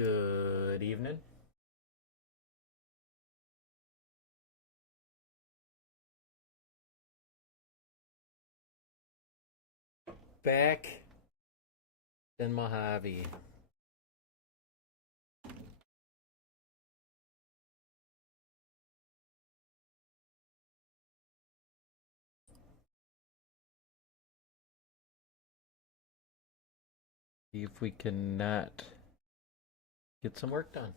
Good evening. Back in Mojave. See if we can not get some work done.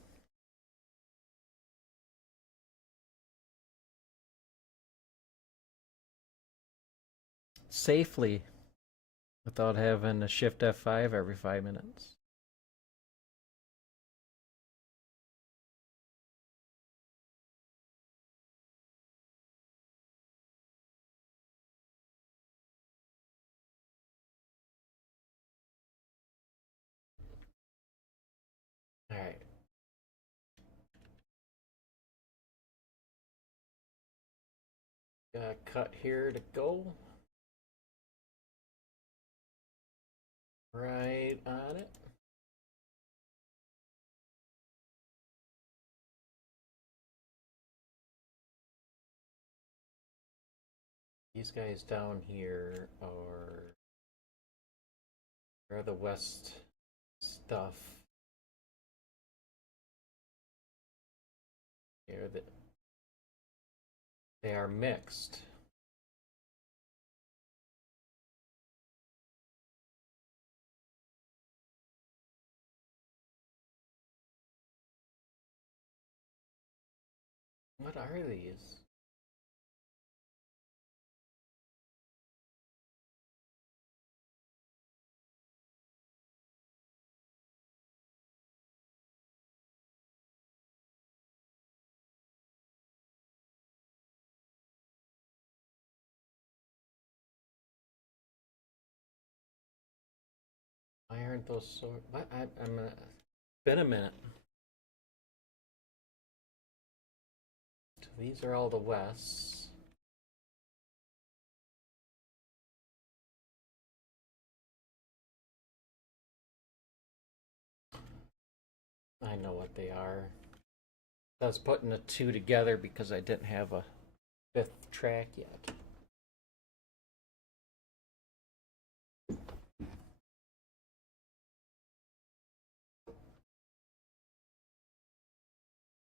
Safely without having to shift F5 every 5 minutes. All right. Got a cut here to go. Right on it. These guys down here are the west stuff. Here that they are mixed. What are these? Why aren't those so? What? I'm been a minute. So these are all the Wests. I know what they are. I was putting the two together because I didn't have a fifth track yet.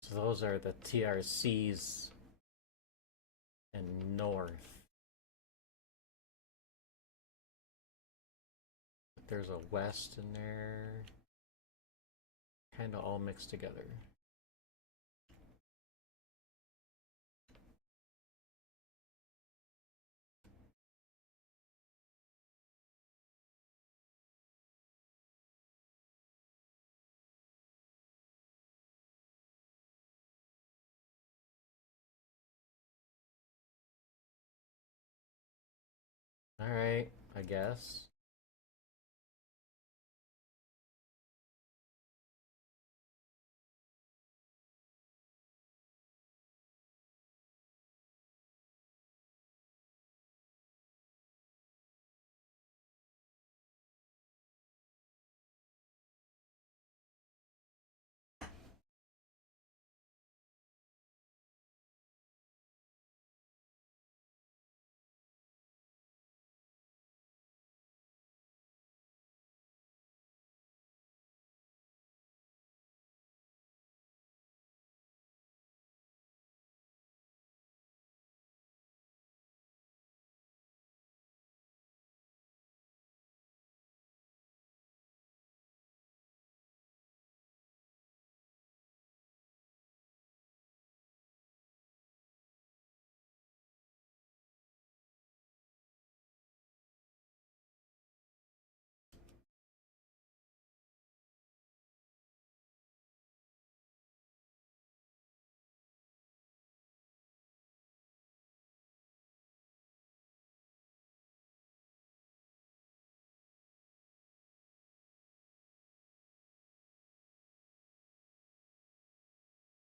So those are the TRCs and north. There's a west in there. Kind of all mixed together. All right, I guess.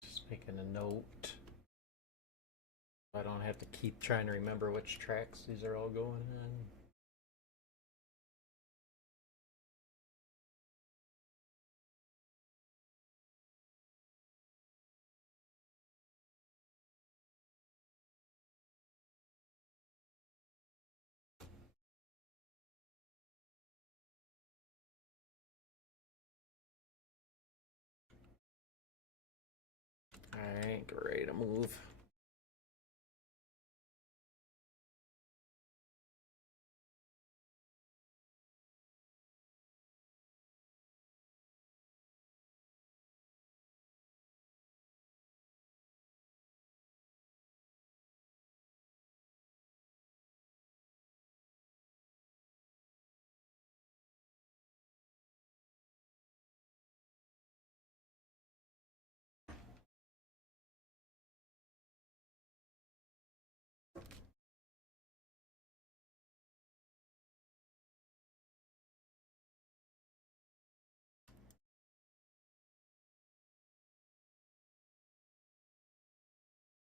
Just making a note. I don't have to keep trying to remember which tracks these are all going on. think we're ready to move.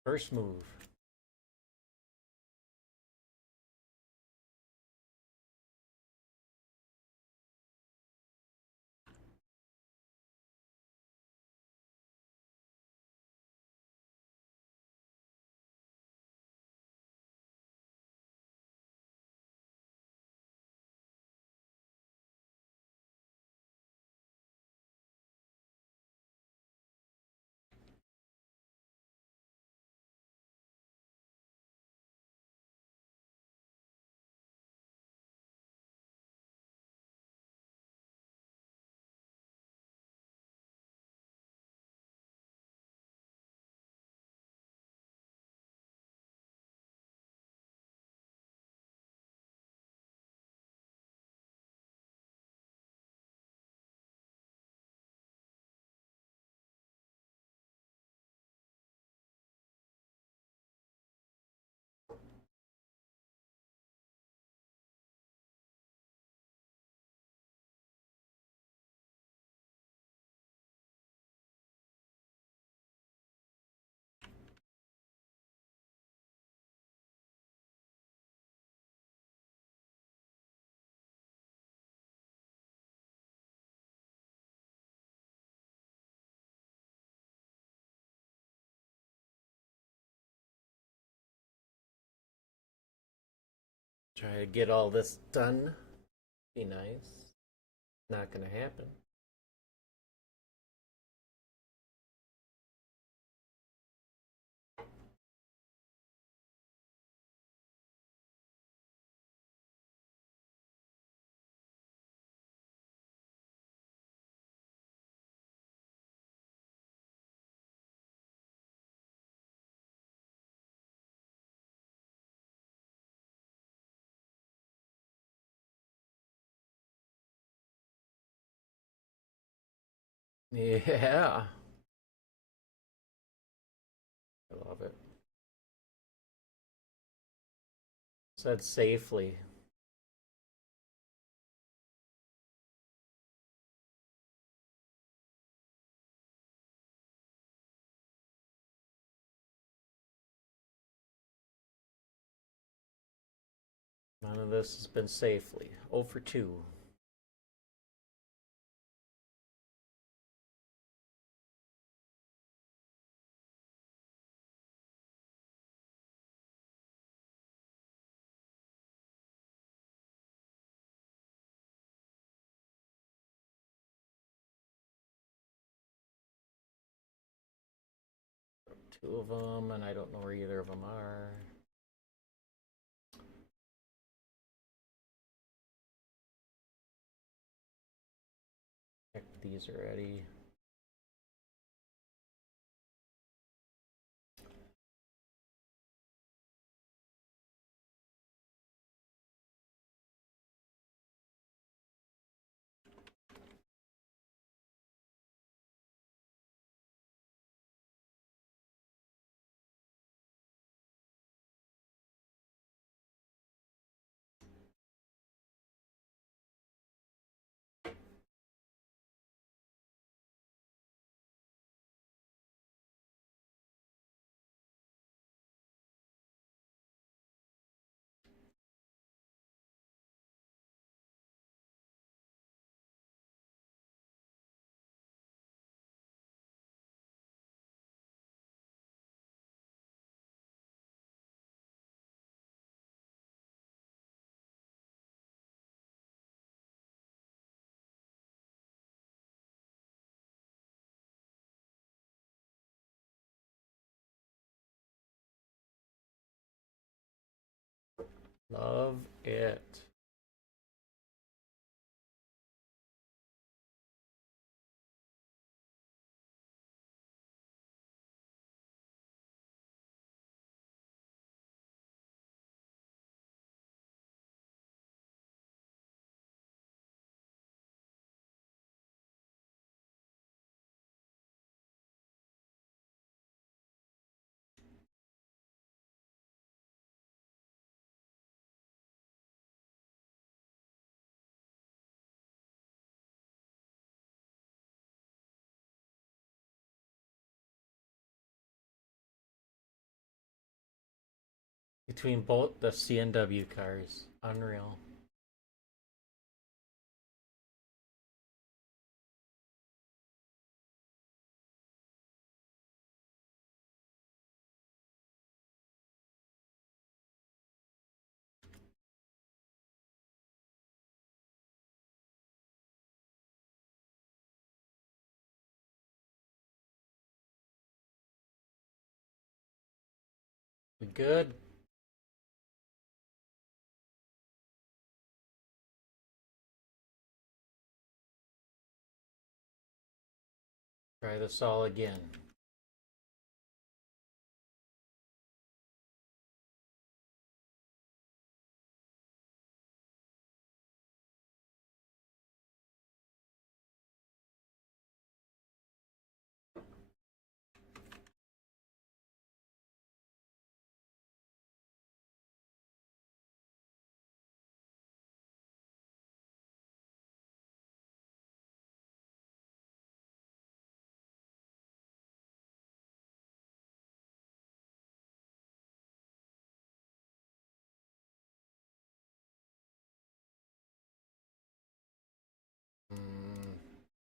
First move. Try to get all this done. Be nice. Not gonna happen. Yeah. I love it. Said safely. None of this has been safely. 0 for 2. Two of them, and I don't know where either of them are. Check these already. Love it. Between both the CNW cars. Unreal. We good? Try this all again.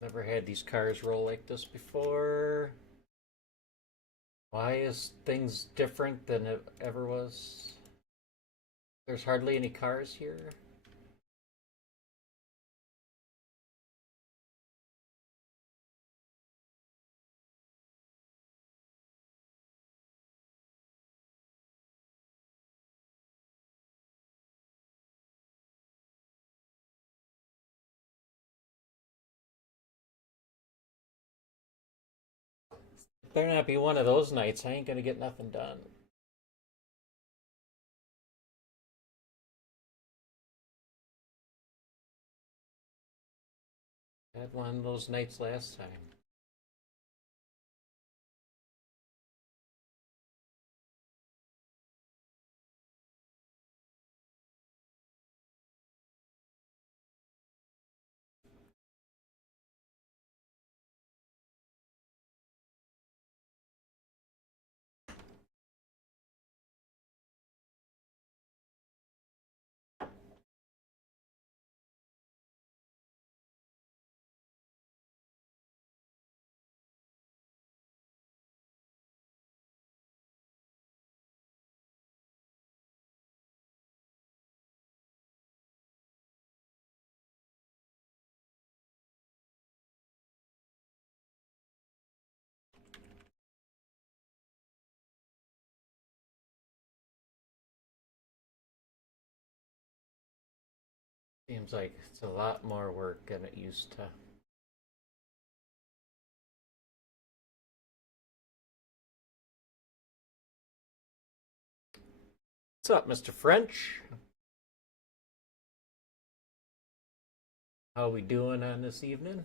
Never had these cars roll like this before. Why is things different than it ever was? There's hardly any cars here. Better not be one of those nights. I ain't gonna get nothing done. I had one of those nights last time. Seems like it's a lot more work than it used to. What's up, Mr. French? How we doing on this evening?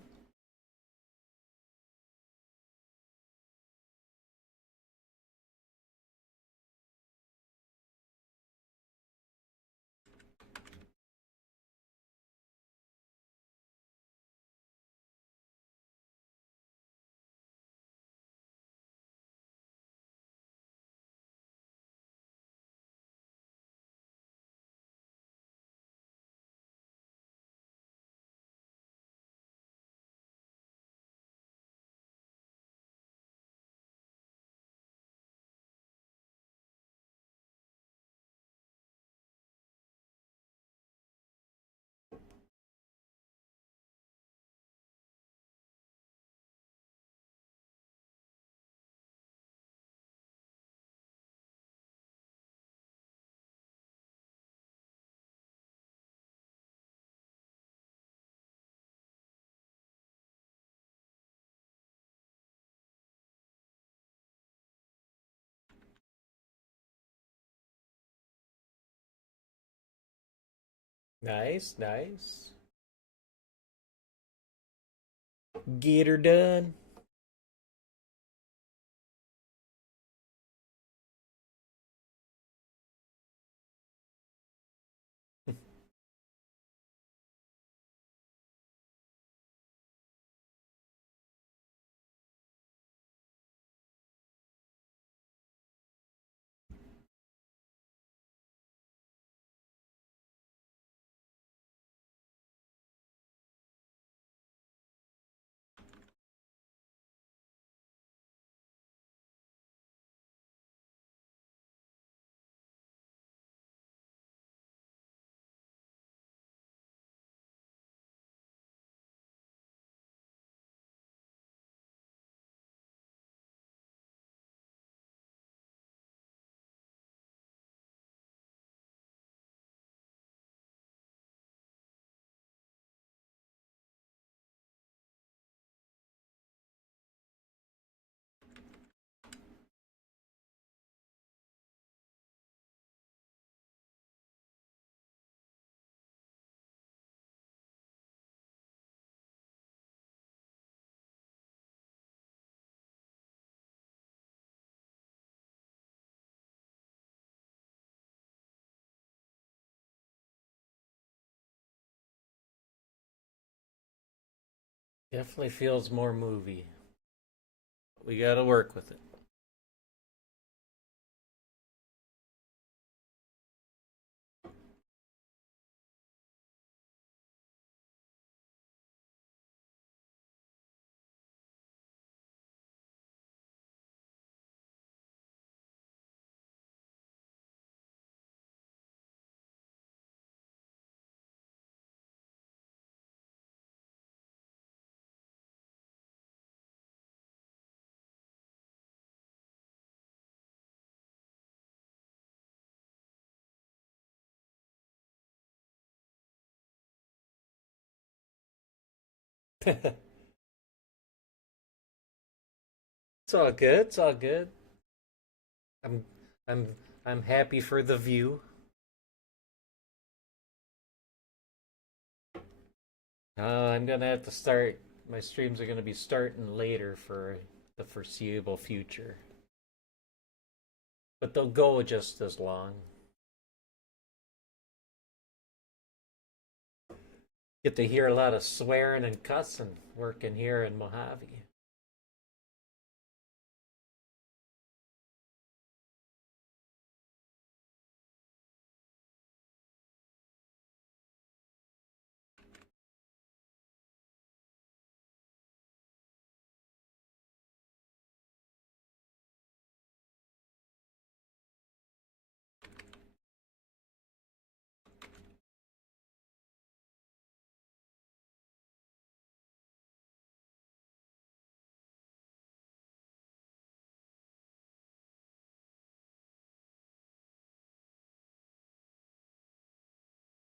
Nice, nice. Get her done. Definitely feels more movie. We gotta work with it. It's all good. It's all good. I'm I'm I'm happy for the view. I'm gonna have to start. My streams are gonna be starting later for the foreseeable future, but they'll go just as long. Get to hear a lot of swearing and cussing working here in Mojave.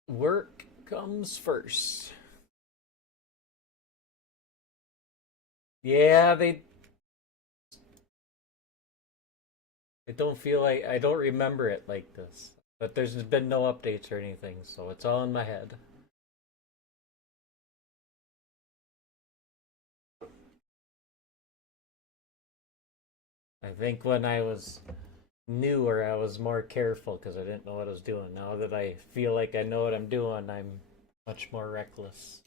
Work comes first. Yeah, they. I don't feel like I don't remember it like this. But there's been no updates or anything, so it's all in my head. I think when I was newer, I was more careful because I didn't know what I was doing. Now that I feel like I know what I'm doing, I'm much more reckless.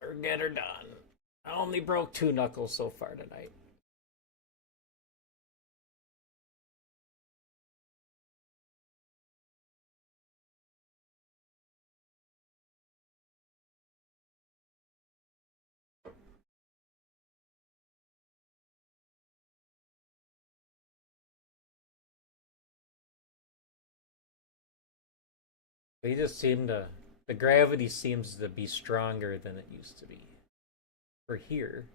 Or get her done. I only broke two knuckles so far tonight. They just seem to. The gravity seems to be stronger than it used to be. For here.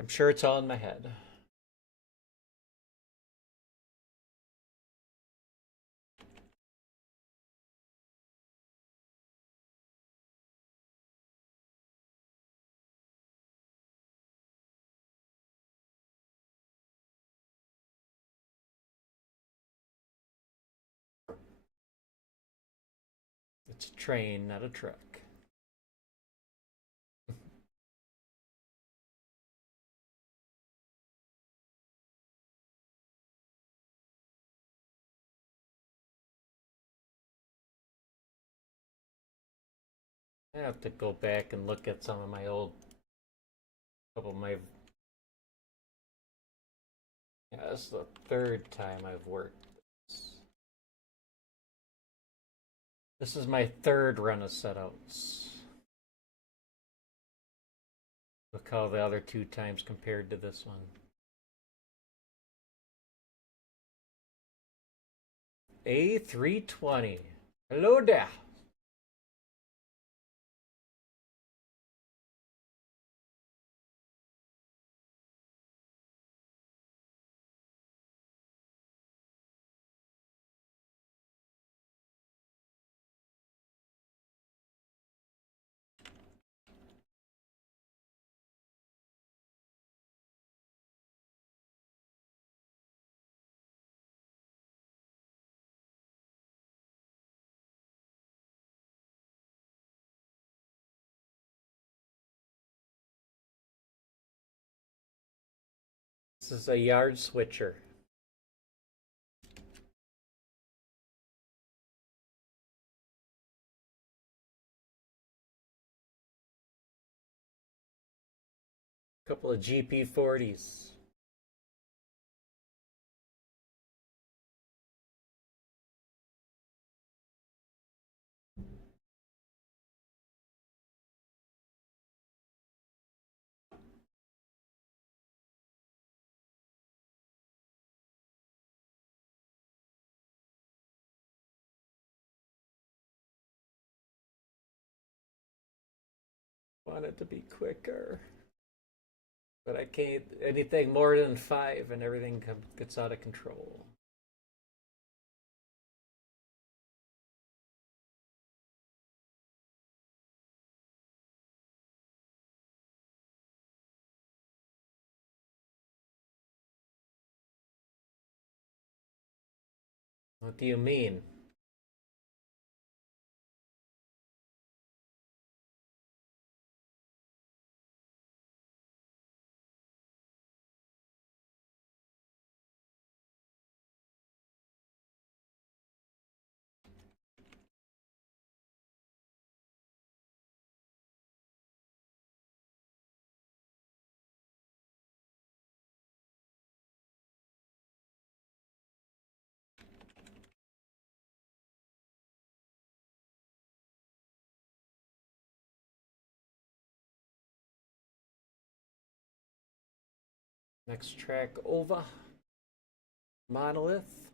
I'm sure it's all in my head. It's a train, not a truck. I have to go back and look at some of my old, couple of my. Yeah, this is the third time I've worked this. This is my third run of setouts. Look how the other two times compared to this one. A320. Hello there. This is a yard switcher. Couple of GP40s. Want it to be quicker. But I can't, anything more than 5 and everything gets out of control. What do you mean? Next track over. Monolith.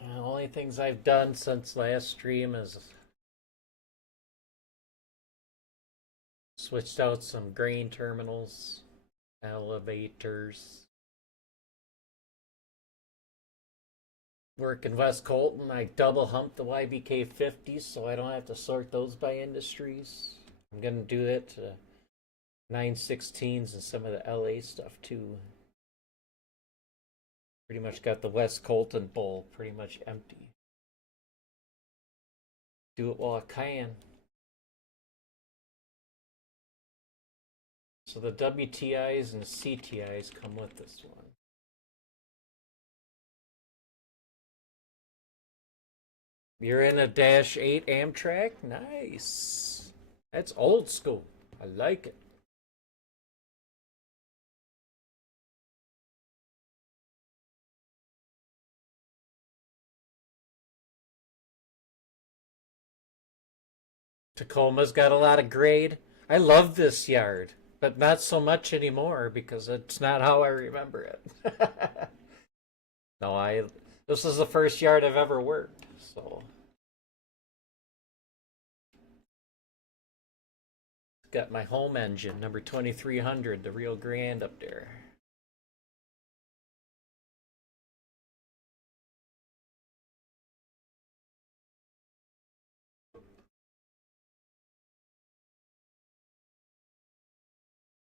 The only things I've done since last stream is switched out some grain terminals, elevators. Work in West Colton, I double humped the YBK 50s so I don't have to sort those by industries. I'm going to do that to 916s and some of the LA stuff too. Pretty much got the West Colton bowl pretty much empty. Do it while I can. So the WTIs and the CTIs come with this one. You're in a Dash 8 Amtrak? Nice. That's old school. I like it. Tacoma's got a lot of grade. I love this yard. but not so much anymore because it's not how I remember it. No, I. This is the first yard I've ever worked, so got my home engine, number 2300, the Rio Grande up there.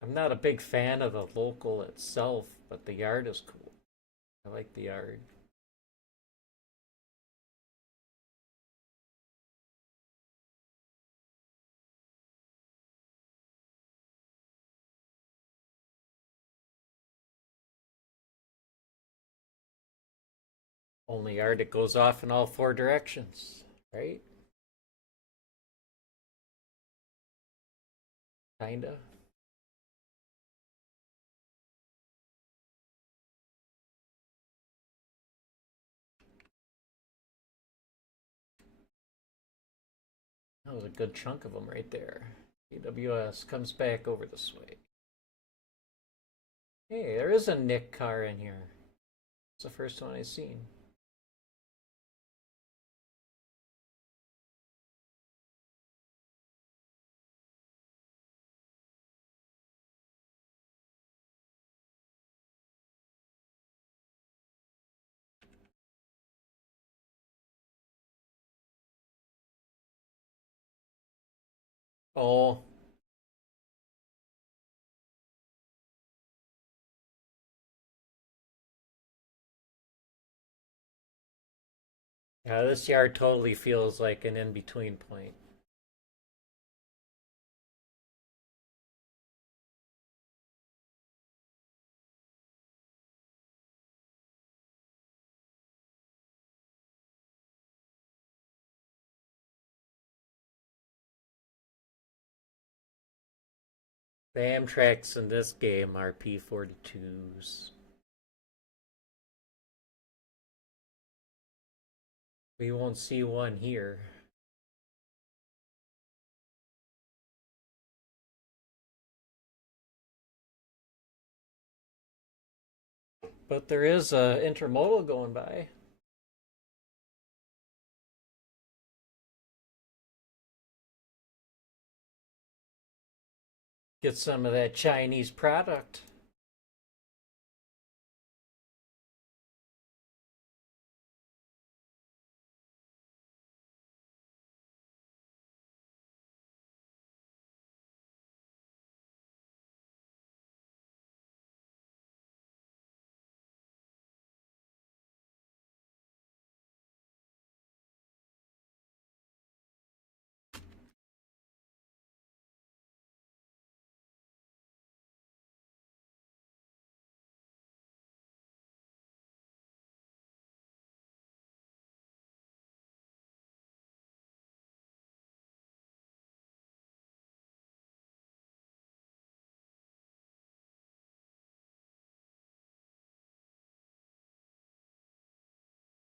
I'm not a big fan of the local itself, but the yard is cool. I like the yard. Only yard that goes off in all four directions, right? Kinda. That was a good chunk of them right there. AWS comes back over this way. Hey, there is a Nick car in here. It's the first one I've seen. Oh, yeah, this yard totally feels like an in-between point. The Amtraks in this game are P42s. We won't see one here. But there is a intermodal going by. Get some of that Chinese product.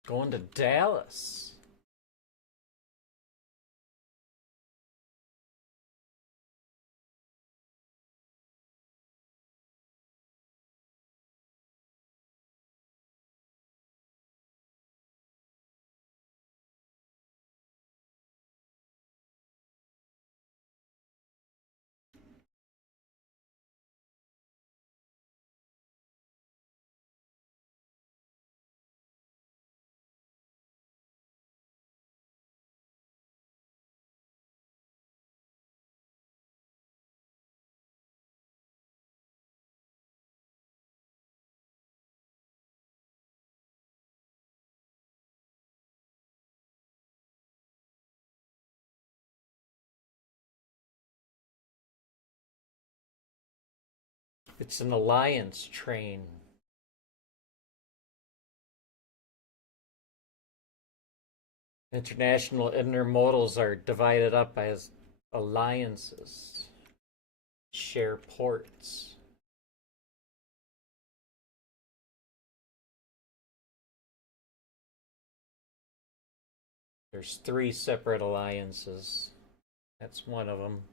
Going to Dallas. It's an alliance train. International intermodals are divided up as alliances, share ports. There's three separate alliances. That's one of them.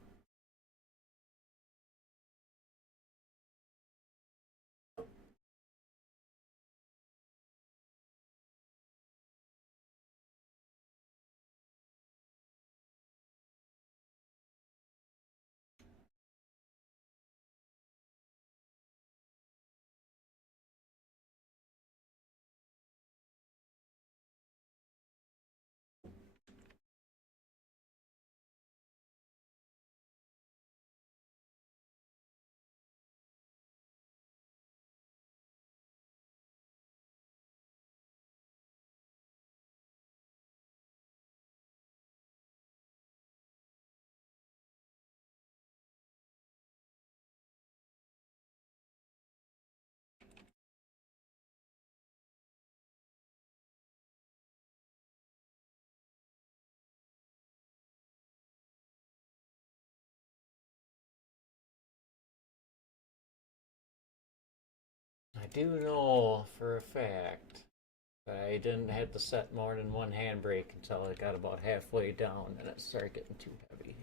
do know for a fact that I didn't have to set more than one handbrake until I got about halfway down and it started getting too heavy.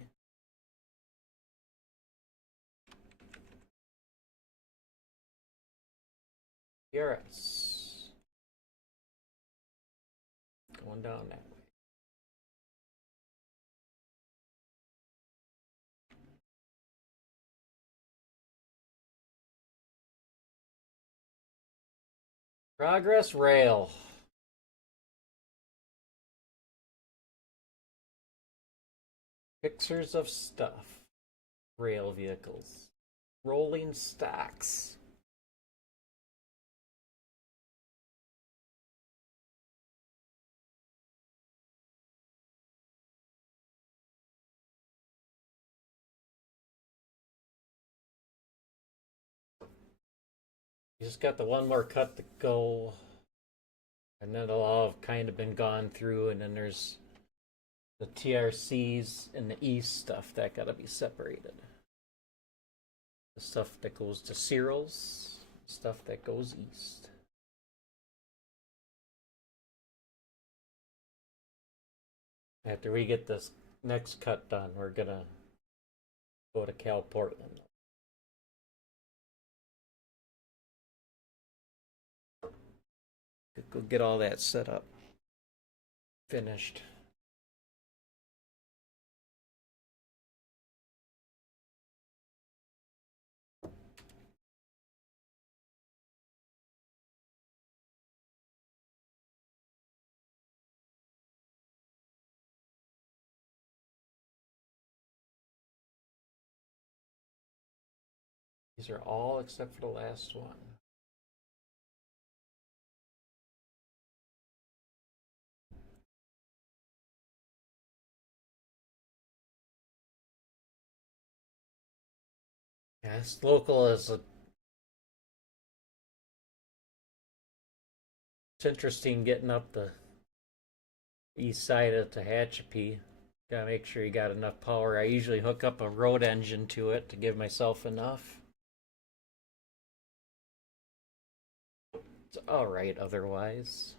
PRS. Going down that way. Progress rail. Fixers of stuff. Rail vehicles. Rolling stocks. You just got the one more cut to go. And then it'll all have kind of been gone through, and then there's the TRCs and the east stuff that gotta be separated. The stuff that goes to Cyril's, stuff that goes east. After we get this next cut done, we're gonna go to CalPortland. Go get all that set up, finished. These are all except for the last one. Yes, local is a. It's interesting getting up the east side of Tehachapi. Gotta make sure you got enough power. I usually hook up a road engine to it to give myself enough. It's alright otherwise.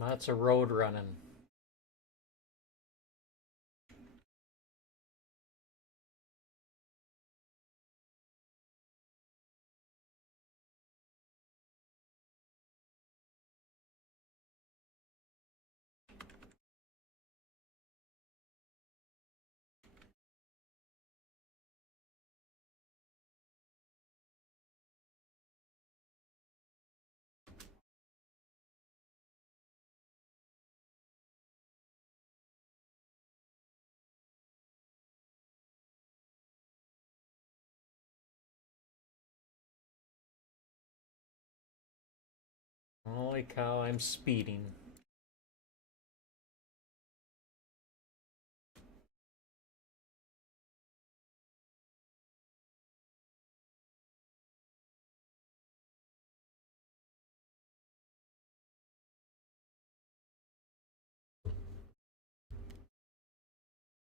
Lots of road running. Holy cow, I'm speeding.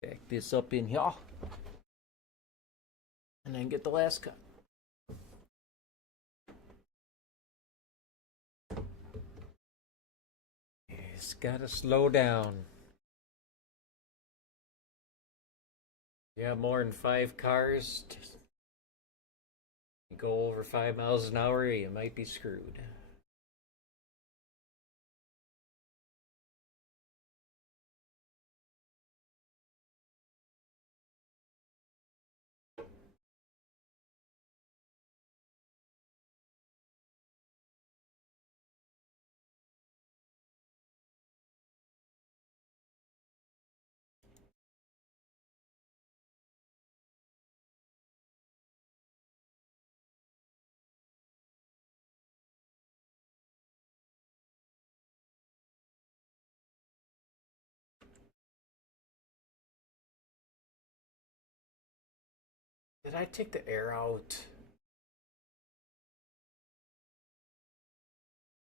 Back this up in here. And then get the last cut. It's gotta slow down. You have more than 5 cars, you go over 5 miles an hour, you might be screwed. Did I take the air out?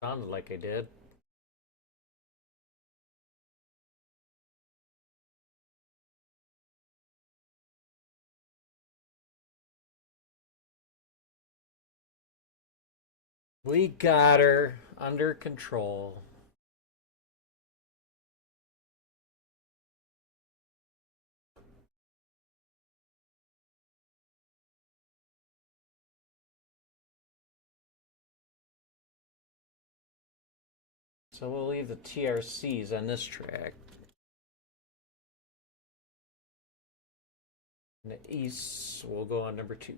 Sounded like I did. We got her under control. So we'll leave the TRCs on this track. And the east will go on number 2.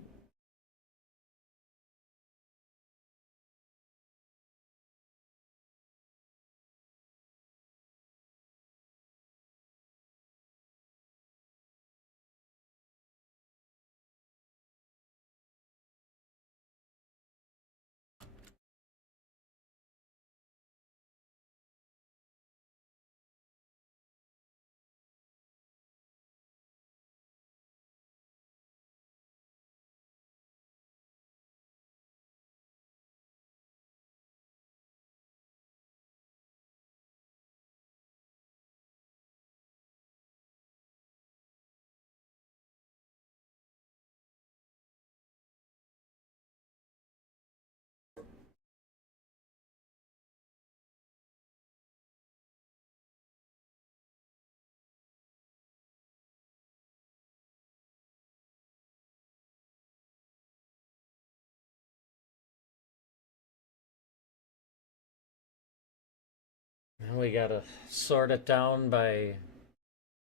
Now we gotta sort it down by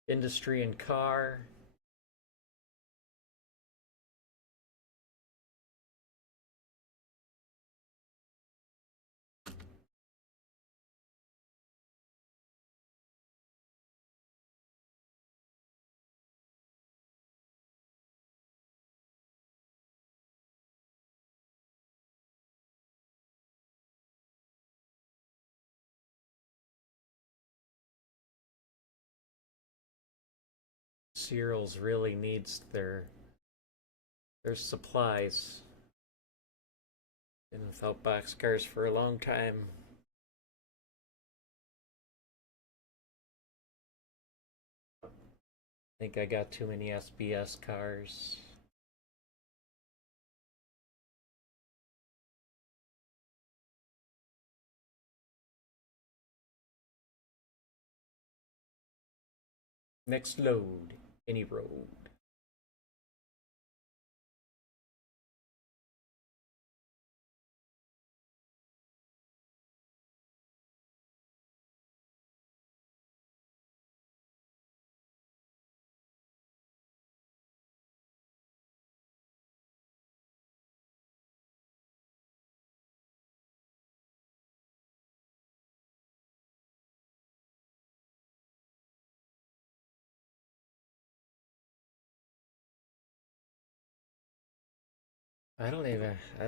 industry and car. Cereals really needs their supplies. Been without boxcars for a long time. I think I got too many SBS cars. Next load, any road. I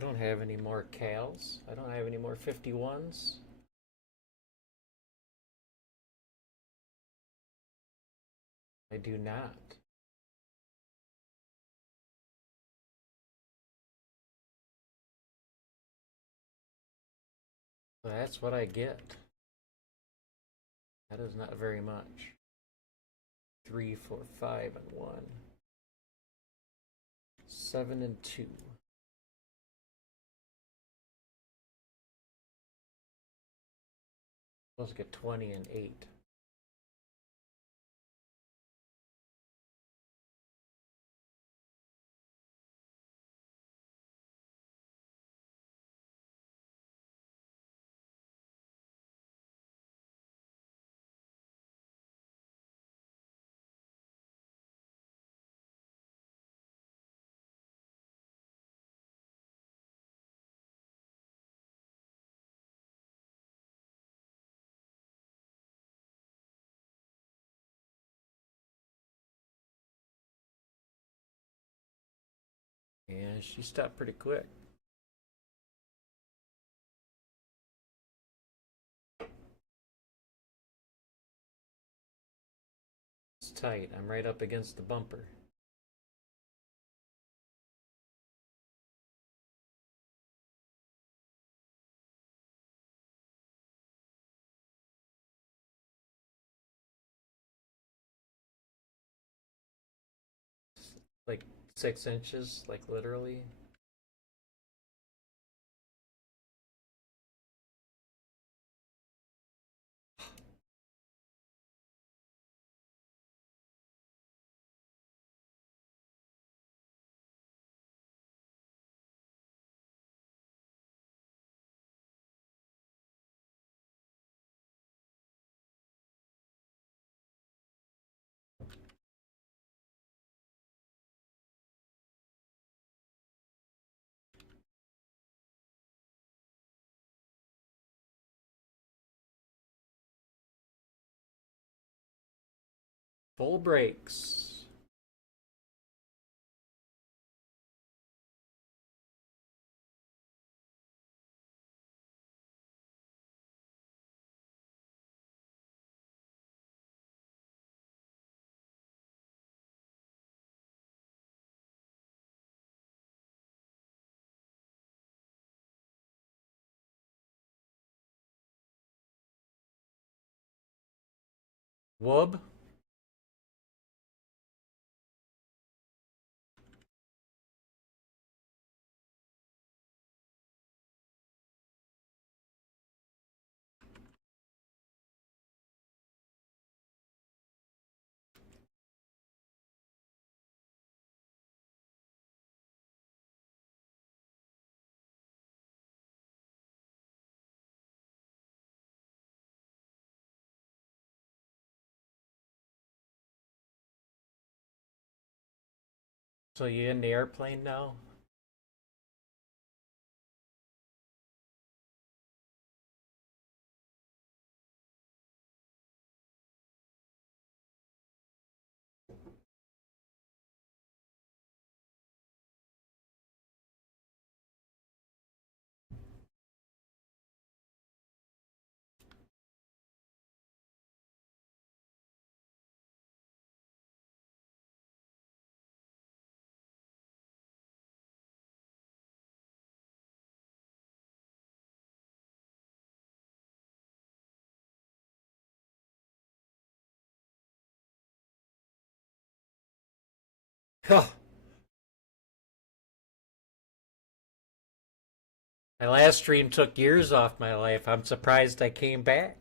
don't have any more Cals. I don't have any more 51s. I do not. So that's what I get. That is not very much. 3, 4, 5, and 1. 7 and 2. Supposed to get 20 and 8. Yeah, she stopped pretty quick. It's tight. I'm right up against the bumper. Like 6 inches, like literally. Full brakes. Wub. So you in the airplane now? Huh. My last stream took years off my life. I'm surprised I came back.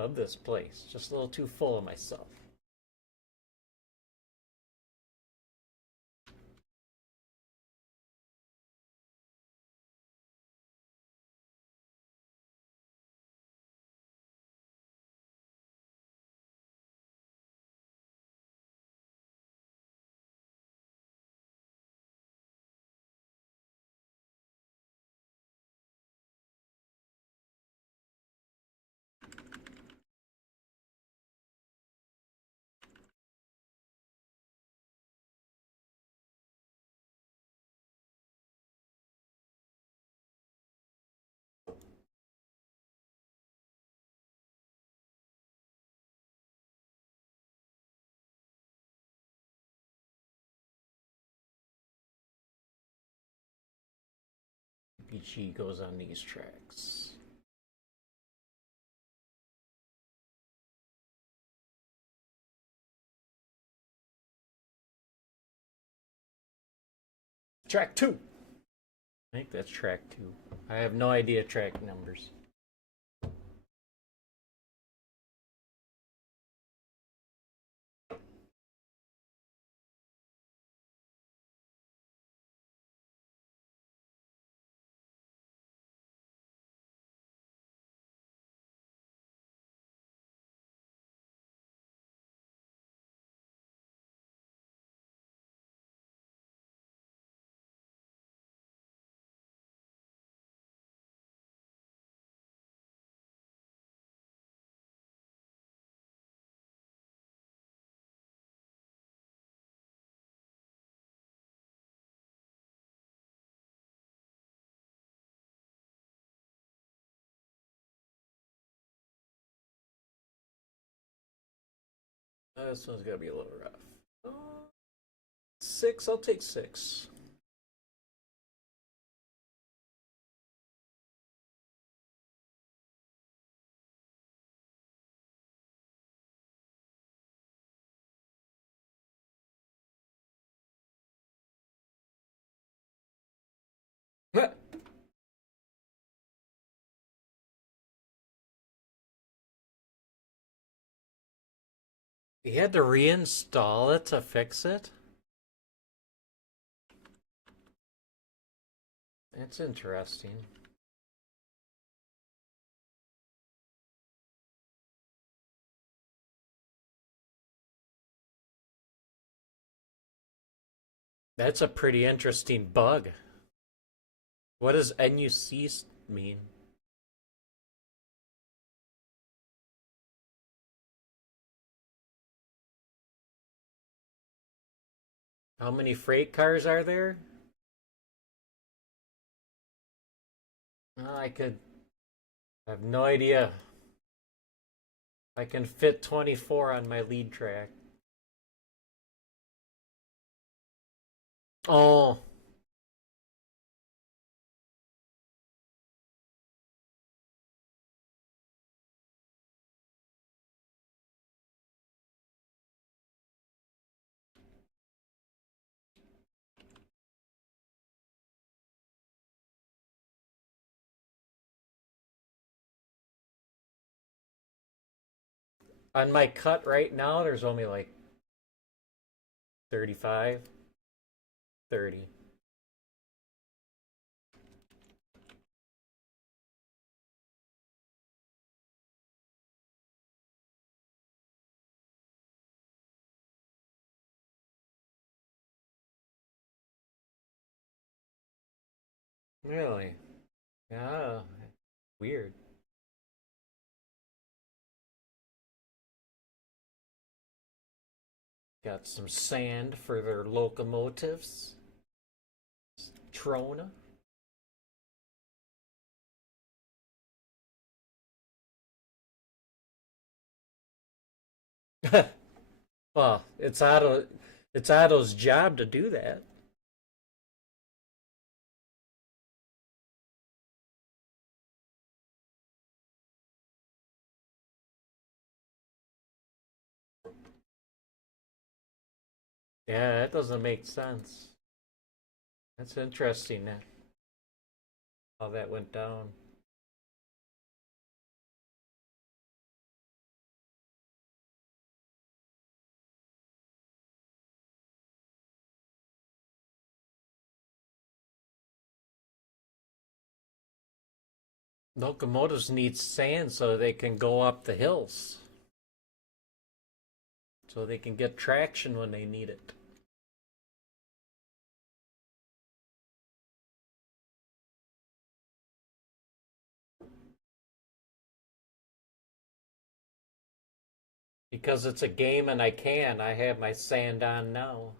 Love this place. Just a little too full of myself. PG goes on these tracks. Track 2. I think that's track 2. I have no idea track numbers. This one's gonna be a little rough. 6, I'll take 6. You had to reinstall it to fix it? That's interesting. That's a pretty interesting bug. What does NUC mean? How many freight cars are there? I could. I have no idea. I can fit 24 on my lead track. Oh, on my cut right now, there's only like 35, 30. Really? Yeah, weird. Got some sand for their locomotives. Trona. Well, it's Otto's job to do that. Yeah, that doesn't make sense. That's interesting how that went down. Locomotives need sand so they can go up the hills. So they can get traction when they need it. Because it's a game and I can. I have my sand on now.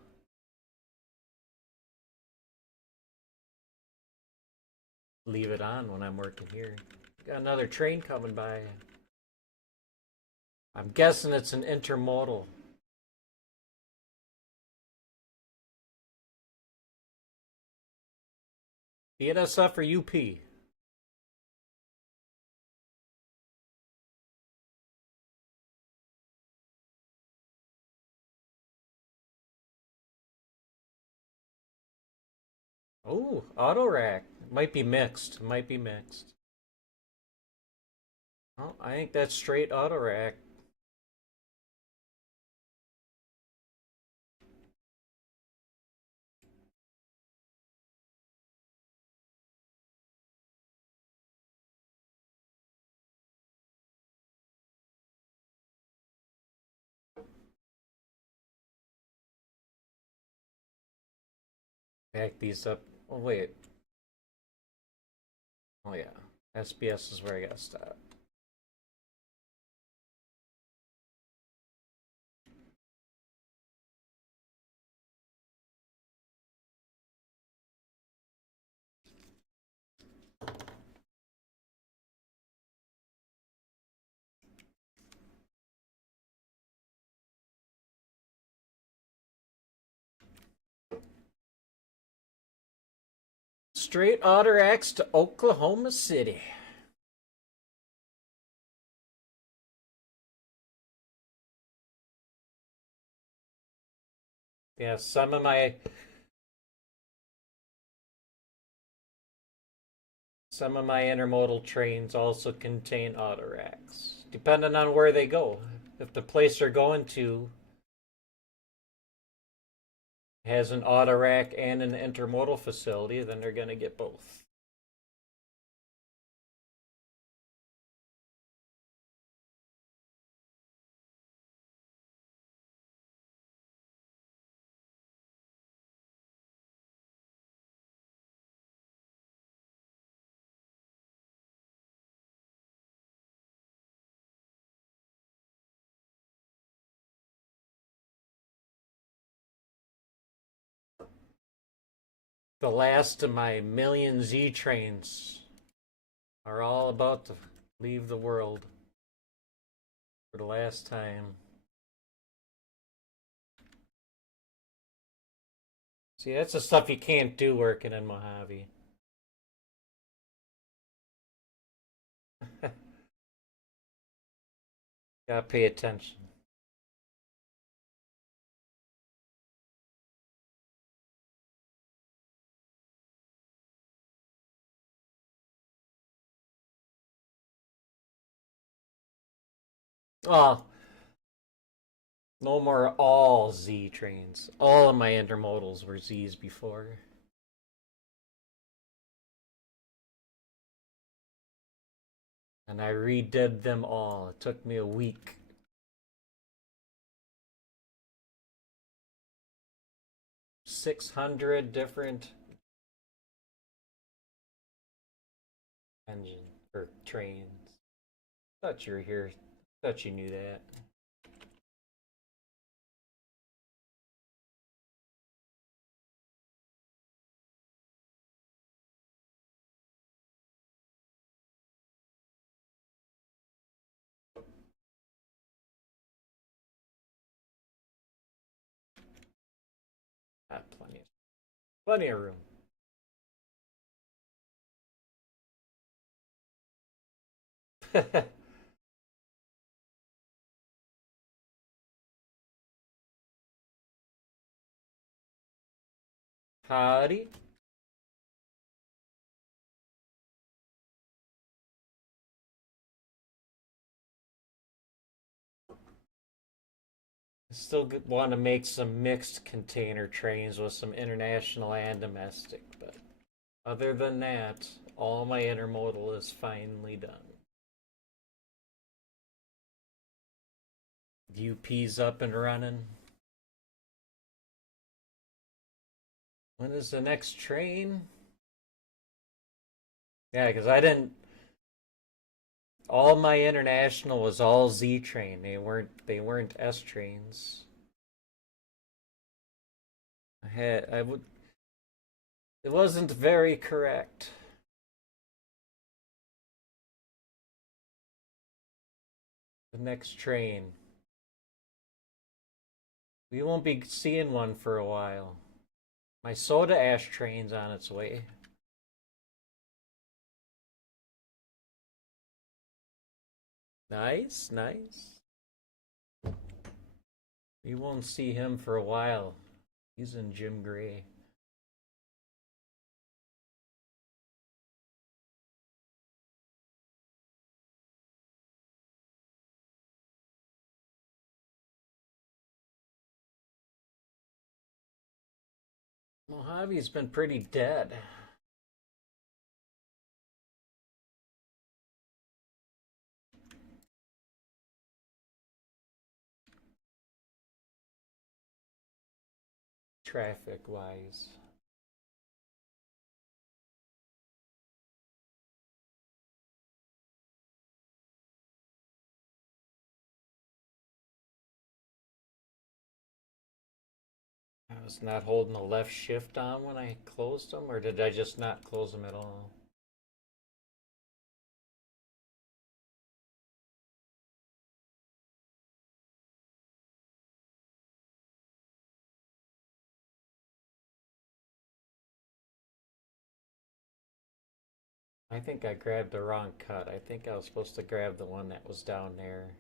Leave it on when I'm working here. Got another train coming by. I'm guessing it's an intermodal. BNSF or UP? Oh, auto rack. Might be mixed. Might be mixed. Oh, I think that's straight auto rack. Back these up. Oh, wait. Oh, yeah. SBS is where I gotta stop. Straight auto racks to Oklahoma City. Yeah, some of my intermodal trains also contain auto racks, depending on where they go. if the place they're going to has an auto rack and an intermodal facility, then they're going to get both. The last of my million Z trains are all about to leave the world for the last time. See, that's the stuff you can't do working in Mojave. Gotta pay attention. Oh, no more all Z trains. All of my intermodals were Z's before. And I redid them all. It took me a week. $600 different engine or trains. Thought you were here. Thought you knew that. Plenty of room. Howdy. I still want to make some mixed container trains with some international and domestic, but other than that, all my intermodal is finally done. UP's up and running. When is the next train? Yeah, because I didn't. All my international was all Z train. They weren't S trains. I would. It wasn't very correct. The next train. We won't be seeing one for a while. My soda ash train's on its way. Nice, nice. We won't see him for a while. He's in Jim Gray. Mojave's been pretty dead. Traffic wise. I was not holding the left shift on when I closed them, or did I just not close them at all? I think I grabbed the wrong cut. I think I was supposed to grab the one that was down there.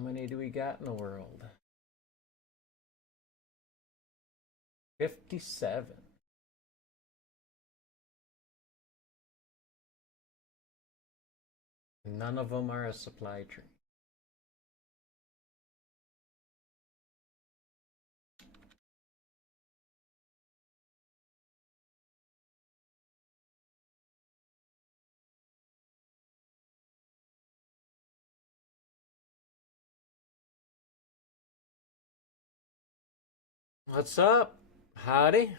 many do we got in the world? 57. None of them are a supply train. What's up? Howdy.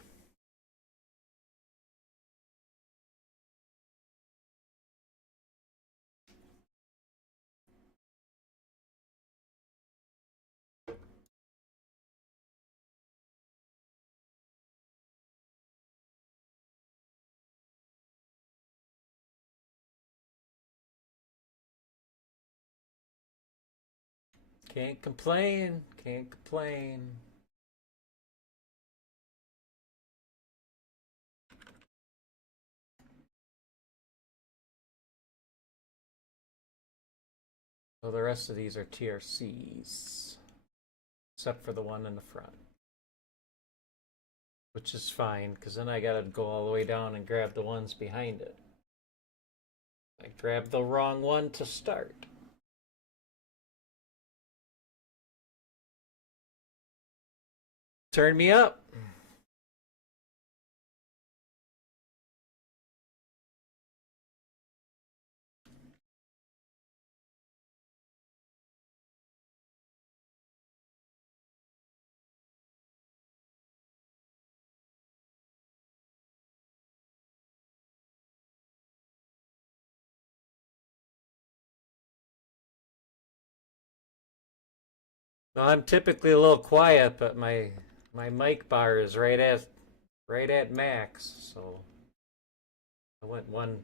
Can't complain. Can't complain. So the rest of these are TRCs, except for the one in the front, which is fine because then I gotta go all the way down and grab the ones behind it. I grabbed the wrong one to start. Turn me up. Now, I'm typically a little quiet, but my mic bar is right at max, so I went one.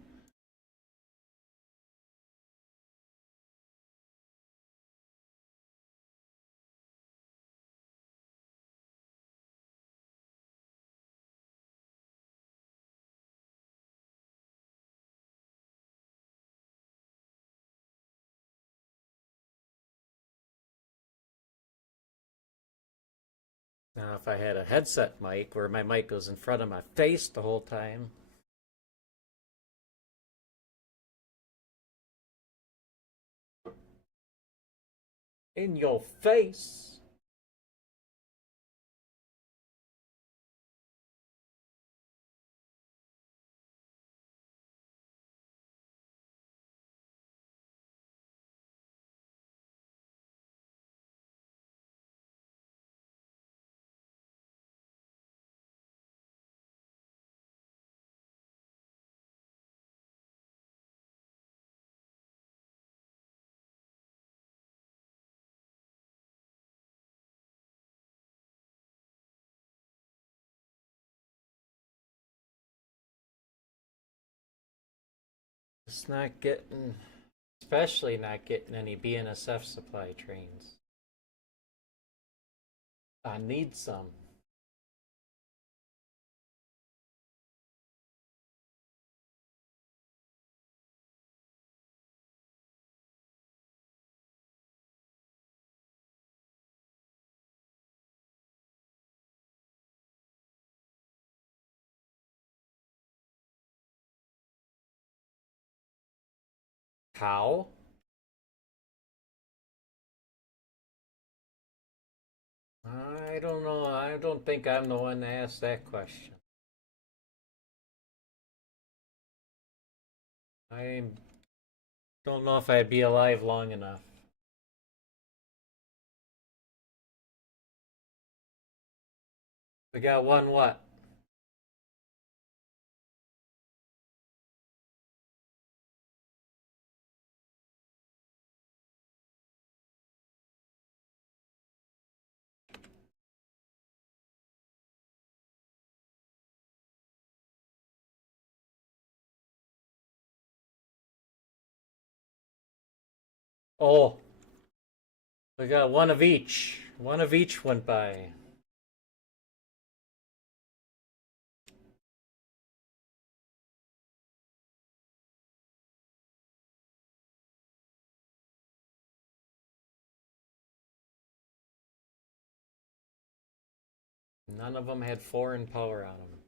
Now, if I had a headset mic where my mic goes in front of my face the whole time. In your face. It's not getting, especially not getting any BNSF supply trains. I need some. How? I don't know. I don't think I'm the one to ask that question. I don't know if I'd be alive long enough. We got one what? Oh, we got one of each. One of each went by. None of them had foreign power on them.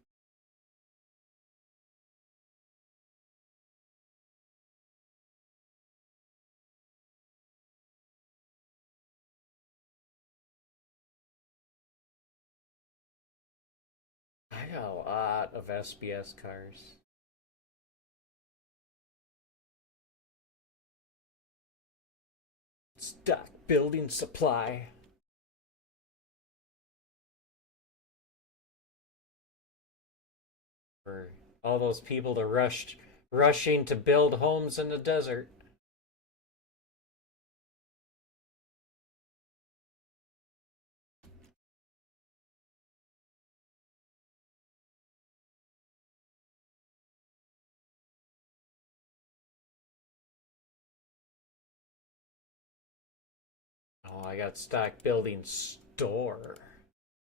I got a lot of SBS cars. Stock building supply. For all those people that rushing to build homes in the desert. Oh, I got stock building store.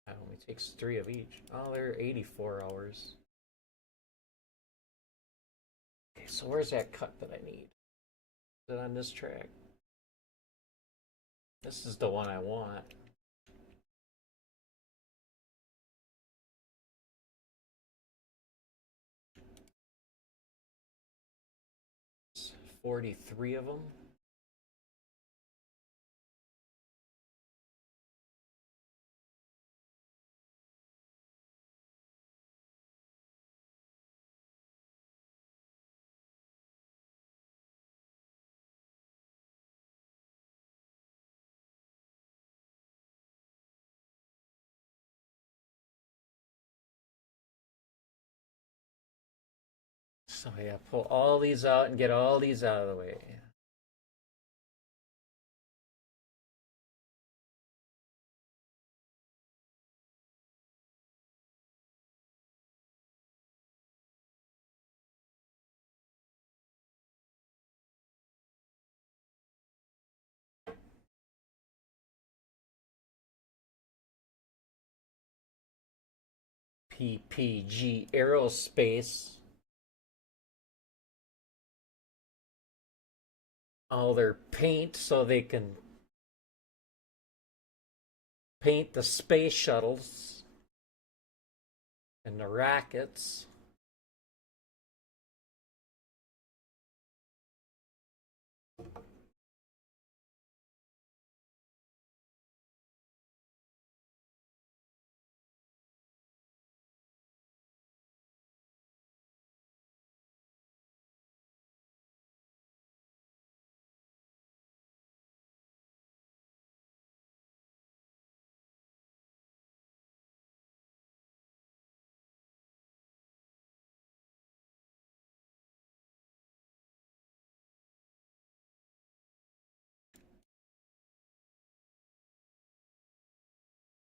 That only takes 3 of each. Oh, they're 84 hours. Okay, so where's that cut that I need? Is it on this track? This is the one I want. It's 43 of them. So yeah, pull all these out and get all these out of the way. PPG Aerospace. All their paint so they can paint the space shuttles and the rockets.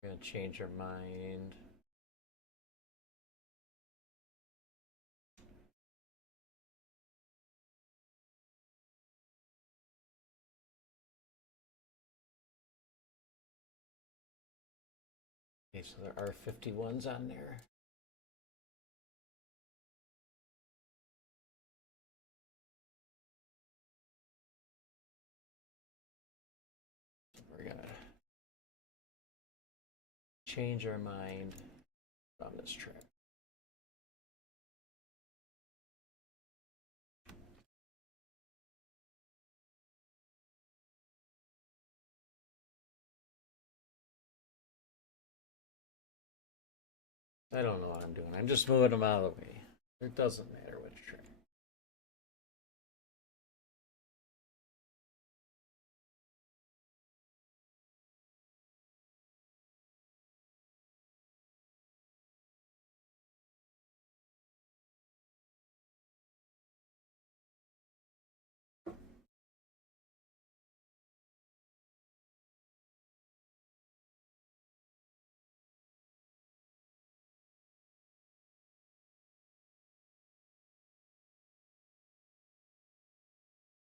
I'm gonna change her mind. Okay, so there are 51s on there. We're gonna change our mind on this track. I don't know what I'm doing. I'm just moving them out of the way. It doesn't matter which track.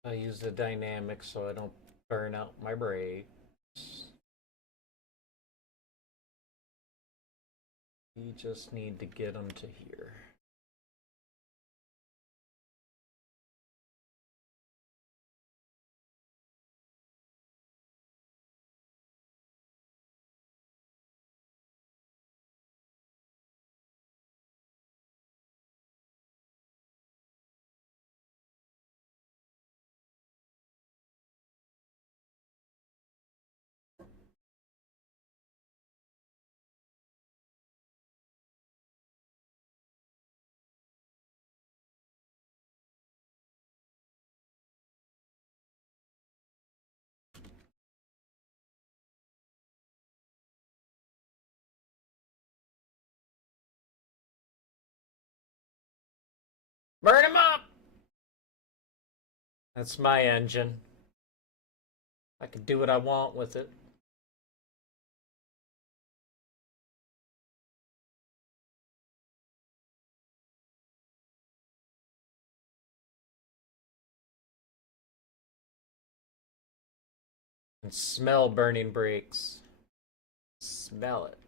I use the dynamic so I don't burn out my brakes. You just need to get them to here. Burn him up! That's my engine. I can do what I want with it. And smell burning brakes. Smell it.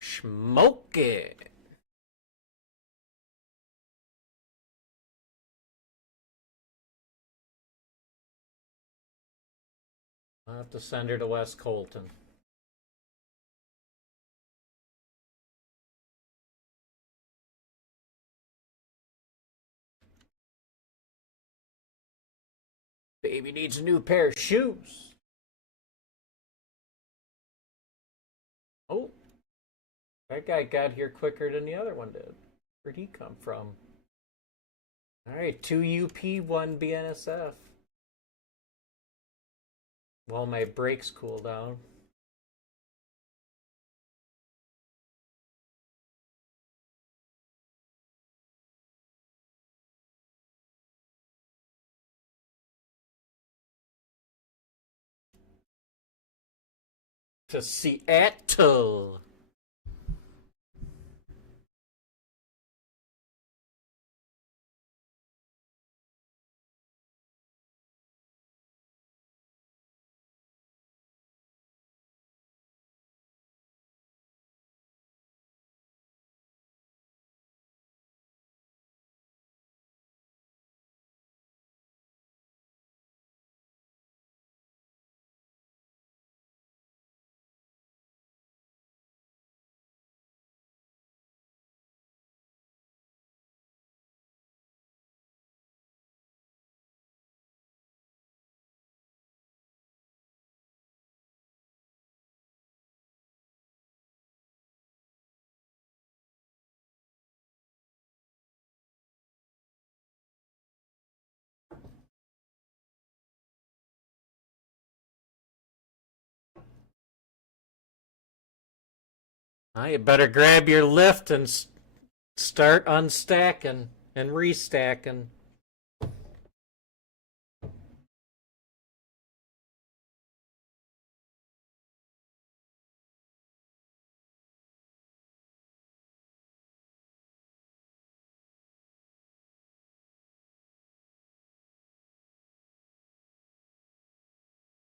Smoke it. I'll have to send her to West Colton. Baby needs a new pair of shoes. Oh, that guy got here quicker than the other one did. Where'd he come from? All right, 2 UP, 1 BNSF. While my brakes cool down. To Seattle. You better grab your lift and start unstacking and restacking.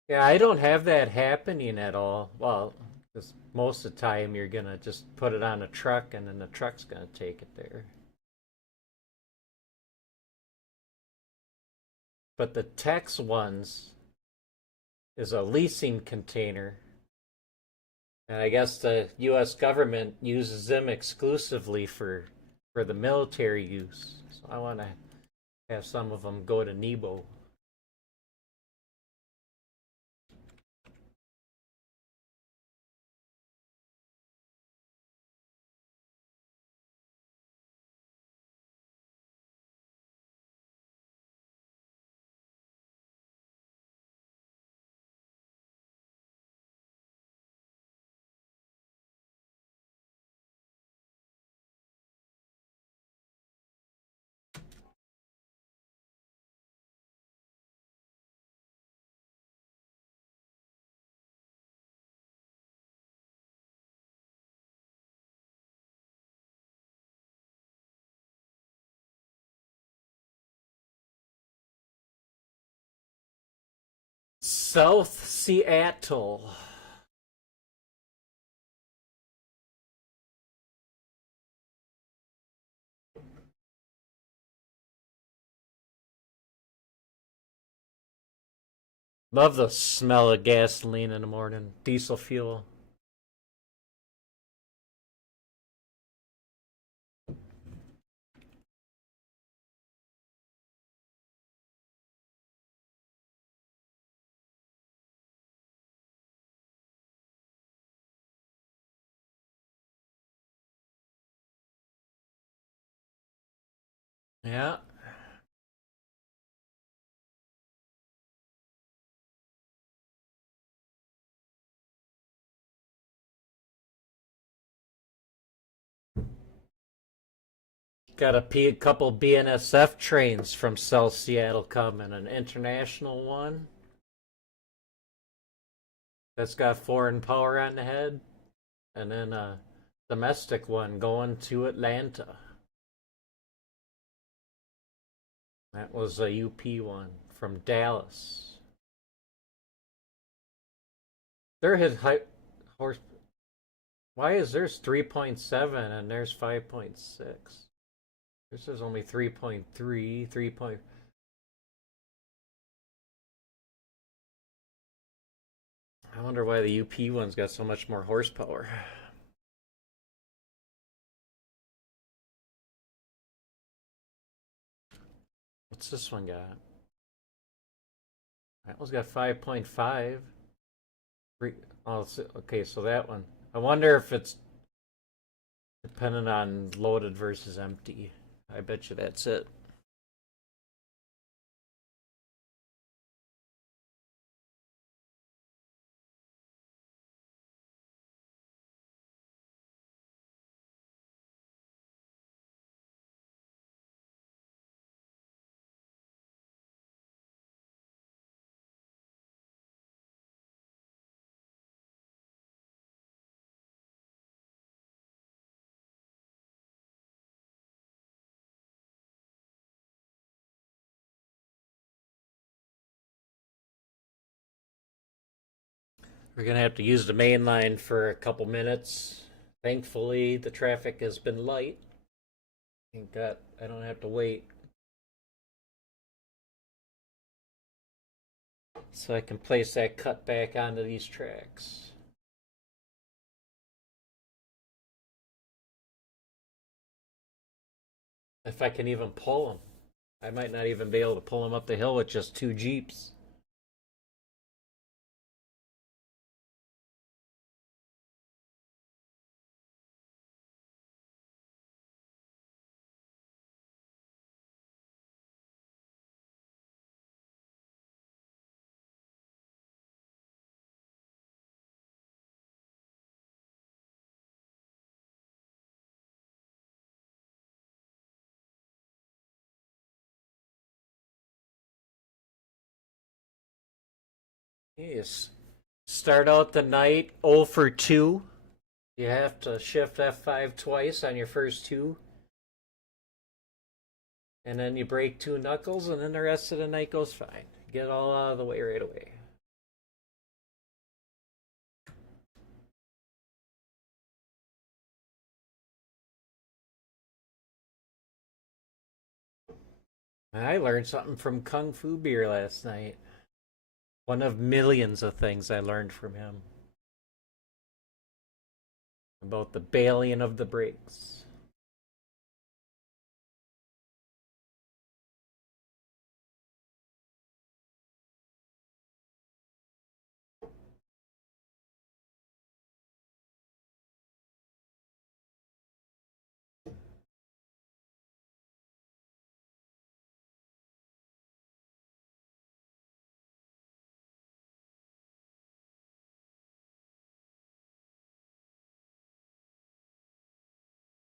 Yeah, I don't have that happening at all. Well, because most of the time you're gonna just put it on a truck and then the truck's gonna take it there. But the Tex ones is a leasing container. And I guess the US government uses them exclusively for the military use. So I want to have some of them go to Nebo. South Seattle. Love the smell of gasoline in the morning. Diesel fuel. Yeah. Got a couple BNSF trains from South Seattle coming, an international one that's got foreign power on the head, and then a domestic one going to Atlanta. That was a UP one from Dallas. Their his height horse. Why is there's 3.7 and there's 5.6? This is only 3.3, 3. I wonder why the UP one's got so much more horsepower. What's this one got? That one's got 5.5. Oh, okay, so that one. I wonder if it's dependent on loaded versus empty. I bet you that's it. We're gonna have to use the main line for a couple minutes. Thankfully, the traffic has been light. Thank God I don't have to wait. So I can place that cut back onto these tracks. If I can even pull them. I might not even be able to pull them up the hill with just 2 Jeeps. Yes. Start out the night 0 for 2. You have to shift F5 twice on your first 2. And then you break 2 knuckles, and then the rest of the night goes fine. Get it all out of the way right away. I learned something from Kung Fu Beer last night. One of millions of things I learned from him about the bailing of the brakes.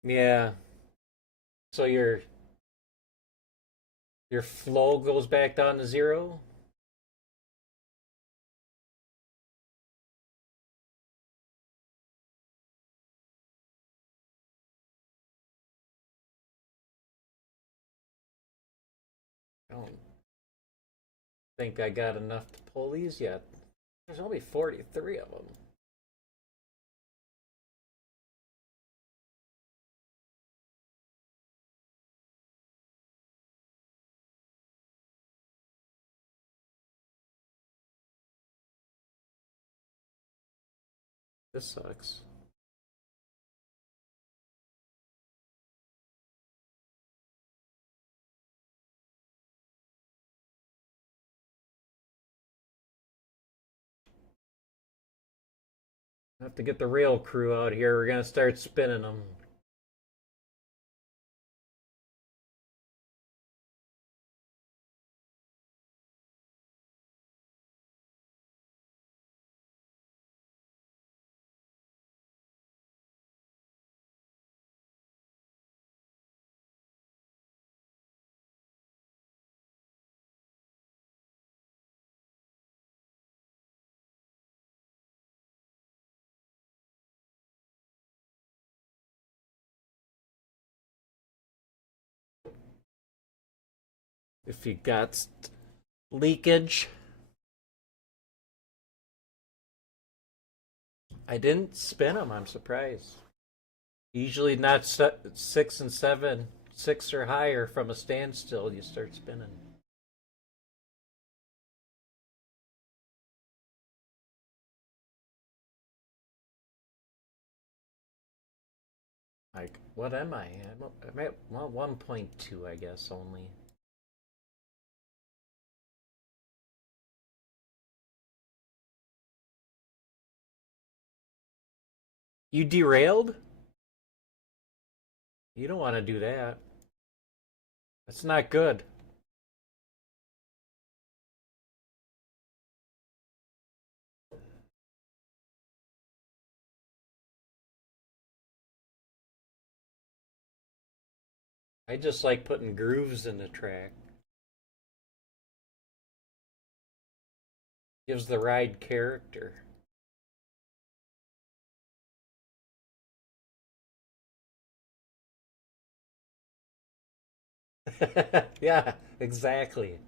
Yeah. So your flow goes back down to 0. I don't think I got enough to pull these yet. There's only 43 of them. This sucks. I have to get the rail crew out here. We're gonna start spinning them. if you got leakage. I didn't spin them. I'm surprised. Usually not 6 and 7, 6 or higher from a standstill. You start spinning. Like, what am I? I'm at well, 1.2, I guess, only. You derailed? You don't want to do that. That's not good. I just like putting grooves in the track. Gives the ride character. Yeah, exactly.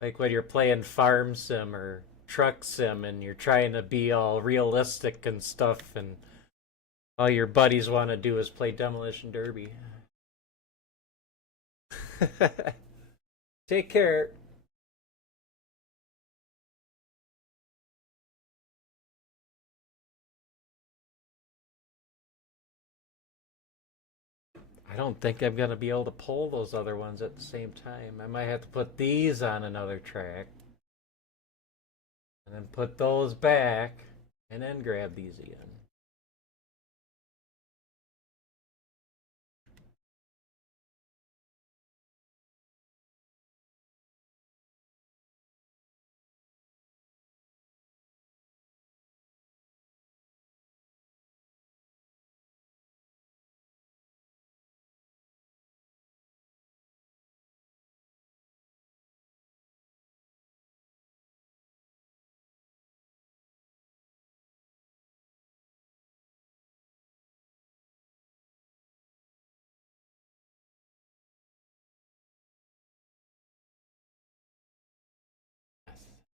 Like when you're playing farm sim or truck sim and you're trying to be all realistic and stuff, and all your buddies want to do is play Demolition Derby. Take care. I don't think I'm going to be able to pull those other ones at the same time. I might have to put these on another track and then put those back and then grab these again.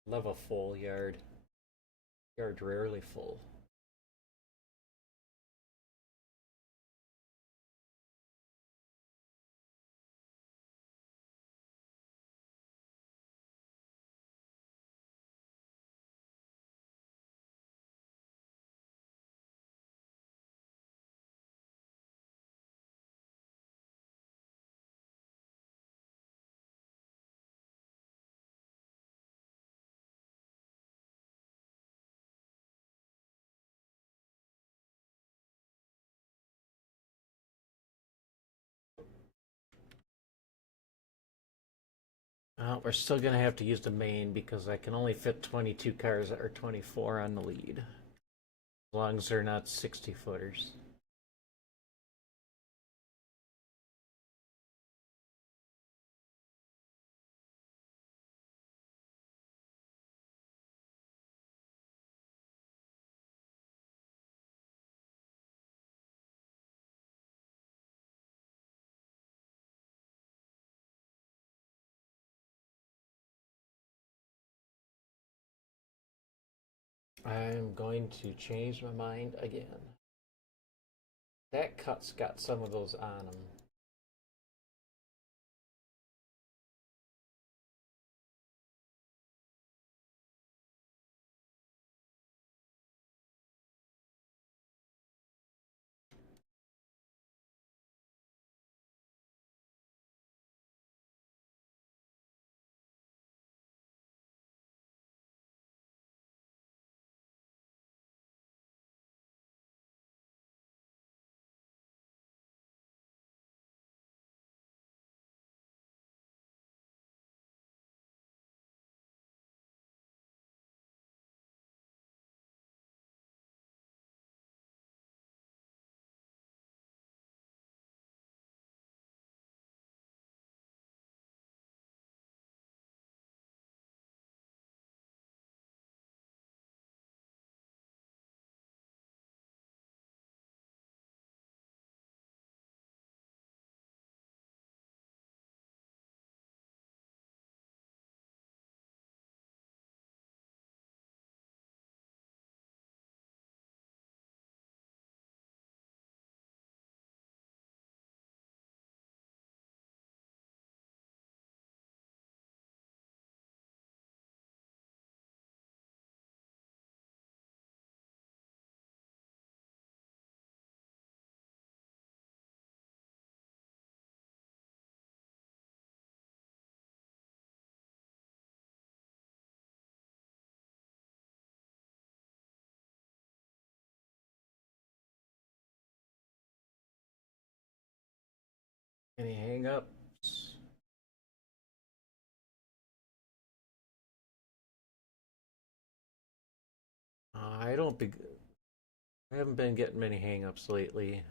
Love a full yard. Yard's rarely full. We're still going to have to use the main because I can only fit 22 cars or 24 on the lead. As long as they're not 60 footers. I'm going to change my mind again. That cut's got some of those on them. Any hang-ups? I don't think I haven't been getting many hang-ups lately.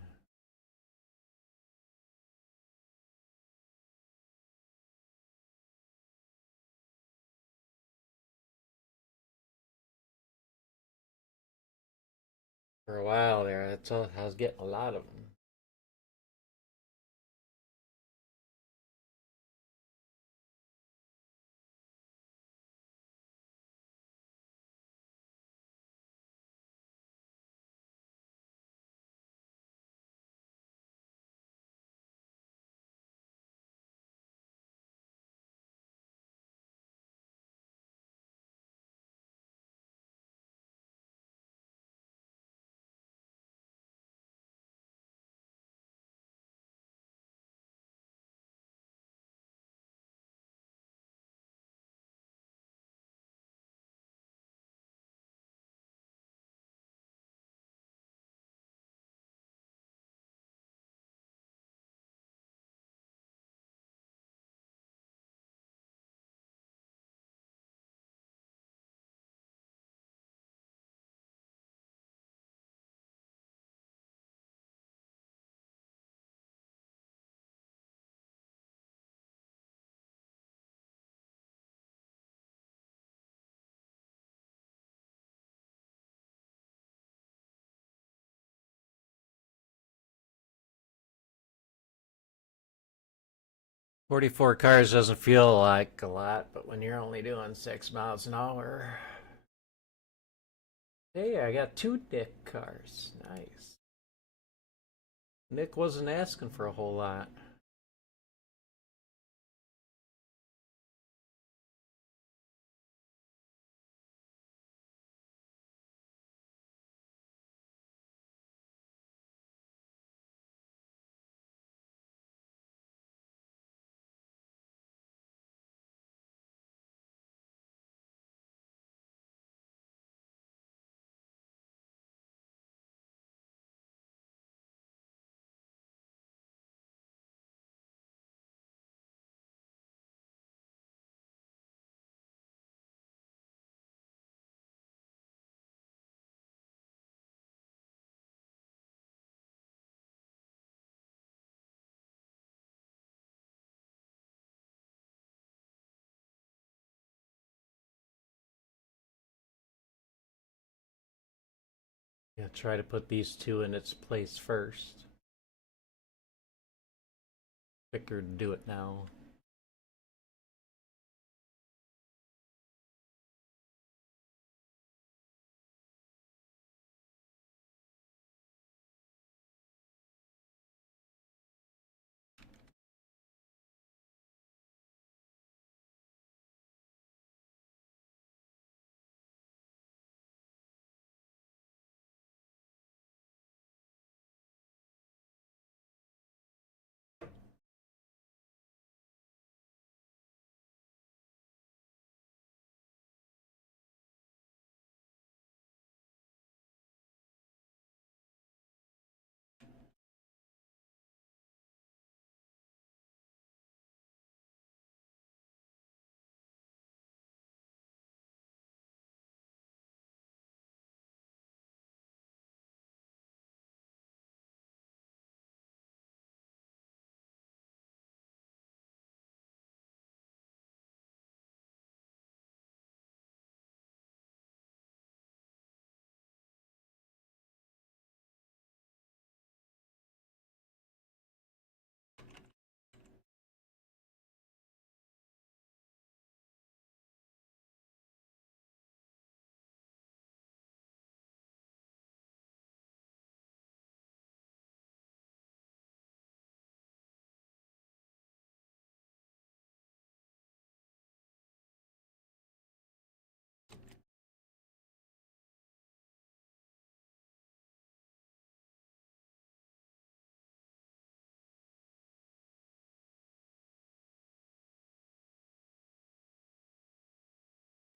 For a while there, that's all, I was getting a lot of them. "44 cars doesn't feel like a lot, but when you're only doing 6 miles an hour. Hey, I got 2 Nick cars. Nice. Nick wasn't asking for a whole lot. Yeah, try to put these 2 in its place first. Quicker to do it now.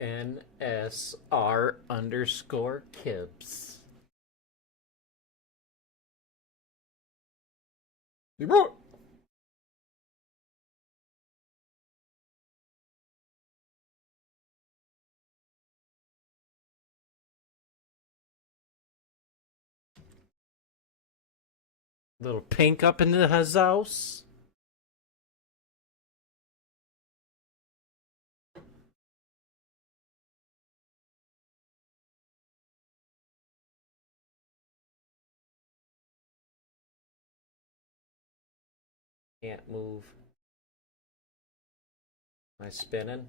NSR underscore Kibbs. Little pink up in his house. Can't move. Am I spinning?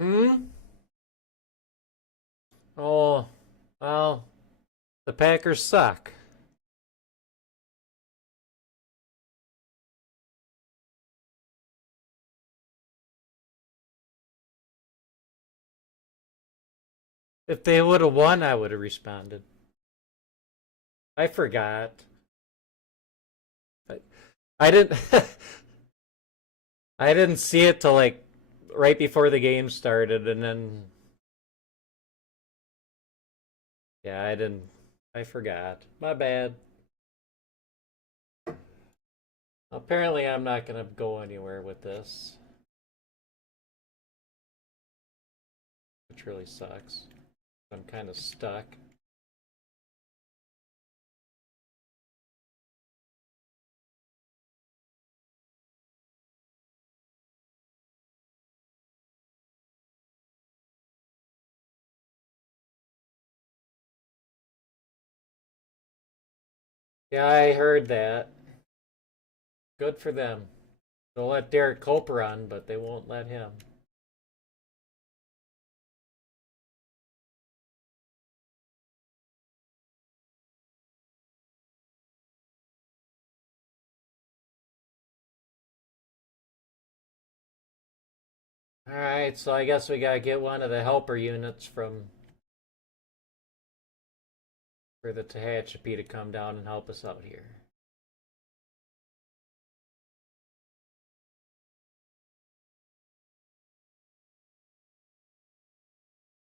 Hmm? Oh, well, the Packers suck. If they would have won, I would have responded. I forgot. I, I didn't. I didn't see it till like right before the game started, and then yeah, I didn't. I forgot. My bad. Apparently, I'm not gonna go anywhere with this, which really sucks. I'm kind of stuck. Yeah, I heard that. Good for them. They'll let Derek Cope run, but they won't let him. All right, so I guess we gotta get one of the helper units from for the Tehachapi to come down and help us out here.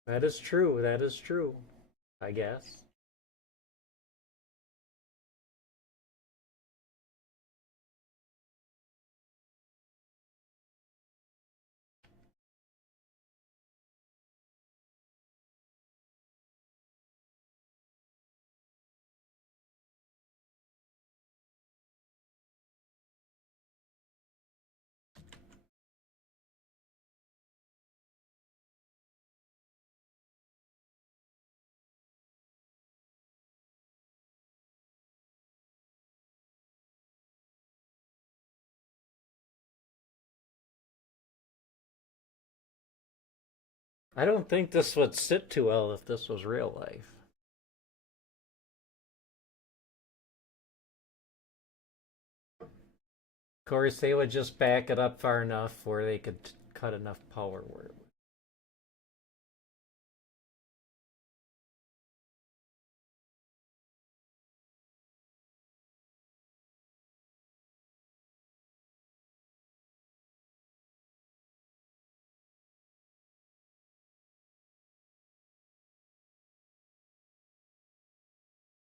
That is true. That is true. I guess. I don't think this would sit too well if this was real life. Of course, they would just back it up far enough where they could cut enough power where it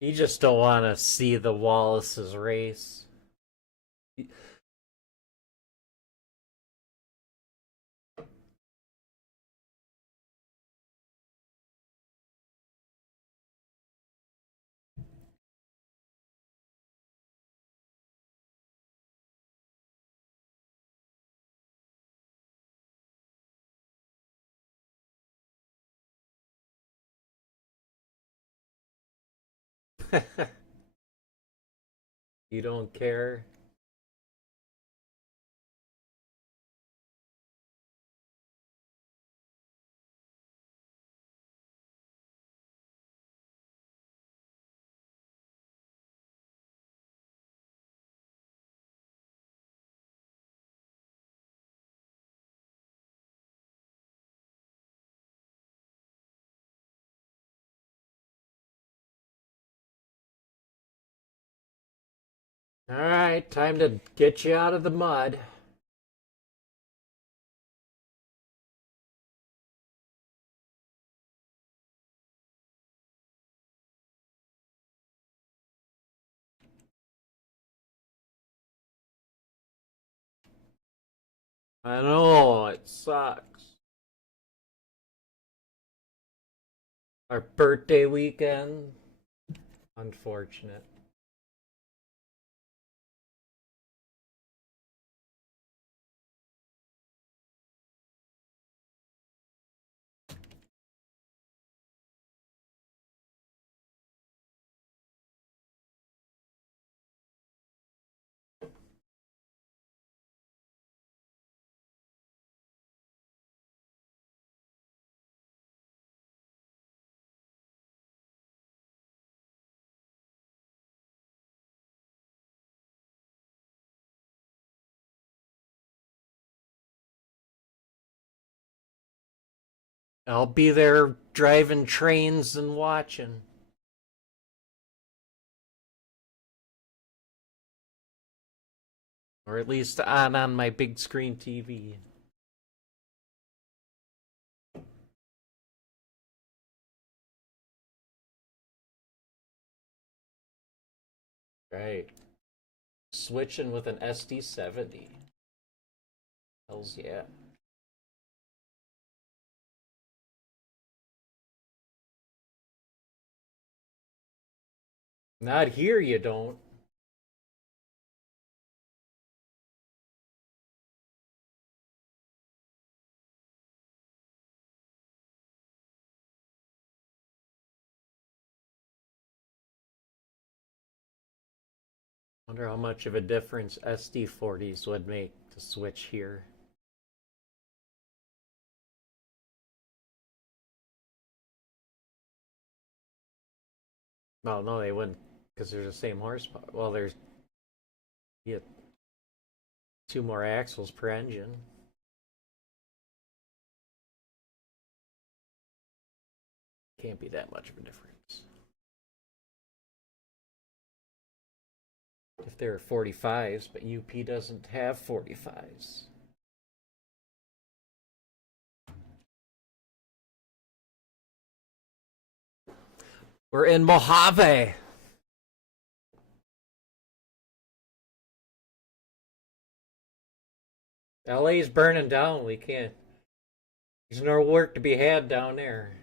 You just don't want to see the Wallace's race. You don't care. All right, time to get you out of the mud. I know, it sucks. Our birthday weekend. Unfortunate. I'll be there driving trains and watching. Or at least on my big screen TV. Right. Switching with an SD70. Hells yeah. Not here, you don't. Wonder how much of a difference SD40s would make to switch here. Well, no, they wouldn't, because they're the same horsepower. Well, there's yeah, 2 more axles per engine. Can't be that much of a difference. If there are 45s, but UP doesn't have 45s. We're in Mojave. LA's burning down. We can't. There's no work to be had down there.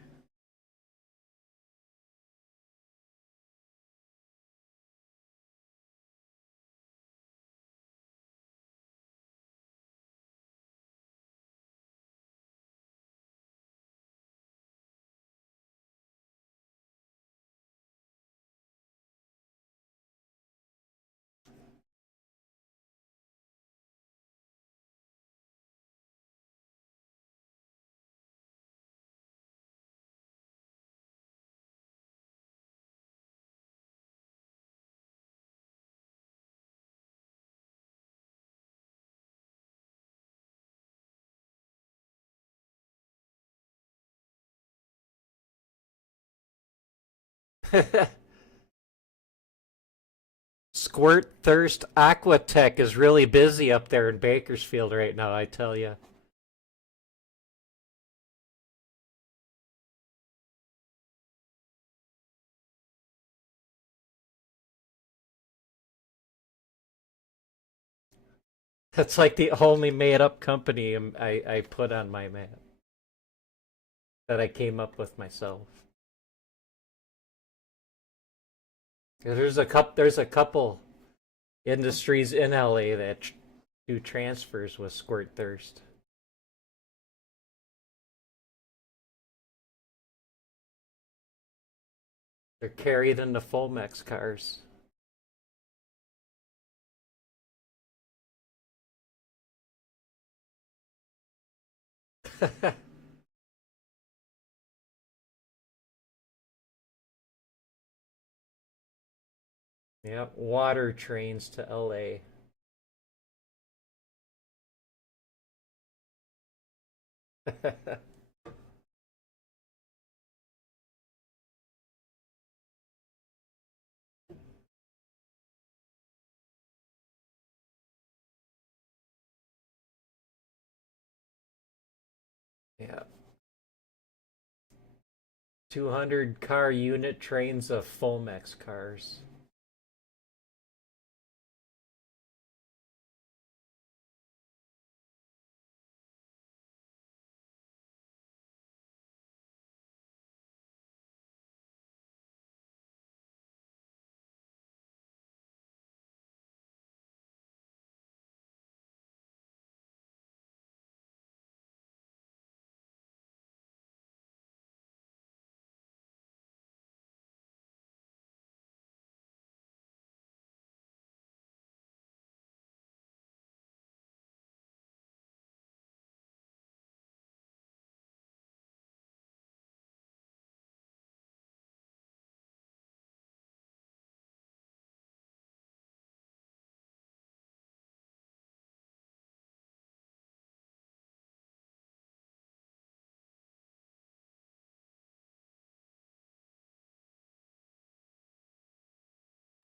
Squirt Thirst Aquatech is really busy up there in Bakersfield right now, I tell you. That's like the only made up company I put on my map that I came up with myself. There's a couple industries in LA that do transfers with Squirt Thirst. They're carried in the Fomex cars. Yep, water trains to LA. Yeah. 200 car unit trains of Fomex cars.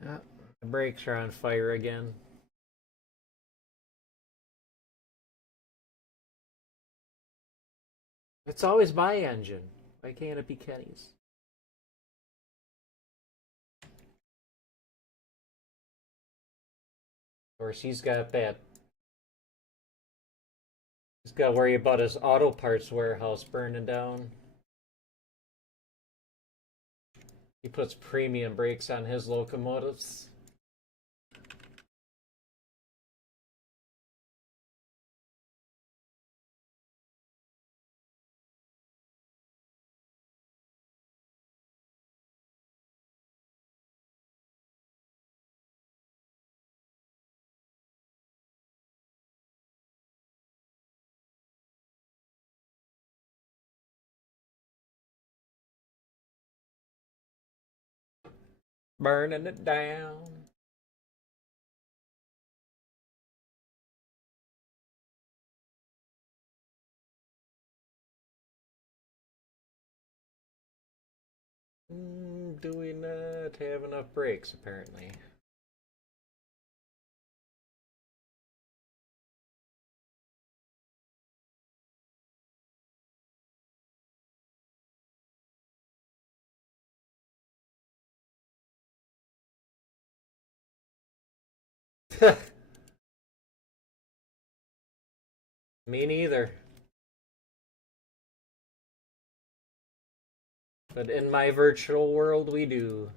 Yeah, the brakes are on fire again. It's always my engine. Why can't it be Kenny's? Of course, he's got that. He's got to worry about his auto parts warehouse burning down. He puts premium brakes on his locomotives. Burning it down. Do we not have enough brakes, apparently? Me neither. But in my virtual world, we do.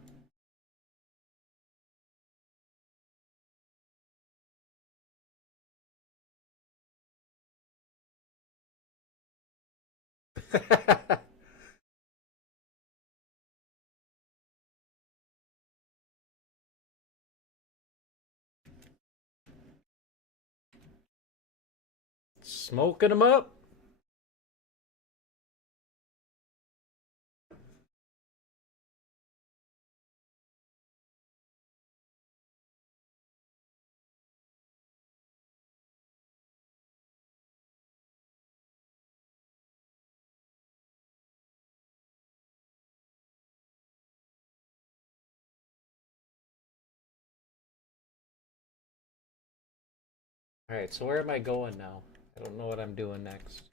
Smoking them up. Alright, so where am I going now? I don't know what I'm doing next.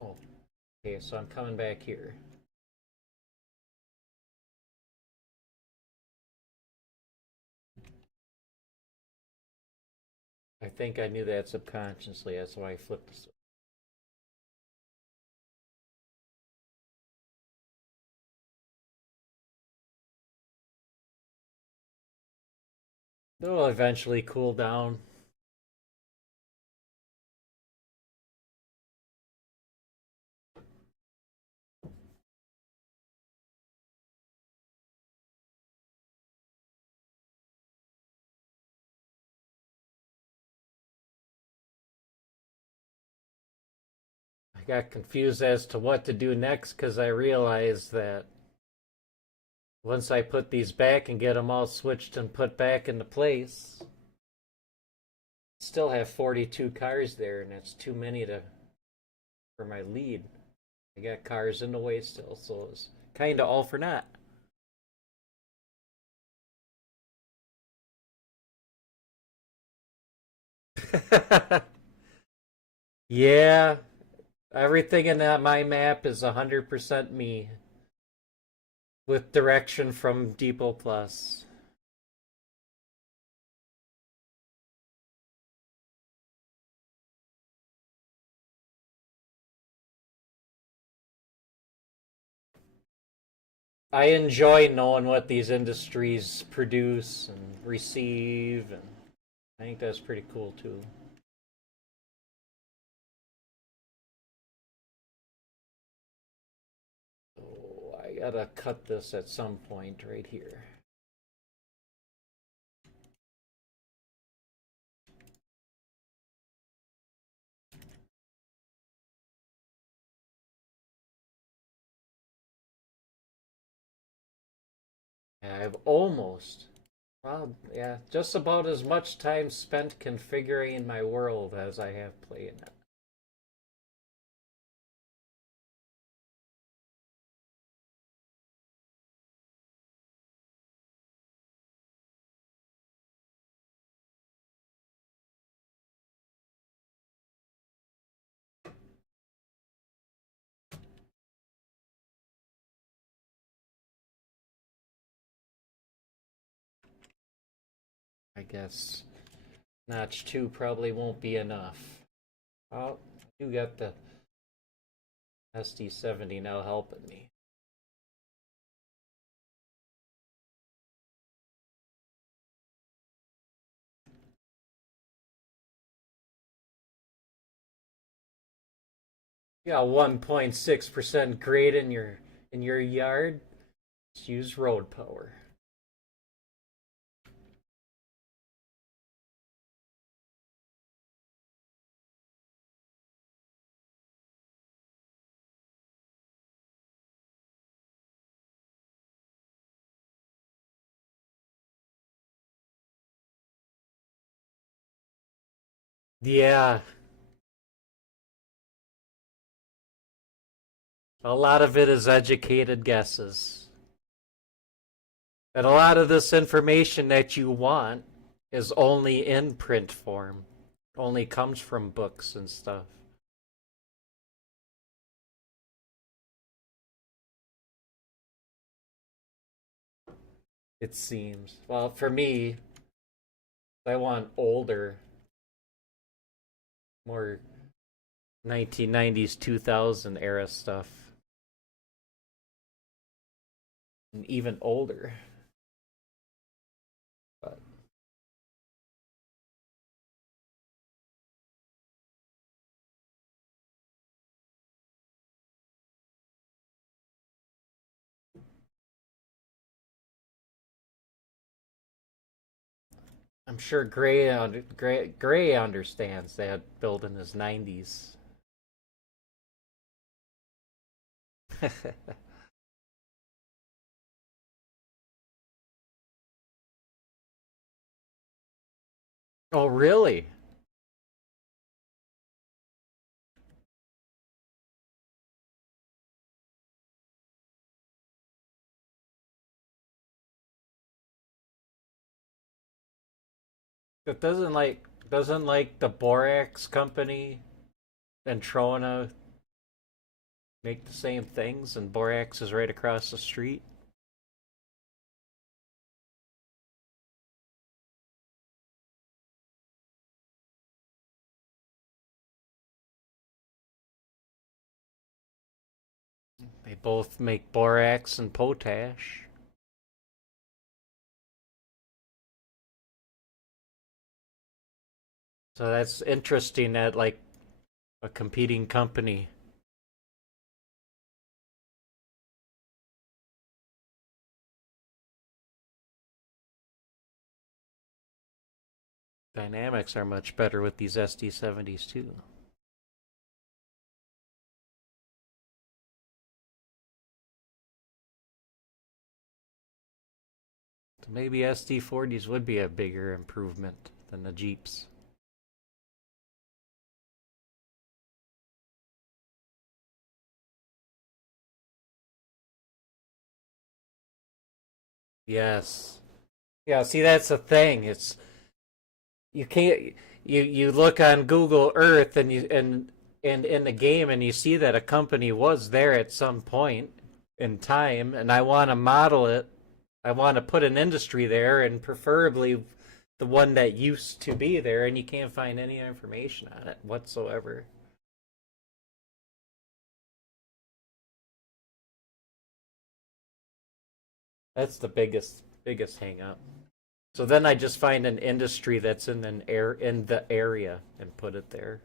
Oh, okay, so I'm coming back here. I think I knew that subconsciously, that's why I flipped this. It'll eventually cool down. I got confused as to what to do next because I realized that once I put these back and get them all switched and put back into place, still have 42 cars there, and that's too many to for my lead. I got cars in the way still, so it's kind of all for naught. Yeah, everything in that my map is 100% me with direction from Depot Plus. I enjoy knowing what these industries produce and receive, and I think that's pretty cool too. Oh, I gotta cut this at some point right here. Yeah, I've almost, well, yeah, just about as much time spent configuring my world as I have playing it. I guess notch 2 probably won't be enough. Oh, you got the SD70 now helping me. You got 1.6% grade in your yard. Just use road power. Yeah, a lot of it is educated guesses. And a lot of this information that you want is only in print form. Only comes from books and stuff. It seems. Well, for me, I want older, more 1990s, 2000 era stuff. And even older. But I'm sure Gray understands that built in his 90s. Oh, really? It doesn't like the Borax company and Trona make the same things, and Borax is right across the street. They both make borax and potash. So that's interesting that like a competing company. Dynamics are much better with these SD70s too. So maybe SD40s would be a bigger improvement than the Jeeps. Yes. Yeah, see that's the thing. It's you can't you look on Google Earth and in the game, and you see that a company was there at some point in time, and I want to model it. I want to put an industry there, and preferably the one that used to be there, and you can't find any information on it whatsoever. That's the biggest hang up. So then I just find an industry that's in the area and put it there.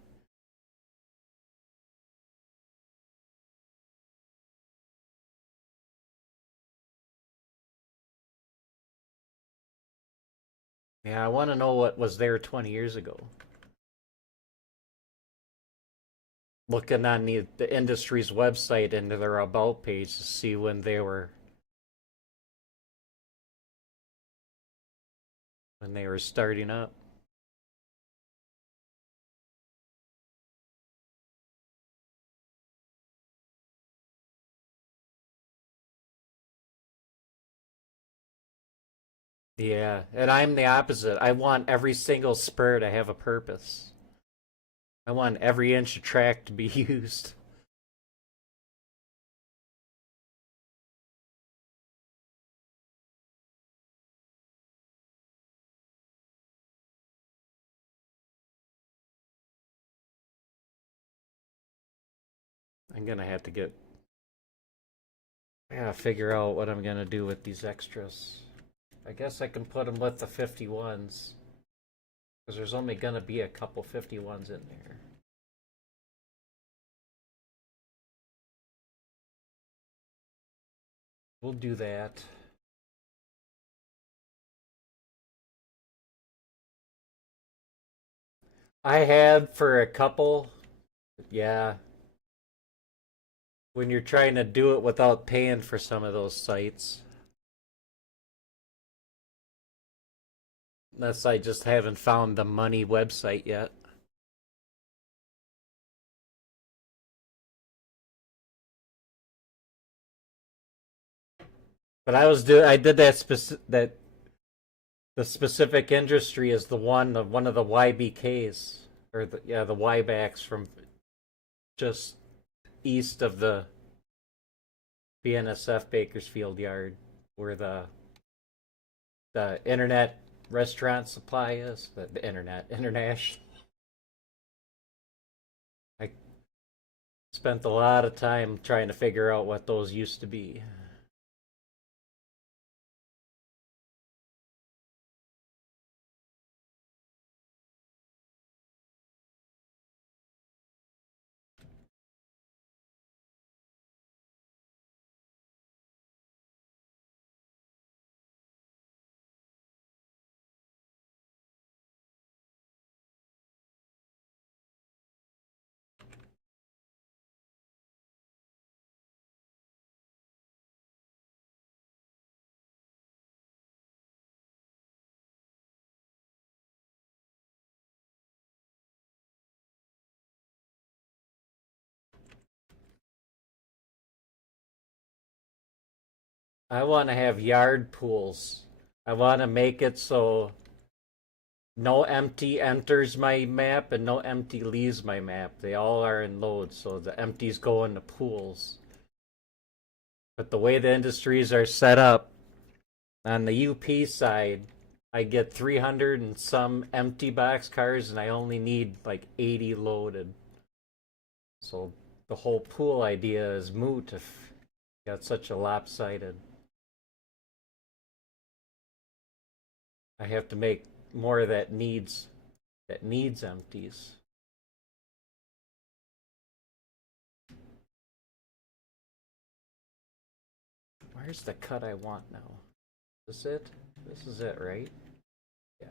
Yeah, I want to know what was there 20 years ago. Looking on the industry's website into their about page to see when they were starting up. Yeah, and I'm the opposite. I want every single spur to have a purpose. I want every inch of track to be used. I'm gonna have to get. I gotta figure out what I'm gonna do with these extras. I guess I can put them with the 51s. Because there's only gonna be a couple 51s in there. We'll do that. I had for a couple, yeah. When you're trying to do it without paying for some of those sites. Unless I just haven't found the money website yet. But I did that the specific industry is one of the YBKs or the Ybacks from just east of the BNSF Bakersfield yard where the internet restaurant supply is the internet international. I spent a lot of time trying to figure out what those used to be. I want to have yard pools. I want to make it so no empty enters my map and no empty leaves my map. They all are in loads, so the empties go into pools. But the way the industries are set up, on the UP side, I get 300 and some empty box cars, and I only need like 80 loaded. So the whole pool idea is moot if you got such a lopsided. I have to make more that needs empties. Where's the cut I want now? Is this it? This is it, right? Yeah.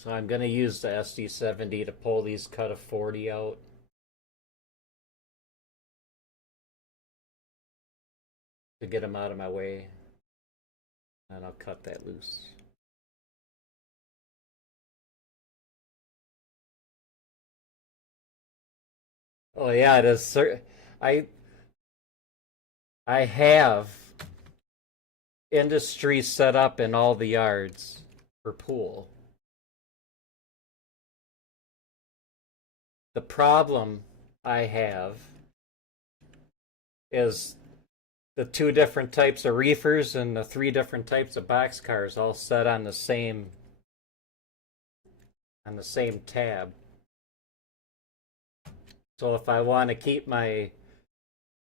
So I'm going to use the SD70 to pull these cut of 40 out. To get them out of my way. And I'll cut that loose. Oh yeah, it is. I I have industry set up in all the yards for pool. The problem I have is the two different types of reefers and the three different types of boxcars all set on the same tab. So if I want to keep my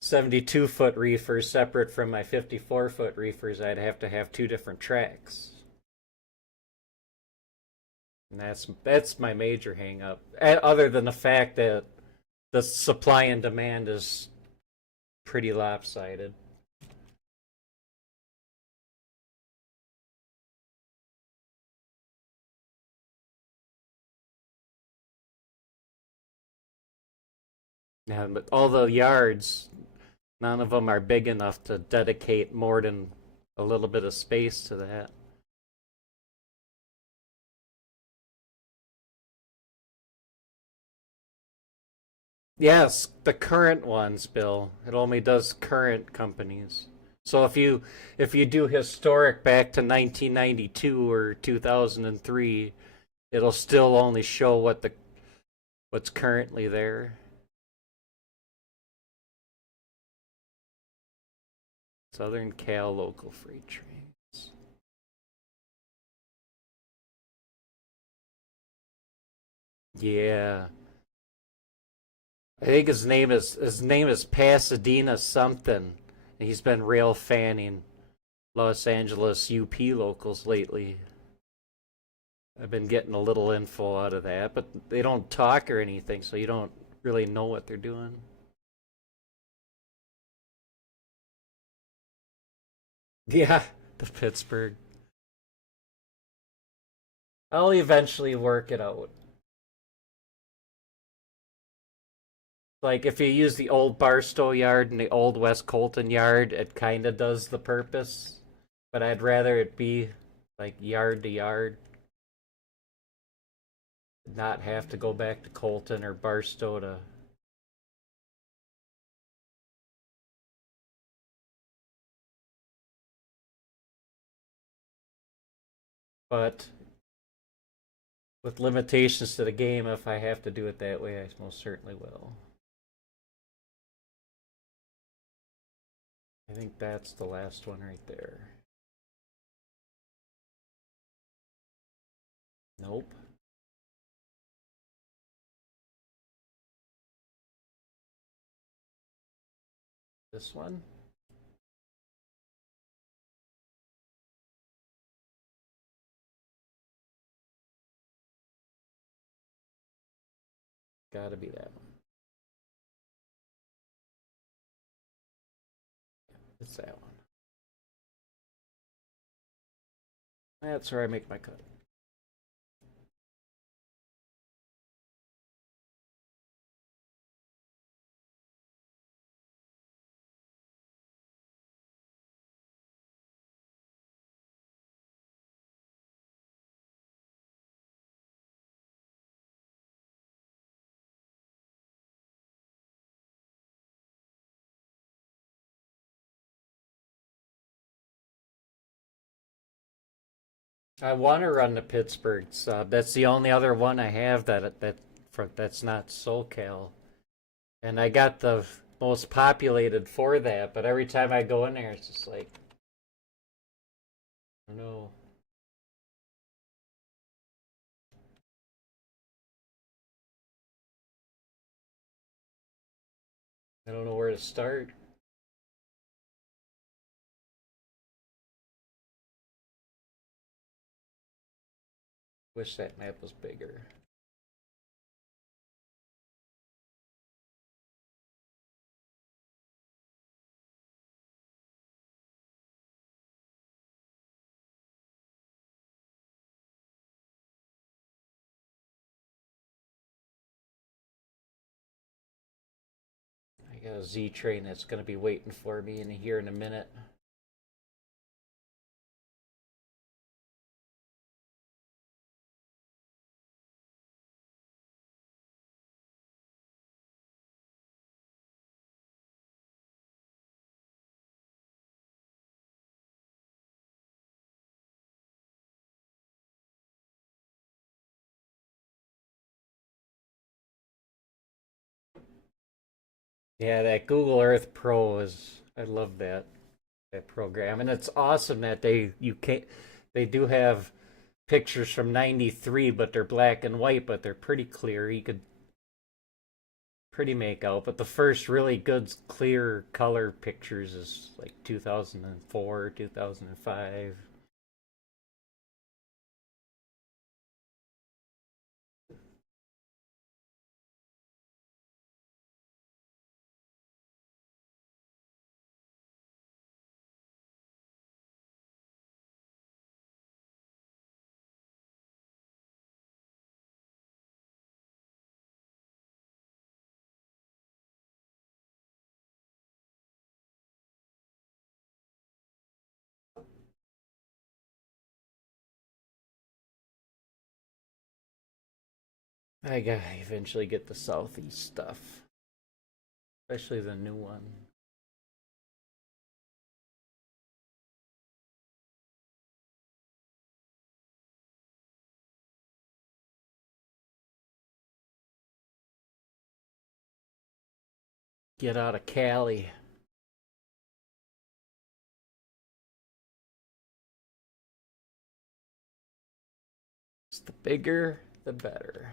72-foot reefers separate from my 54-foot reefers, I'd have to have two different tracks. And that's my major hang up. Other than the fact that the supply and demand is pretty lopsided. Yeah, but all the yards, none of them are big enough to dedicate more than a little bit of space to that. Yes, the current ones, Bill. It only does current companies. So if you do historic back to 1992 or 2003, it'll still only show what's currently there. Southern Cal local freight trains. Yeah. I think his name is Pasadena something. He's been rail fanning Los Angeles UP locals lately. I've been getting a little info out of that, but they don't talk or anything, so you don't really know what they're doing. Yeah, the Pittsburgh. I'll eventually work it out. Like if you use the old Barstow yard and the old West Colton yard, it kind of does the purpose. But I'd rather it be like yard to yard, not have to go back to Colton or Barstow to. But with limitations to the game, if I have to do it that way, I most certainly will. I think that's the last one right there. Nope. This one? Gotta be that one. It's that one. That's where I make my cut. I want to run the Pittsburgh sub. That's the only other one I have that's not SoCal. And I got the most populated for that, but every time I go in there, it's just like, I don't know. I don't know where to start. Wish that map was bigger. got a Z train that's going to be waiting for me in here in a minute. Yeah, that Google Earth Pro is, I love that program, and it's awesome that they do have pictures from '93, but they're black and white, but they're pretty clear. You could pretty make out, but the first really good clear color pictures is like 2004, 2005. I gotta eventually get the southeast stuff, especially the new one. Get out of Cali. It's the bigger, the better.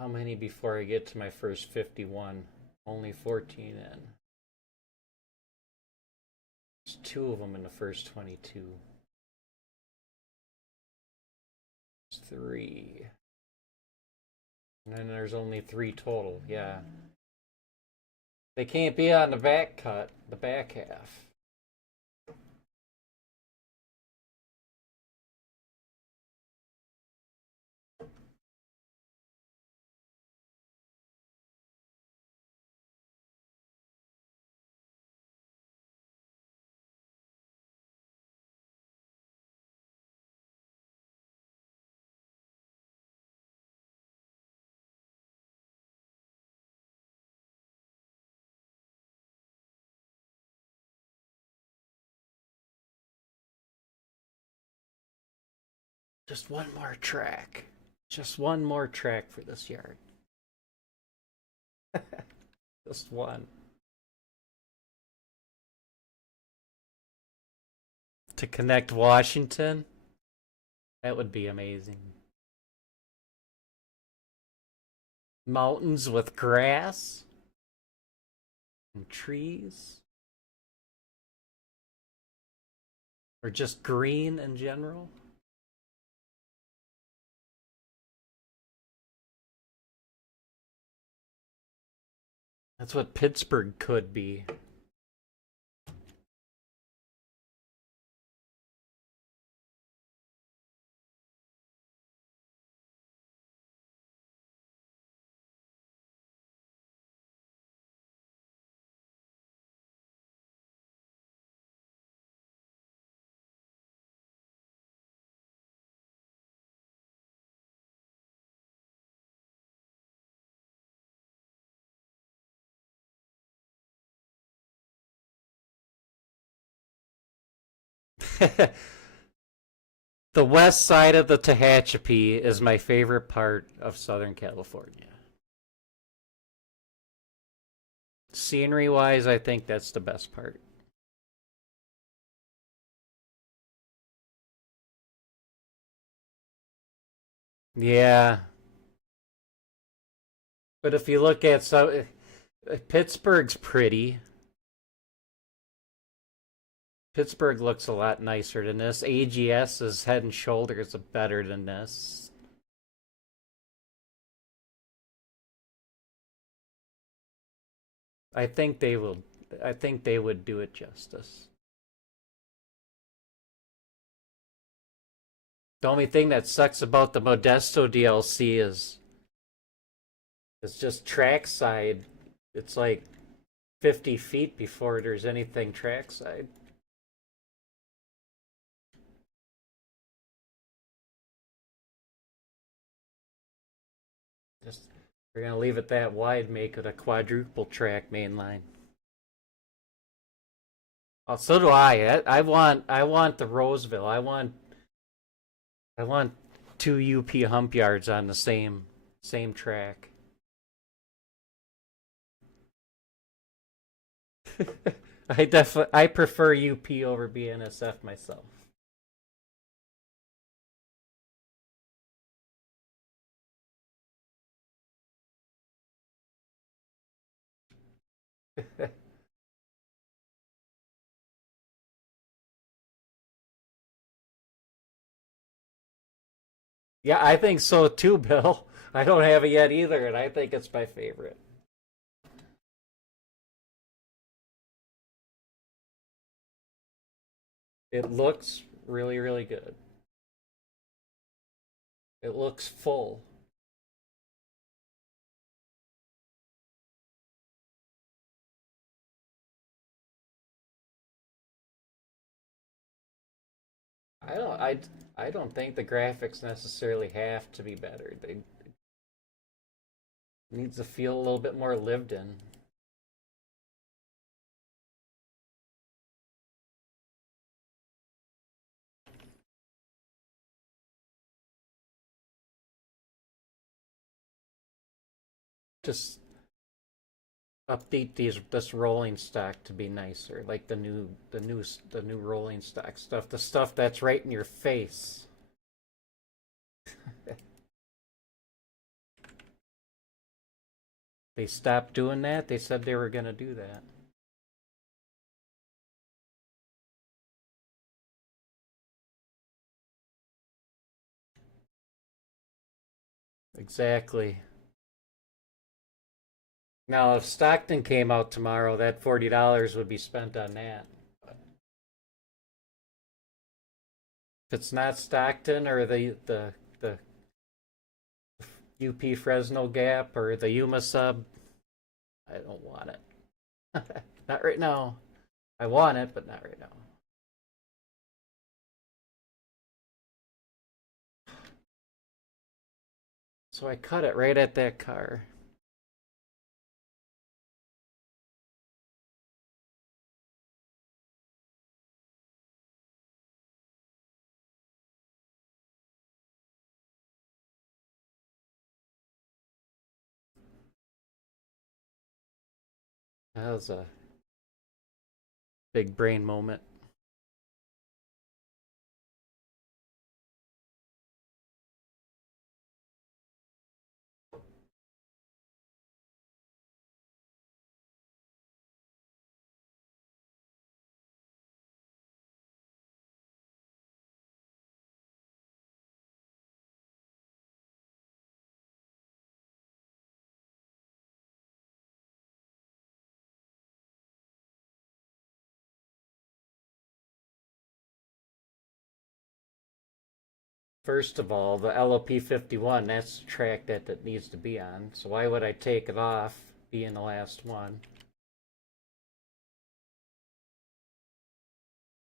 How many before I get to my first 51? Only 14 in. There's two of them in the first 22. There's three. And then there's only three total, yeah. They can't be on the back cut, the back half. Just one more track. Just one more track for this yard. Just one. To connect Washington? That would be amazing. Mountains with grass and trees? Or just green in general? That's what Pittsburgh could be. The west side of the Tehachapi is my favorite part of Southern California. Scenery wise, I think that's the best part. Yeah. But if you look at Pittsburgh's pretty. Pittsburgh looks a lot nicer than this. AGS is head and shoulders better than this. I think they will. I think they would do it justice. The only thing that sucks about the Modesto DLC is it's just trackside. It's like 50 feet before there's anything trackside. Just we're gonna leave it that wide, make it a quadruple track main line. Oh, so do I. I want the Roseville. I want two UP hump yards on the same track. I prefer UP over BNSF myself. Yeah, I think so too, Bill. I don't have it yet either, and I think it's my favorite. It looks really, really good. It looks full. I don't I don't think the graphics necessarily have to be better. They needs to feel a little bit more lived in. Just update this rolling stock to be nicer, like the new rolling stock stuff, the stuff that's right in your face. They stopped doing that. They said they were going to do that. Exactly. Now, if Stockton came out tomorrow, that $40 would be spent on that. If it's not Stockton or the UP Fresno Gap or the Yuma sub, I don't want it. Not right now. I want it, but not right now. So I cut it right at that car. That was a big brain moment. First of all, the LOP 51, that's the track that needs to be on. So why would I take it off, being the last one?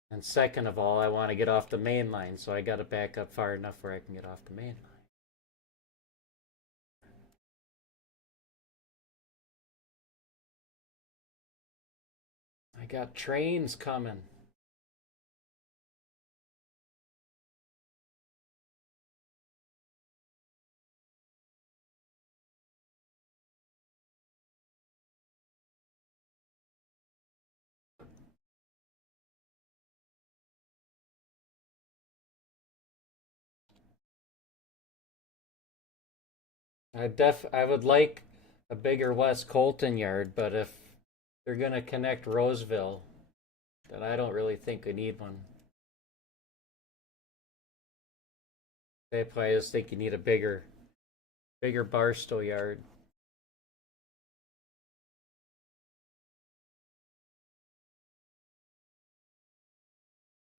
And second of all, I want to get off the main line, so I got to back up far enough where I can get off the main line. I got trains coming. I would like a bigger West Colton yard, but if they're gonna connect Roseville, then I don't really think we need one. They probably just think you need a bigger barstow yard.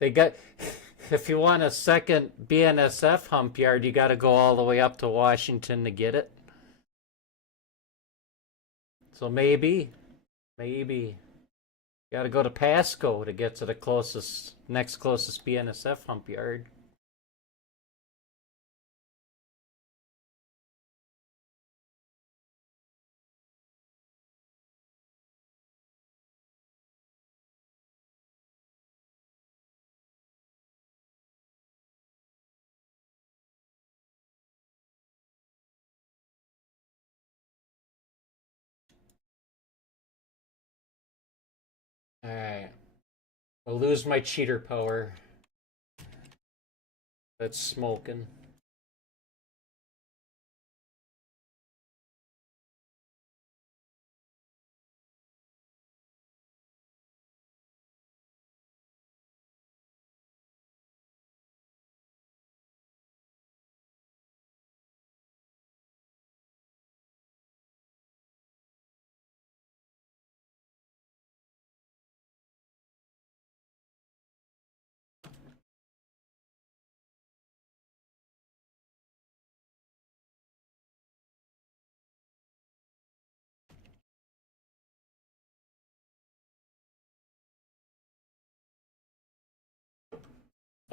They got, if you want a second BNSF hump yard, you got to go all the way up to Washington to get it. So maybe you got to go to Pasco to get to the next closest BNSF hump yard. All right. I'll lose my cheater power. That's smoking.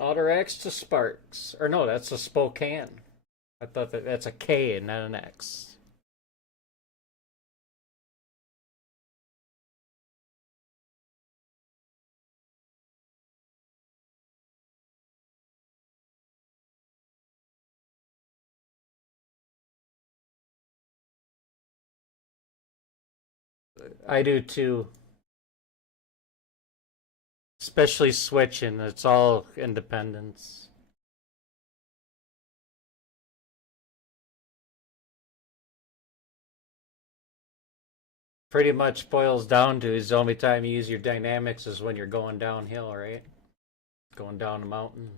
Otter X to Sparks. Or no, that's a Spokane. I thought that's a K and not an X. I do too. Especially switching. It's all independence. Pretty much boils down to is the only time you use your dynamics is when you're going downhill, right? Going down a mountain.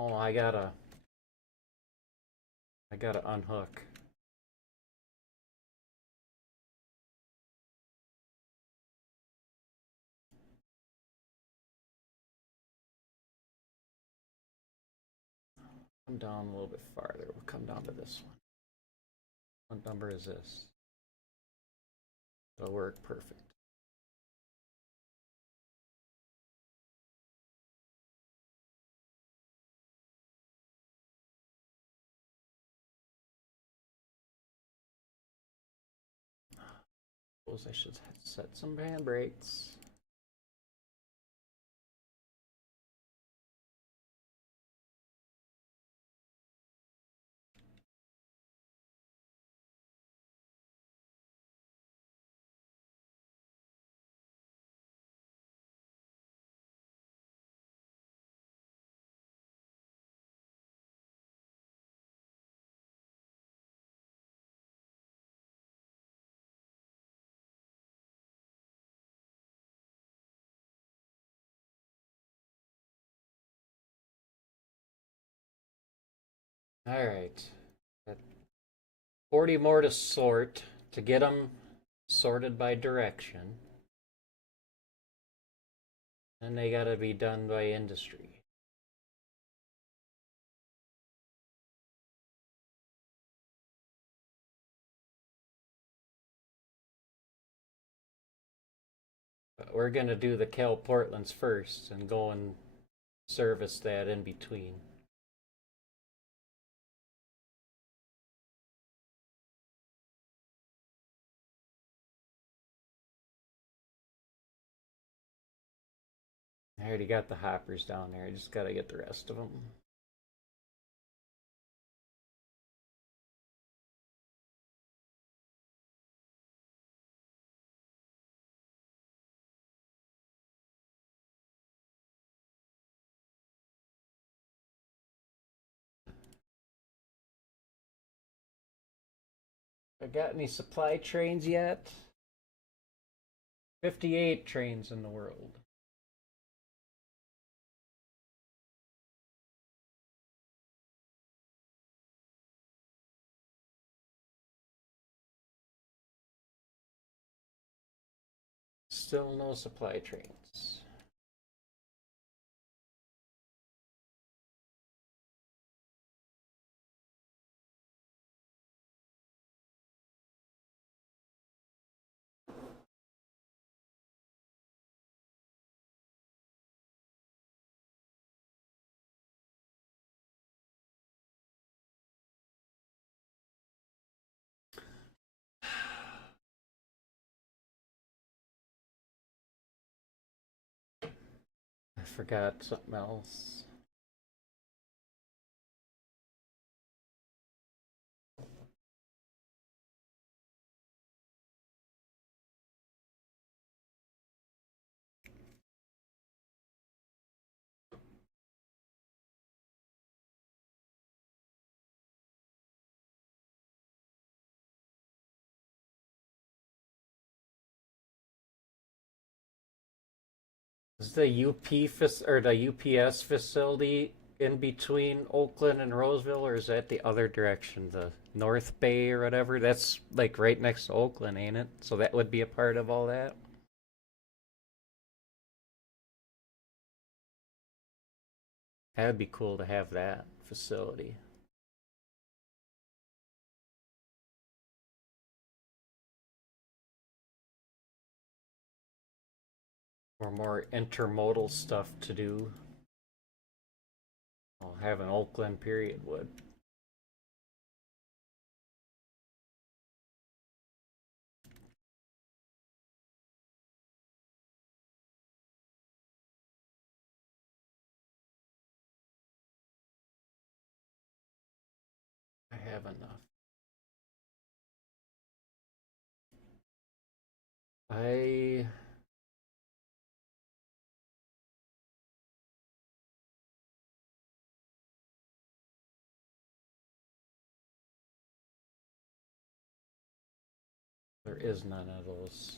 Oh, I gotta unhook. Come down a little bit farther. We'll come down to this one. What number is this? It'll work perfect. Suppose I should set some handbrakes. All right. 40 more to sort to get them sorted by direction. And they got to be done by industry. But we're going to do the CalPortlands first and go and service that in between. I already got the hoppers down there. I just got to get the rest of them. I got any supply trains yet? 58 trains in the world. Still no supply trains. I forgot something else. Is the or the UPS facility in between Oakland and Roseville, or is that the other direction, the North Bay or whatever? That's like right next to Oakland, ain't it? So that would be a part of all that. That'd be cool to have that facility. Or more intermodal stuff to do. Well, having Oakland period would. I have enough. I There is none of those.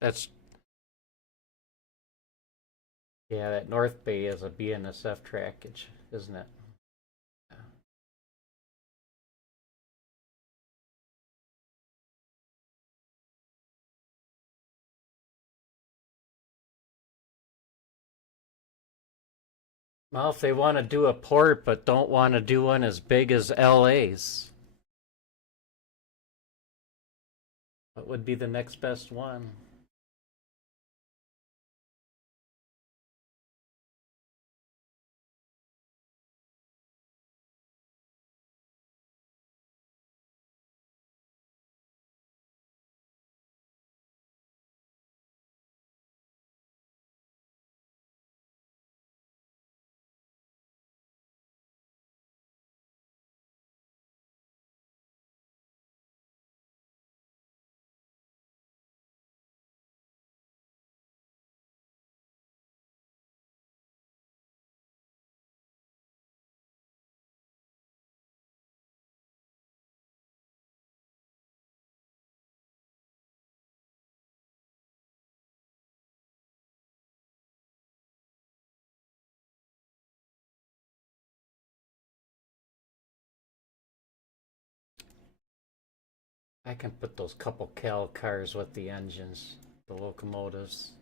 That's Yeah, that North Bay is a BNSF trackage, isn't it? Well, if they want to do a port but don't want to do one as big as LA's, what would be the next best one? I can put those couple Cal cars with the engines, the locomotives.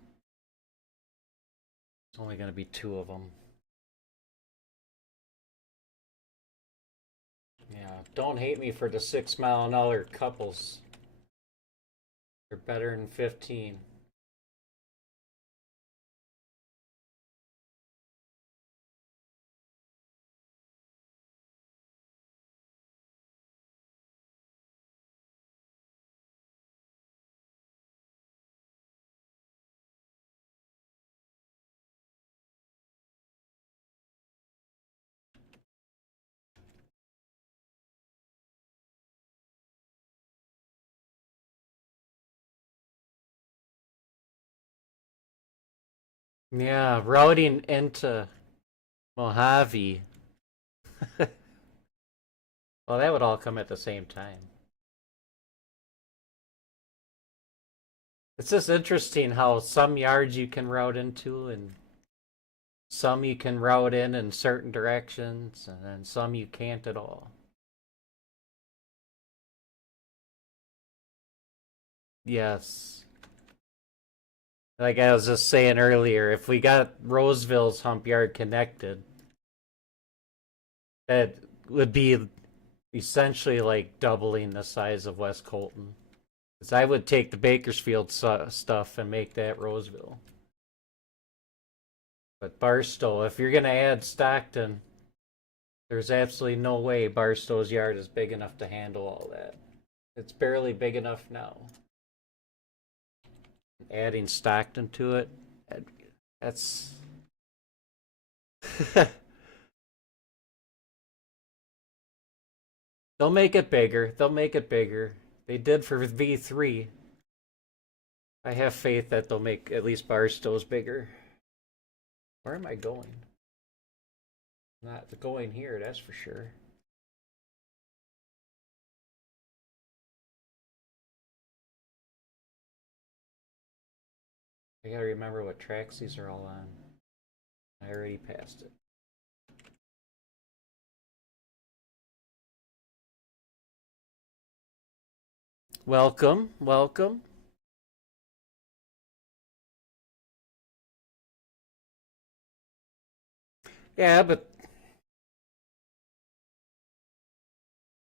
It's only going to be two of them. Yeah, don't hate me for the 6 mile an hour couples. They're better than 15. Yeah, routing into Mojave. Well, that would all come at the same time. It's just interesting how some yards you can route into and some you can route in certain directions and then some you can't at all. Yes. Like I was just saying earlier, if we got Roseville's hump yard connected, that would be essentially like doubling the size of West Colton. Because I would take the Bakersfield stuff and make that Roseville. But Barstow, if you're going to add Stockton, there's absolutely no way Barstow's yard is big enough to handle all that. It's barely big enough now. Adding Stockton to it, that's. They'll make it bigger. They'll make it bigger. They did for V3. I have faith that they'll make at least Barstow's bigger. Where am I going? Not going here, that's for sure. I gotta remember what tracks these are all on. I already passed it. Welcome, welcome. Yeah, but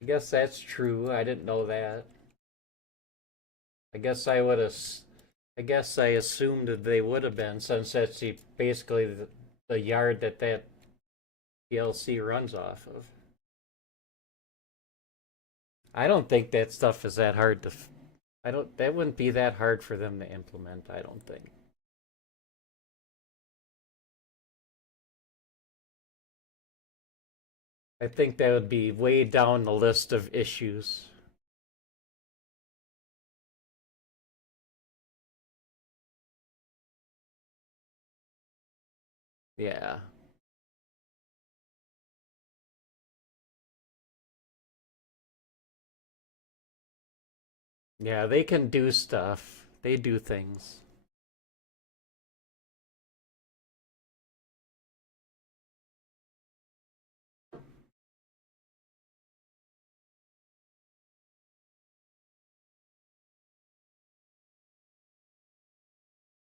I guess that's true. I didn't know that. I guess I would have. I guess I assumed that they would have been, since that's basically the yard that PLC runs off of. I don't think that stuff is that hard to. I don't. That wouldn't be that hard for them to implement. I don't think. I think that would be way down the list of issues. Yeah. Yeah, they can do stuff. They do things.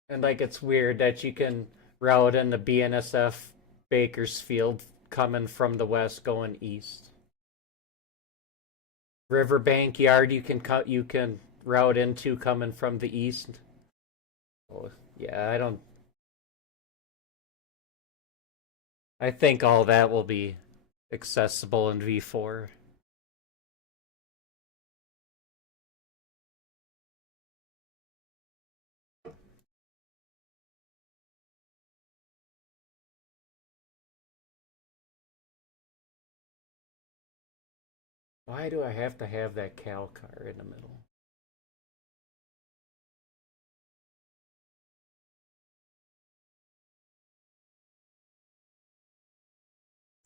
And like it's weird that you can route into BNSF Bakersfield coming from the west going east. Riverbank Yard you can route into coming from the east. Oh, yeah, I don't. I think all that will be accessible in V4. Why do I have to have that Cal car in the middle?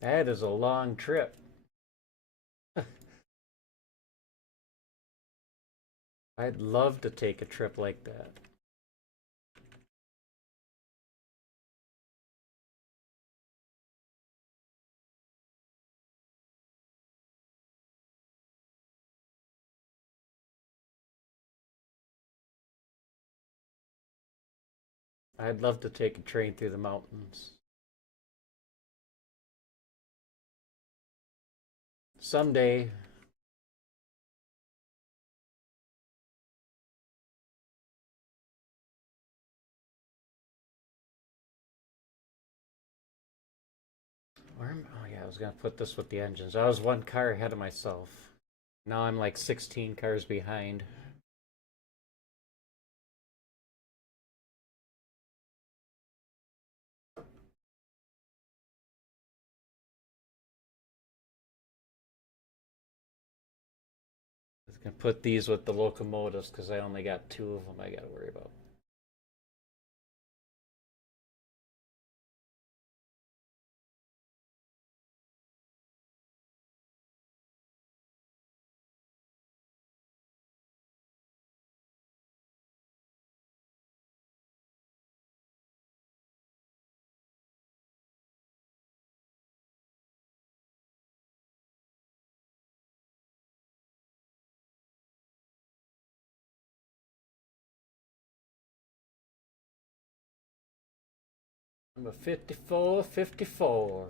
That is a long trip. I'd love to take a trip like that. I'd love to take a train through the mountains. Someday. Oh yeah, I was gonna put this with the engines. I was one car ahead of myself. Now I'm like 16 cars behind. I was gonna put these with the locomotives because I only got two of them I gotta worry about. Number 54, 54.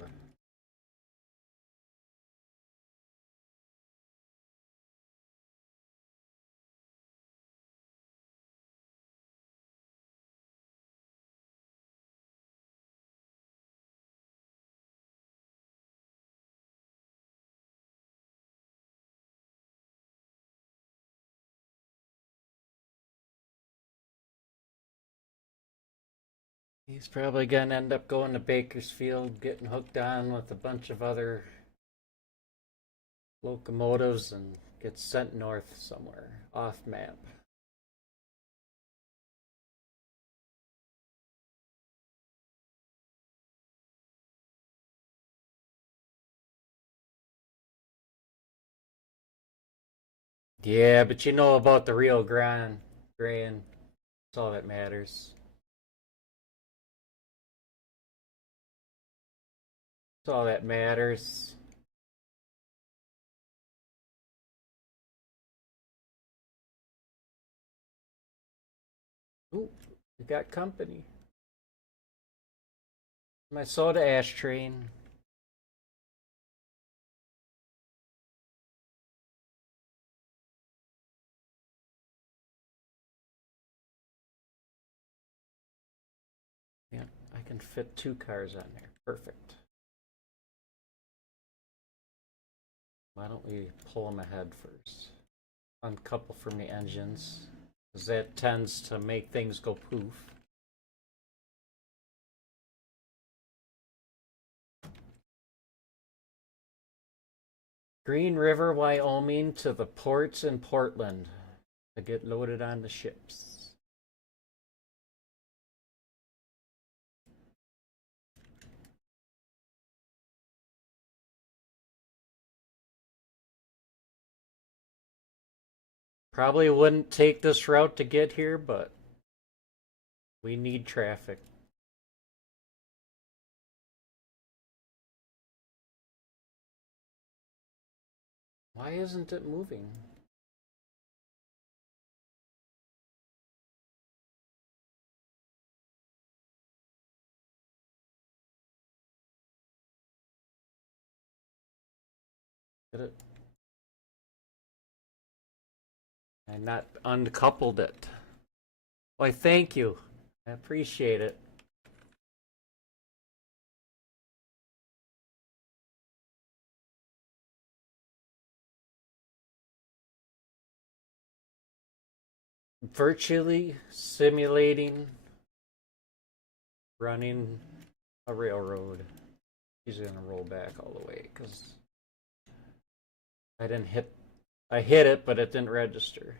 He's probably gonna end up going to Bakersfield, getting hooked on with a bunch of other locomotives, and gets sent north somewhere, off map. Yeah, but you know about the Rio Grande. Grand. That's all that matters. That's all that matters. Ooh, we got company. My soda ash train. Yeah, I can fit 2 cars on there. Perfect. Why don't we pull them ahead first? Uncouple from the engines, because that tends to make things go poof. Green River, Wyoming to the ports in Portland to get loaded on the ships. Probably wouldn't take this route to get here, but we need traffic. Why isn't it moving? Did it? I not uncoupled it. Why, thank you. I appreciate it. Virtually simulating running a railroad. He's gonna roll back all the way because I didn't hit. I hit it, but it didn't register.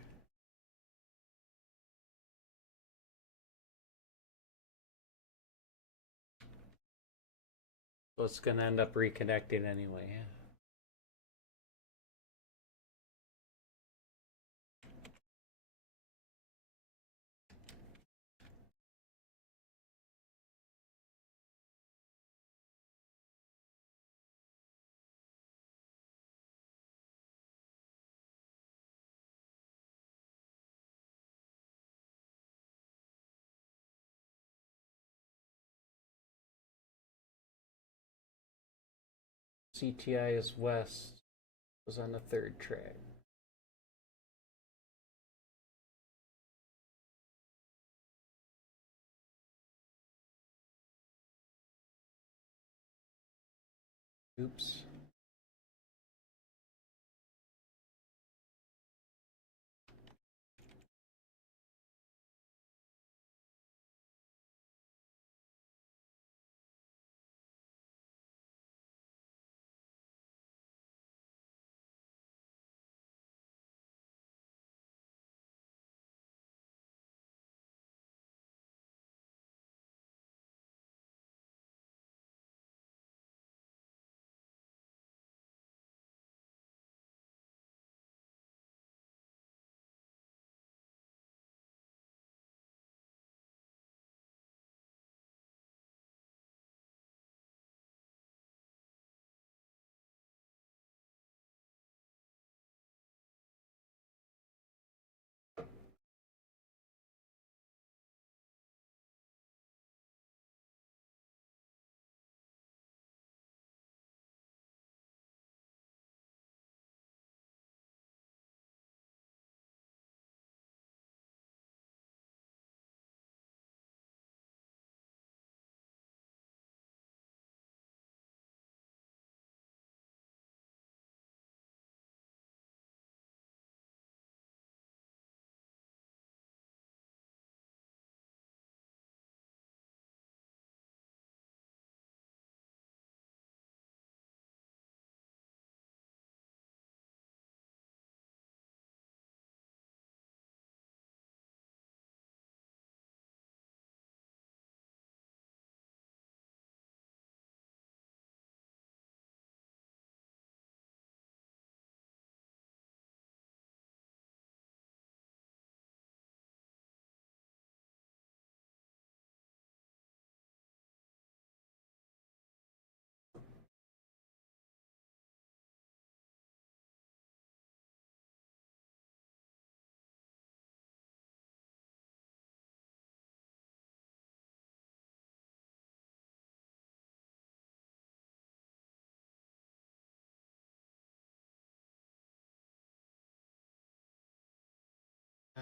So it's gonna end up reconnecting anyway. CTI is west. Was on the 3rd track. Oops.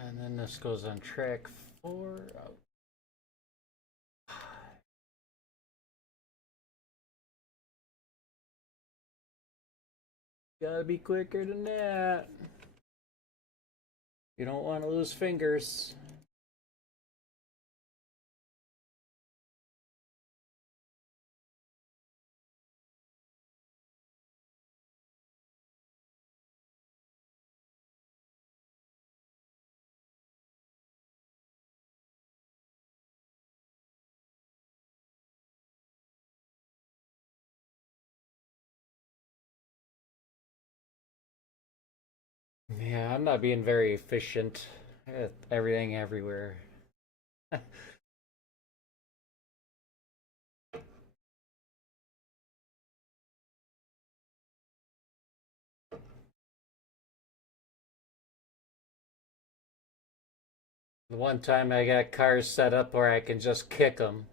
And then this goes on track 4. Gotta be quicker than that. You don't want to lose fingers. Yeah, I'm not being very efficient. I got everything everywhere. The one time I got cars set up where I can just kick them.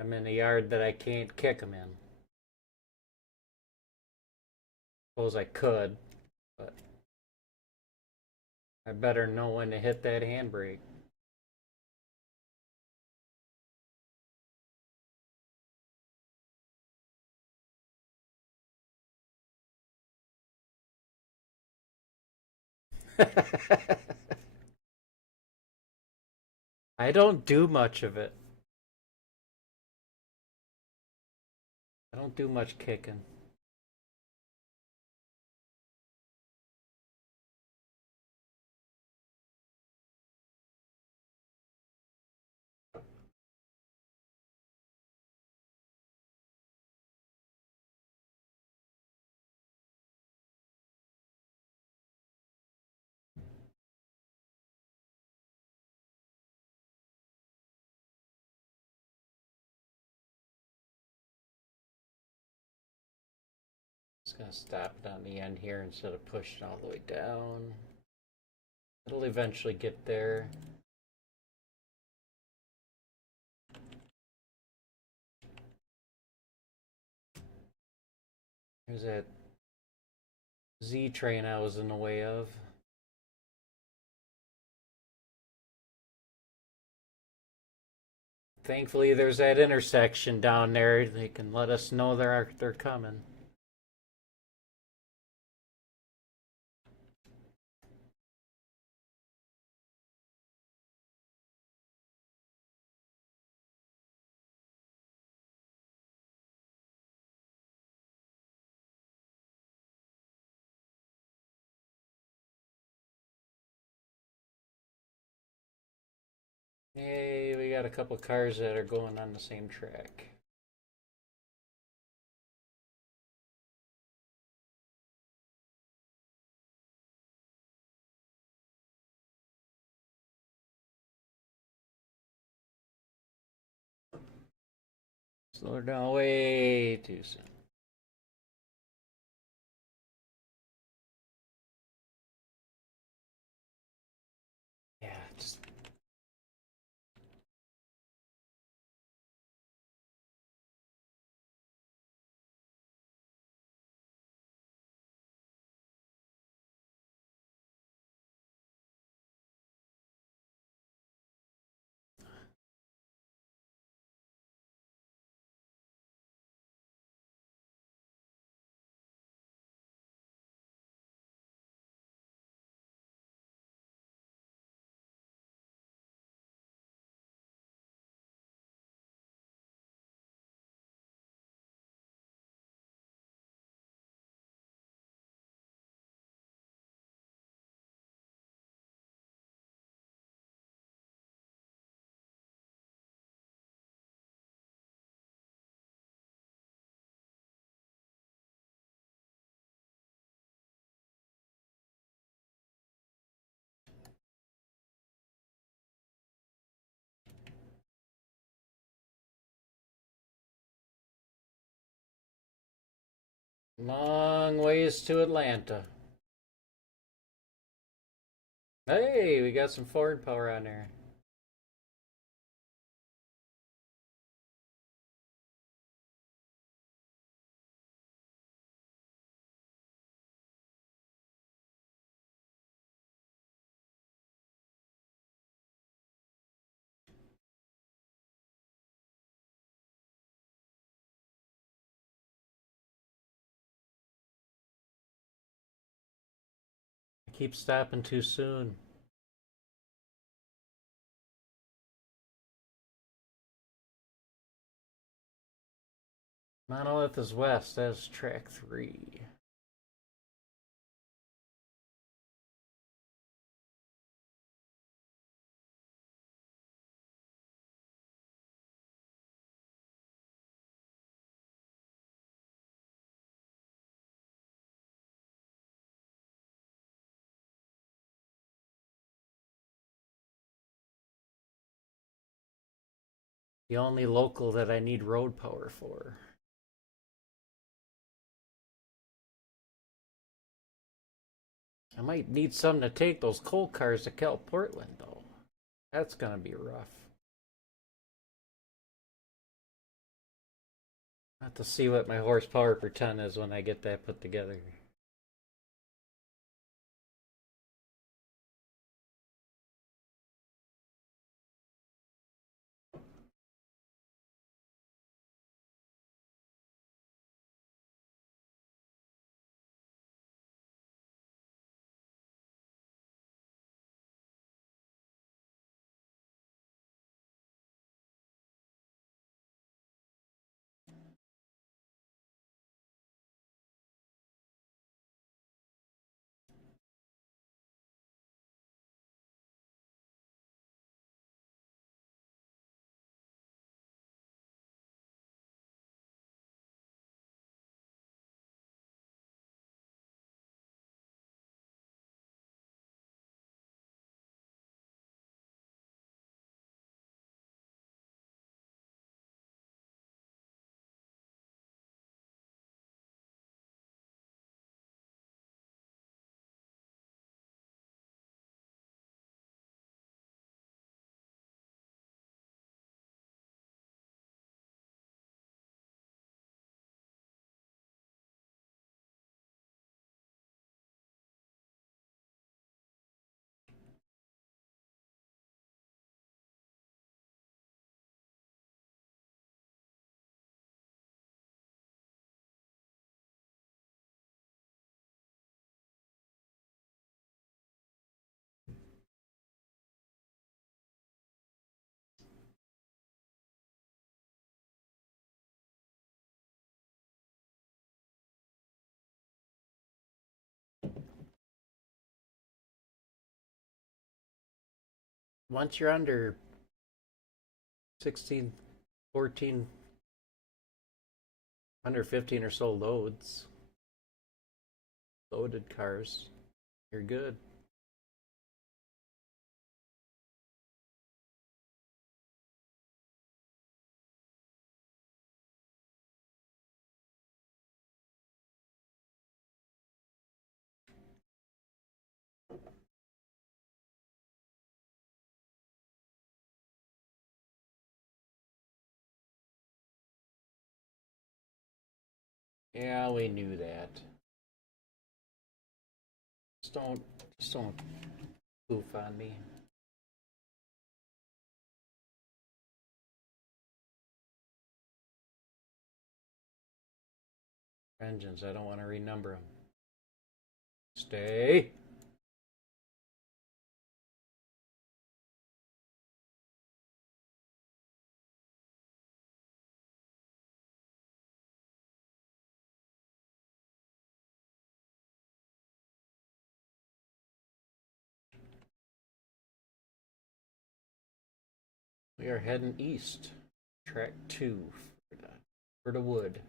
I'm in a yard that I can't kick them in. Suppose I could, but I better know when to hit that handbrake. I don't do much of it. I don't do much kicking. Just gonna stop it on the end here instead of pushing all the way down. It'll eventually get there. There's that Z train I was in the way of. Thankfully, there's that intersection down there. They can let us know they're coming. Yay, we got a couple cars that are going on the same track. Slow her down way too soon. Yeah, just long ways to Atlanta. Hey, we got some forward power on there. Keep stopping too soon. Monolith is west. That's track 3. The only local that I need road power for. I might need some to take those coal cars to CalPortland, though. That's gonna be rough. I'll have to see what my horsepower per ton is when I get that put together. Once you're under 16, 14, under 15 or so loaded cars, you're good. Yeah, we knew that. Just don't goof on me. Engines, I don't want to renumber them. Stay. We are heading east. Track 2 for the wood.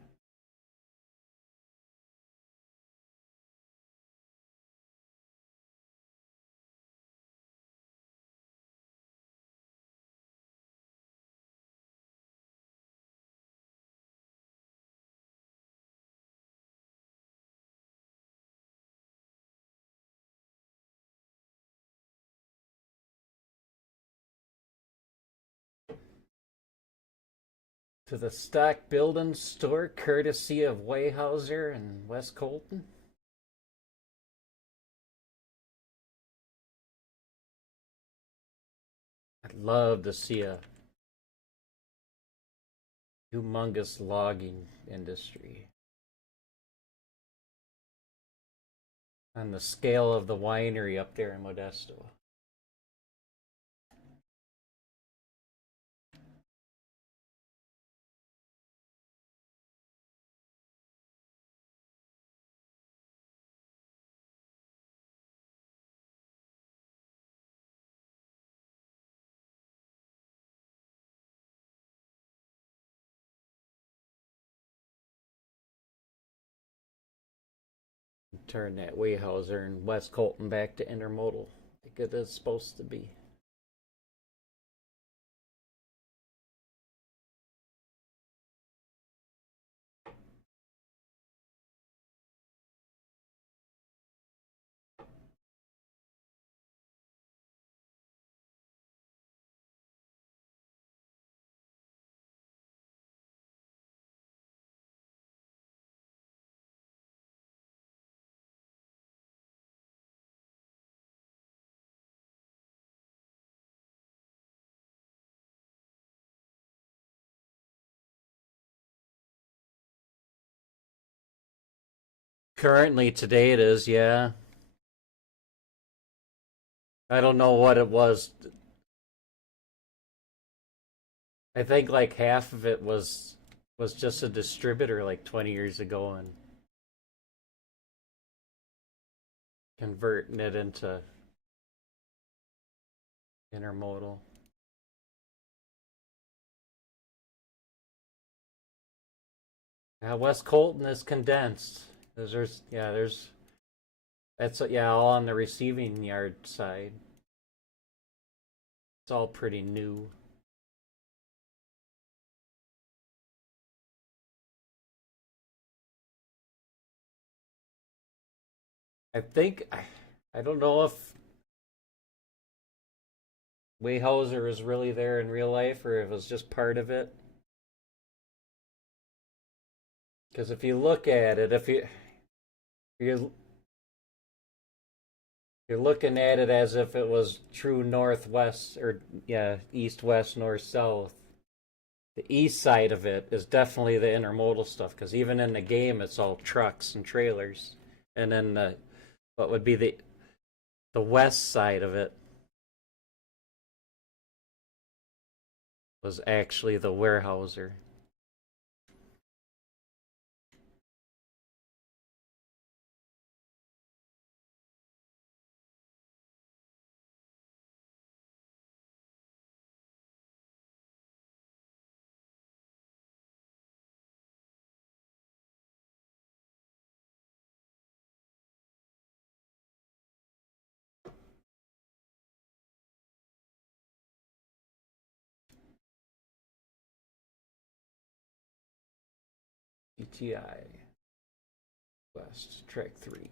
To the stock building store, courtesy of Weyhauser and West Colton. I'd love to see a humongous logging industry. on the scale of the winery up there in Modesto. Turn that Weyhauser and West Colton back to intermodal like it is supposed to be. Currently, today it is, yeah. I don't know what it was. I think like half of it was just a distributor like 20 years ago and converting it into intermodal. West Colton is condensed. There's that's all on the receiving yard side. It's all pretty new. I don't know if Weyhauser is really there in real life or if it was just part of it. Because if you look at it, if you're looking at it as if it was true northwest or east west north south. The east side of it is definitely the intermodal stuff because even in the game it's all trucks and trailers, and then what would be the west side of it was actually the Weyhauser. ETI West Track 3.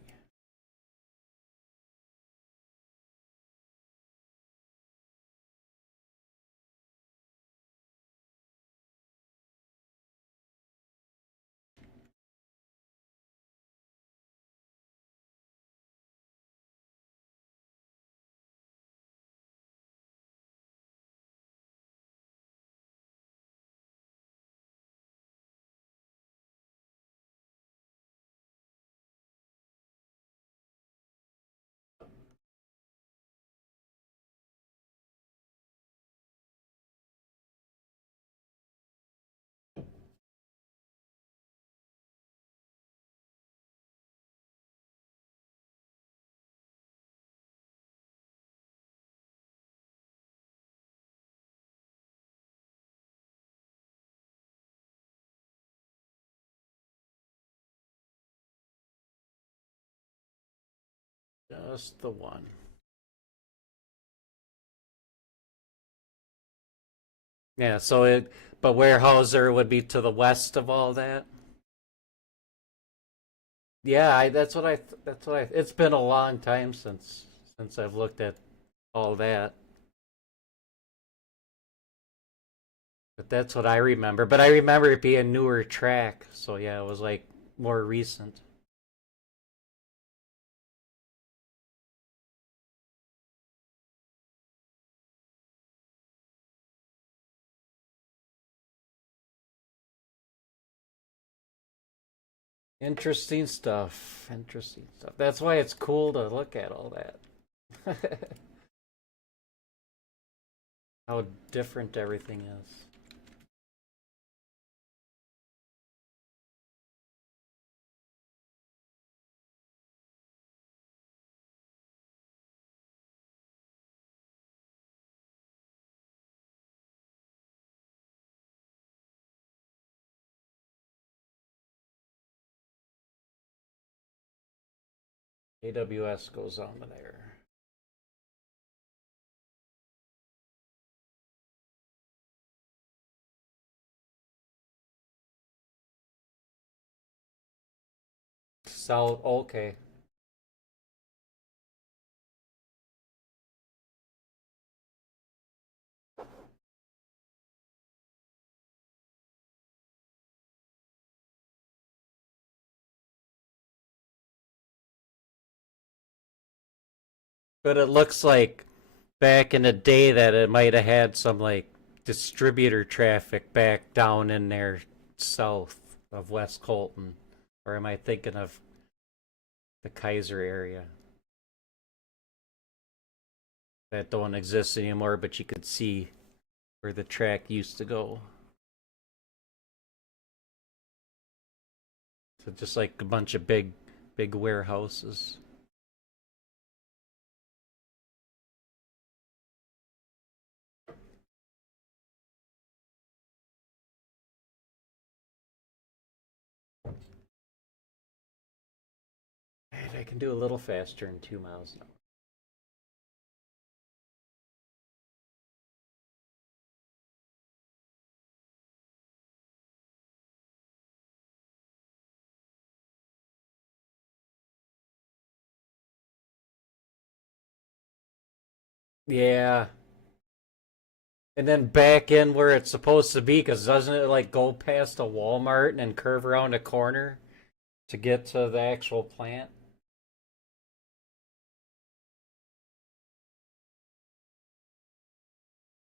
Just the one. Yeah, but Weyhauser would be to the west of all that. Yeah, that's what I. It's been a long time since I've looked at all that, but that's what I remember. But I remember it being newer track, so yeah, it was like more recent. Interesting stuff. Interesting stuff. That's why it's cool to look at all that. How different everything is. AWS goes on there. So, okay. But it looks like back in the day that it might have had some like distributor traffic back down in there south of West Colton. Or am I thinking of the Kaiser area? That don't exist anymore, but you could see where the track used to go. So just like a bunch of big warehouses. And I can do a little faster in 2 miles an hour. Yeah. And then back in where it's supposed to be, because doesn't it like go past a Walmart and then curve around a corner to get to the actual plant?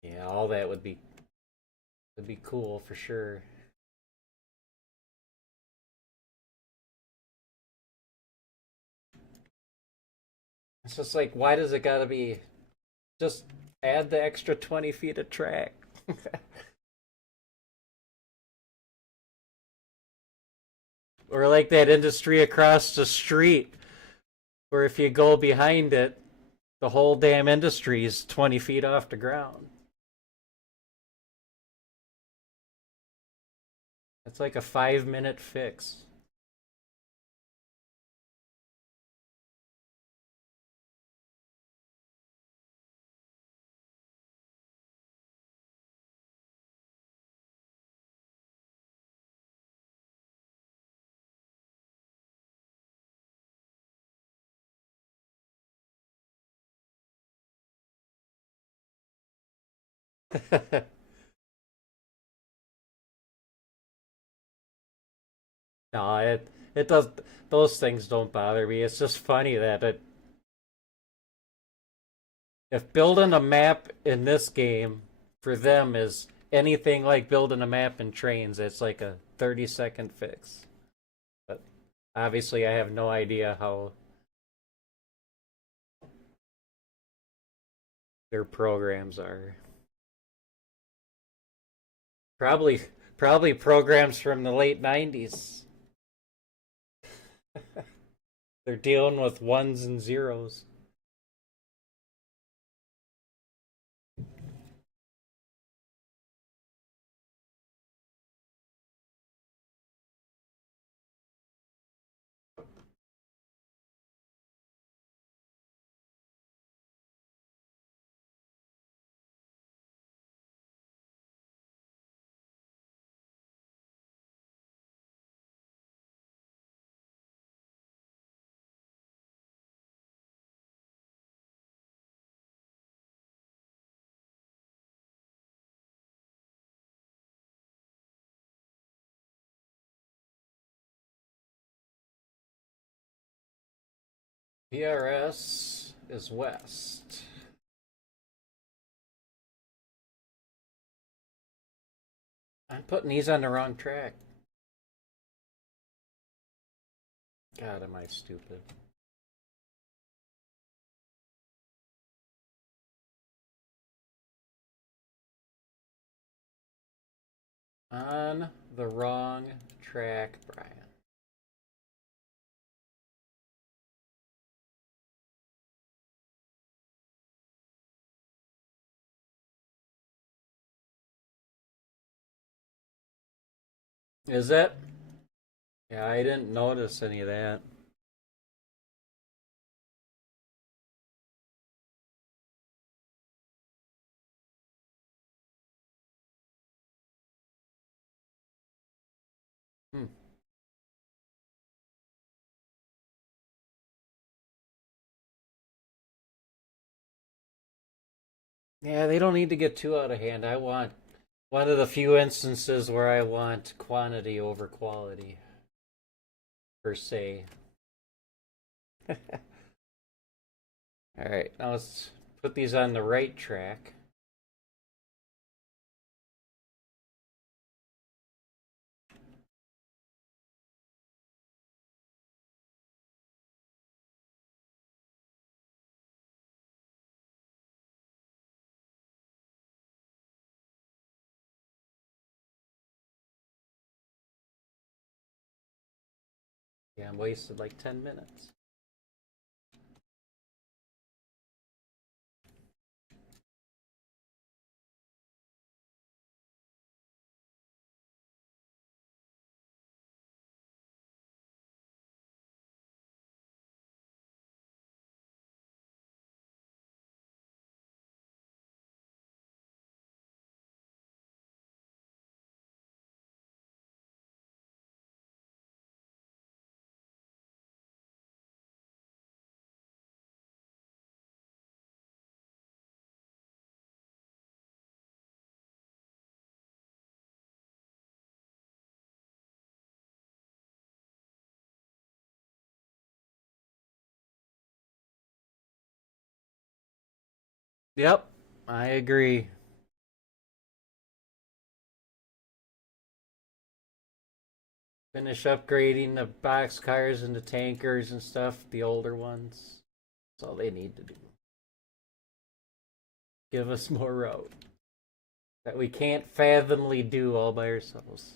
Yeah, all that would be cool for sure. It's just like, why does it gotta be just add the extra 20 feet of track? Or like that industry across the street, where if you go behind it, the whole damn industry is 20 feet off the ground. It's like a 5 minute fix. No, it does. Those things don't bother me. It's just funny that if building a map in this game for them is anything like building a map in trains, it's like a 30-second fix. But obviously, I have no idea how their programs are. Probably, probably programs from the late '90s. They're dealing with ones and zeros. PRS is west. I'm putting these on the wrong track. God, am I stupid. On the wrong track, Brian. Is it? Yeah, I didn't notice any of that. Hmm. Yeah, they don't need to get too out of hand. I want one of the few instances where I want quantity over quality, per se. All right, now let's put these on the right track. Yeah, I'm wasted like 10 minutes. Yep, I agree. Finish upgrading the box cars into tankers and stuff, the older ones. That's all they need to do. Give us more road that we can't fathomly do all by ourselves.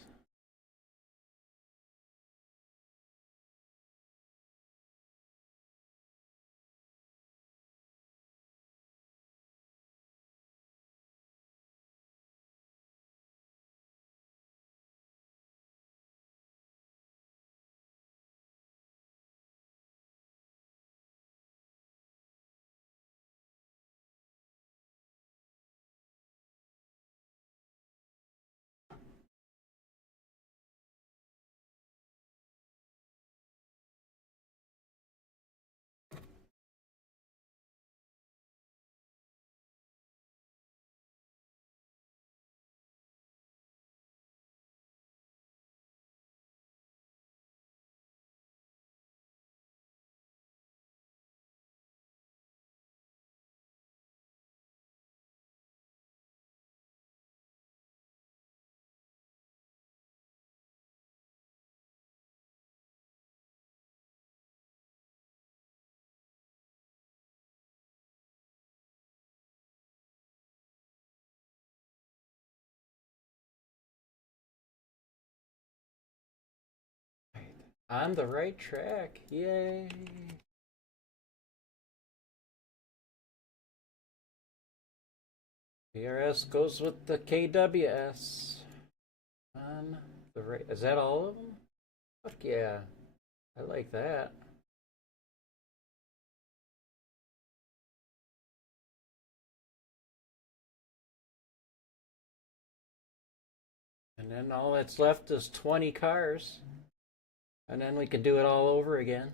On the right track. Yay. PRS goes with the KWS. On the right. Is that all of them? Fuck yeah. I like that. And then all that's left is 20 cars. And then we can do it all over again.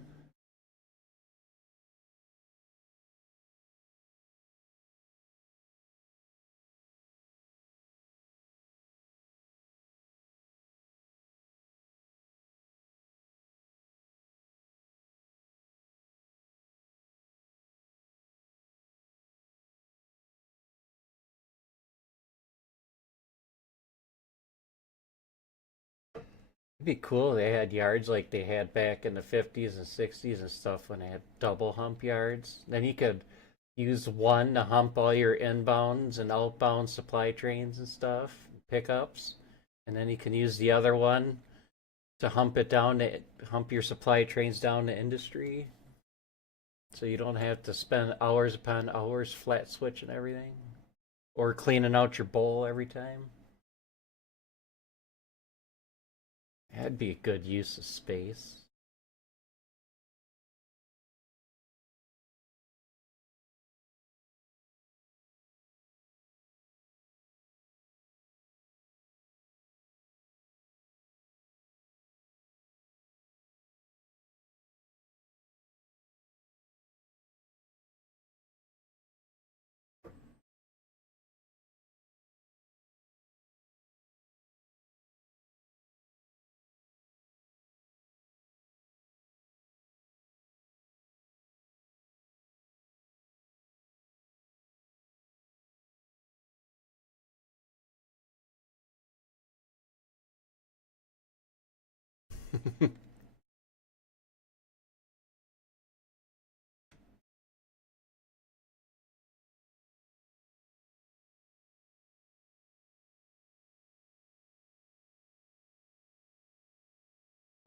be cool. They had yards like they had back in the 50s and 60s and stuff when they had double hump yards. Then you could use one to hump all your inbounds and outbound supply trains and stuff, pickups. And then you can use the other one to hump your supply trains down to industry. So you don't have to spend hours upon hours flat switching everything or cleaning out your bowl every time. That'd be a good use of space.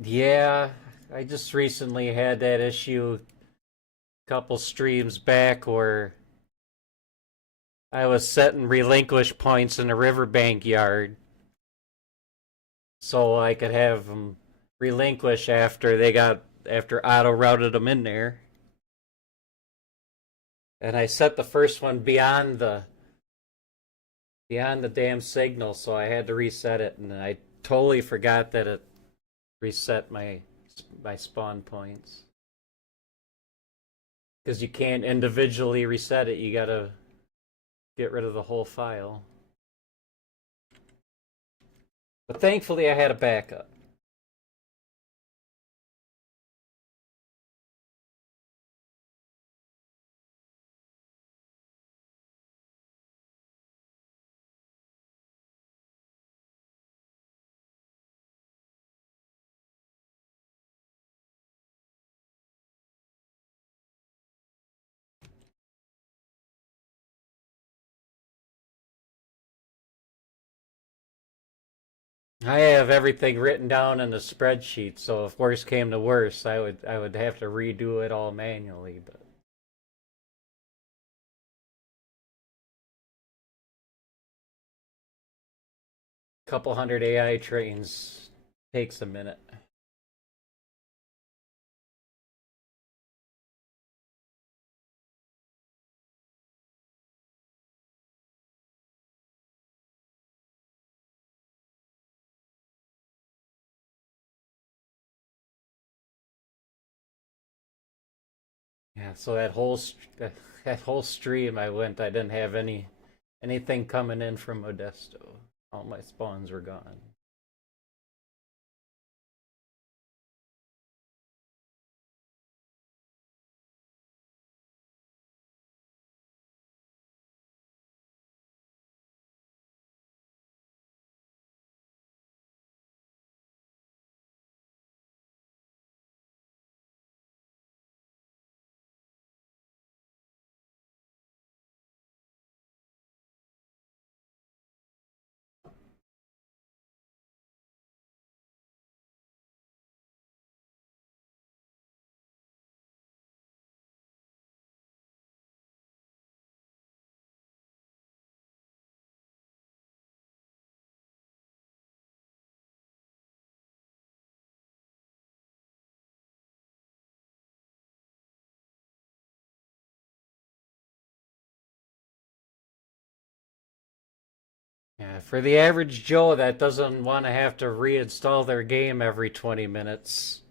Yeah, I just recently had that issue a couple streams back where I was setting relinquish points in the riverbank yard so I could have them relinquish after auto routed them in there. And I set the first one beyond the damn signal, so I had to reset it, and I totally forgot that it reset my spawn points. Because you can't individually reset it, you gotta get rid of the whole file. But thankfully, I had a backup. I have everything written down in a spreadsheet, so if worse came to worse, I would have to redo it all manually. But a couple hundred AI trains takes a minute. Yeah, so that whole stream I didn't have anything coming in from Modesto. All my spawns were gone. Yeah, for the average Joe that doesn't want to have to reinstall their game every 20 minutes,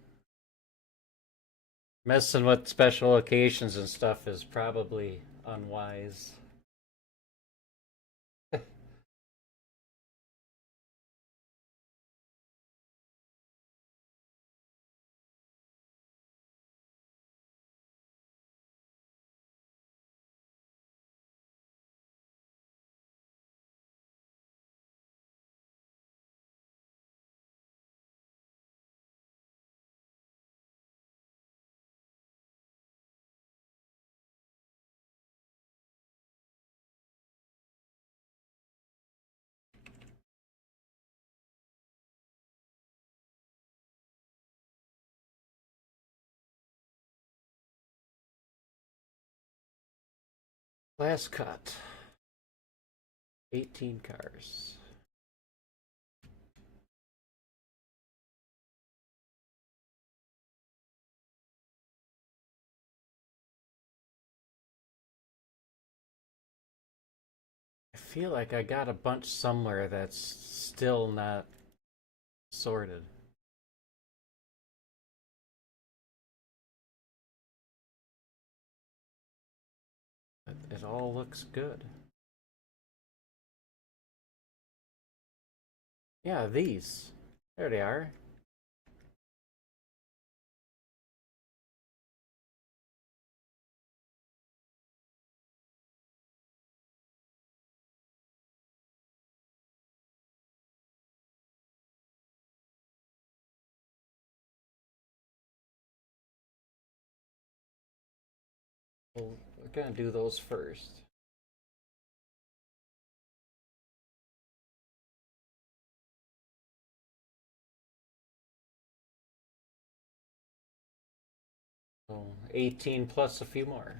messing with special occasions and stuff is probably unwise. Last cut. 18 cars. I feel like I got a bunch somewhere that's still not sorted. It all looks good. Yeah, these. There they are. Well, we're gonna do those first. So 18 plus a few more.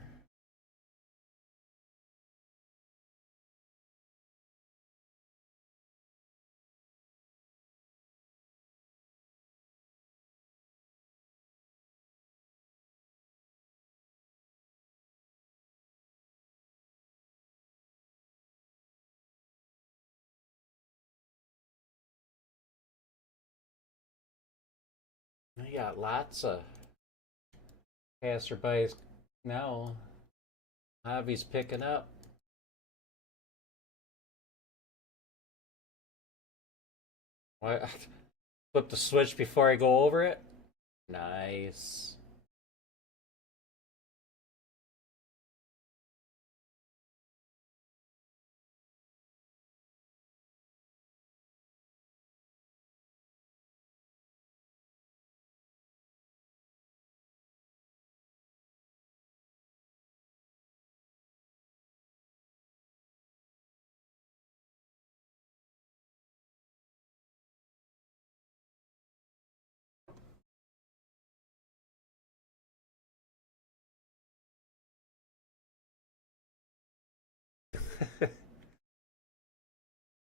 I got lots of passerbys now. Mojave's picking up. Why? Flip the switch before I go over it. Nice.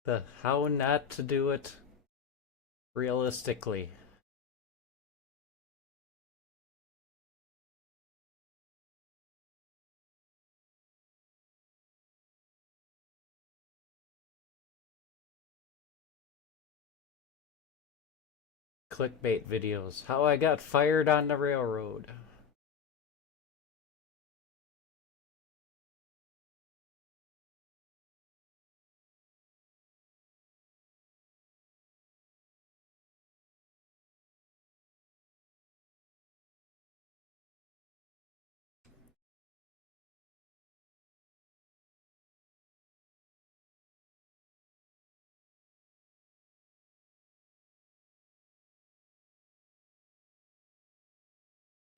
The how not to do it realistically. Clickbait videos. How I got fired on the railroad.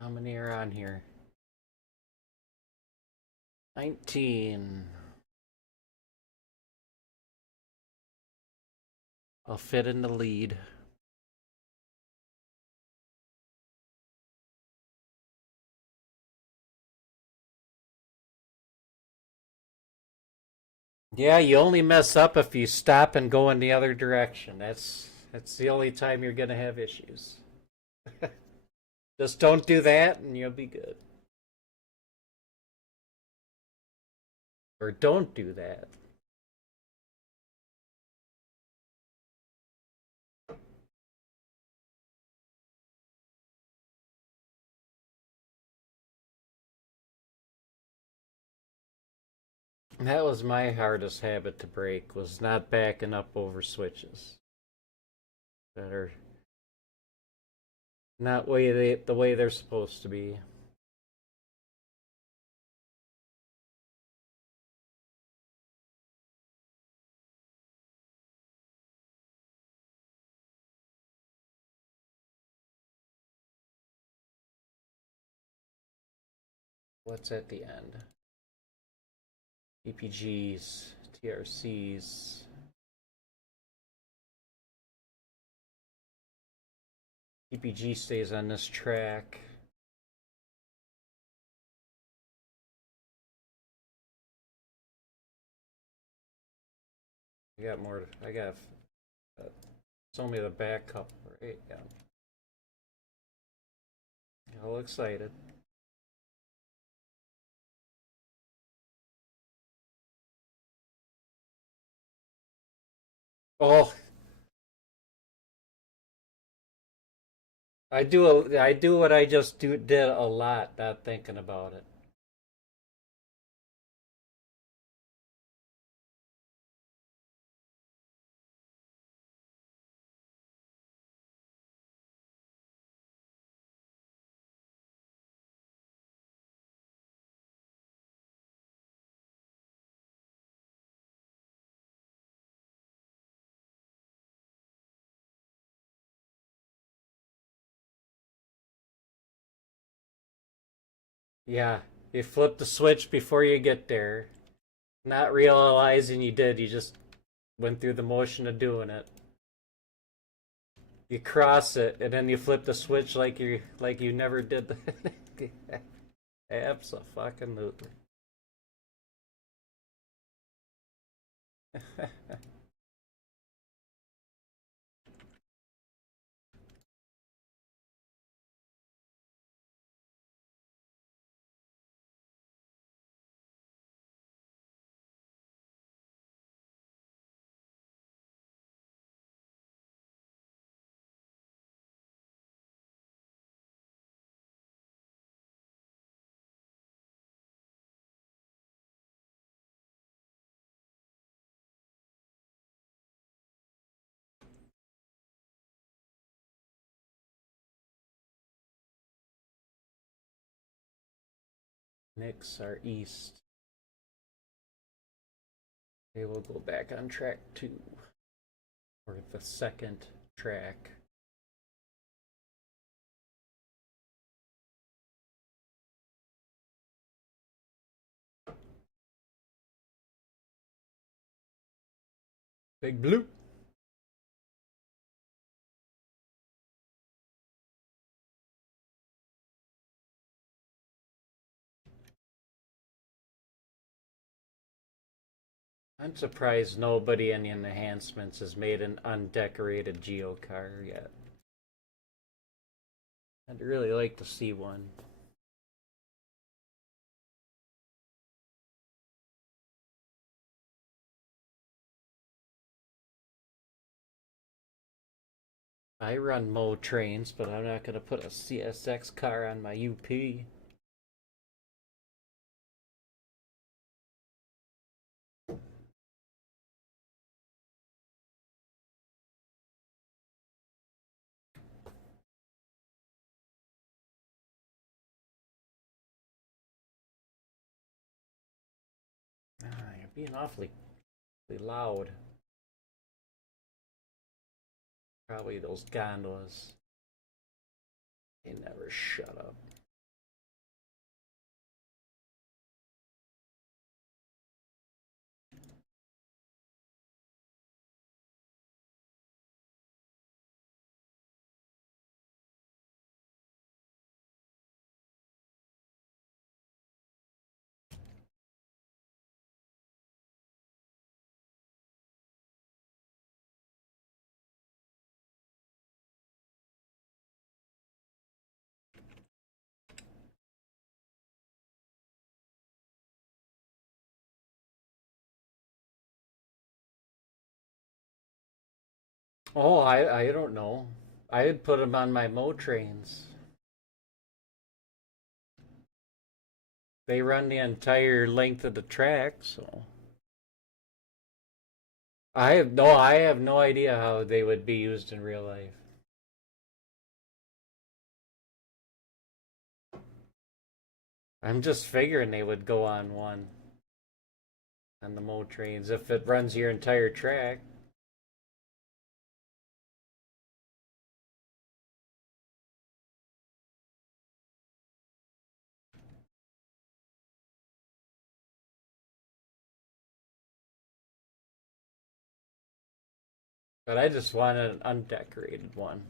How many are on here? 19. I'll fit in the lead. Yeah, you only mess up if you stop and go in the other direction. That's the only time you're gonna have issues. Just don't do that and you'll be good. Or don't do that. That was my hardest habit to break, was not backing up over switches that are not the way they're supposed to be. What's at the end? EPGs, TRCs. EPG stays on this track. I got more. I got. It's only the back couple, right? Yeah. All excited. Oh, I do what I just did a lot, not thinking about it. Yeah, you flip the switch before you get there, not realizing you did. You just went through the motion of doing it. You cross it, and then you flip the switch like you never did. Absolutely. Knicks are east. Okay, we'll go back on track 2, or the second track. Big blue. I'm surprised nobody in the enhancements has made an undecorated geocar yet. I'd really like to see one. I run Mo trains, but I'm not going to put a CSX car on my UP. You're being awfully loud. Probably those gondolas. They never shut up. Oh, I don't know. I would put them on my Mo trains. They run the entire length of the track, so I have no idea how they would be used in real life. I'm just figuring they would go on one on the Mo trains if it runs your entire track. But I just wanted an undecorated one.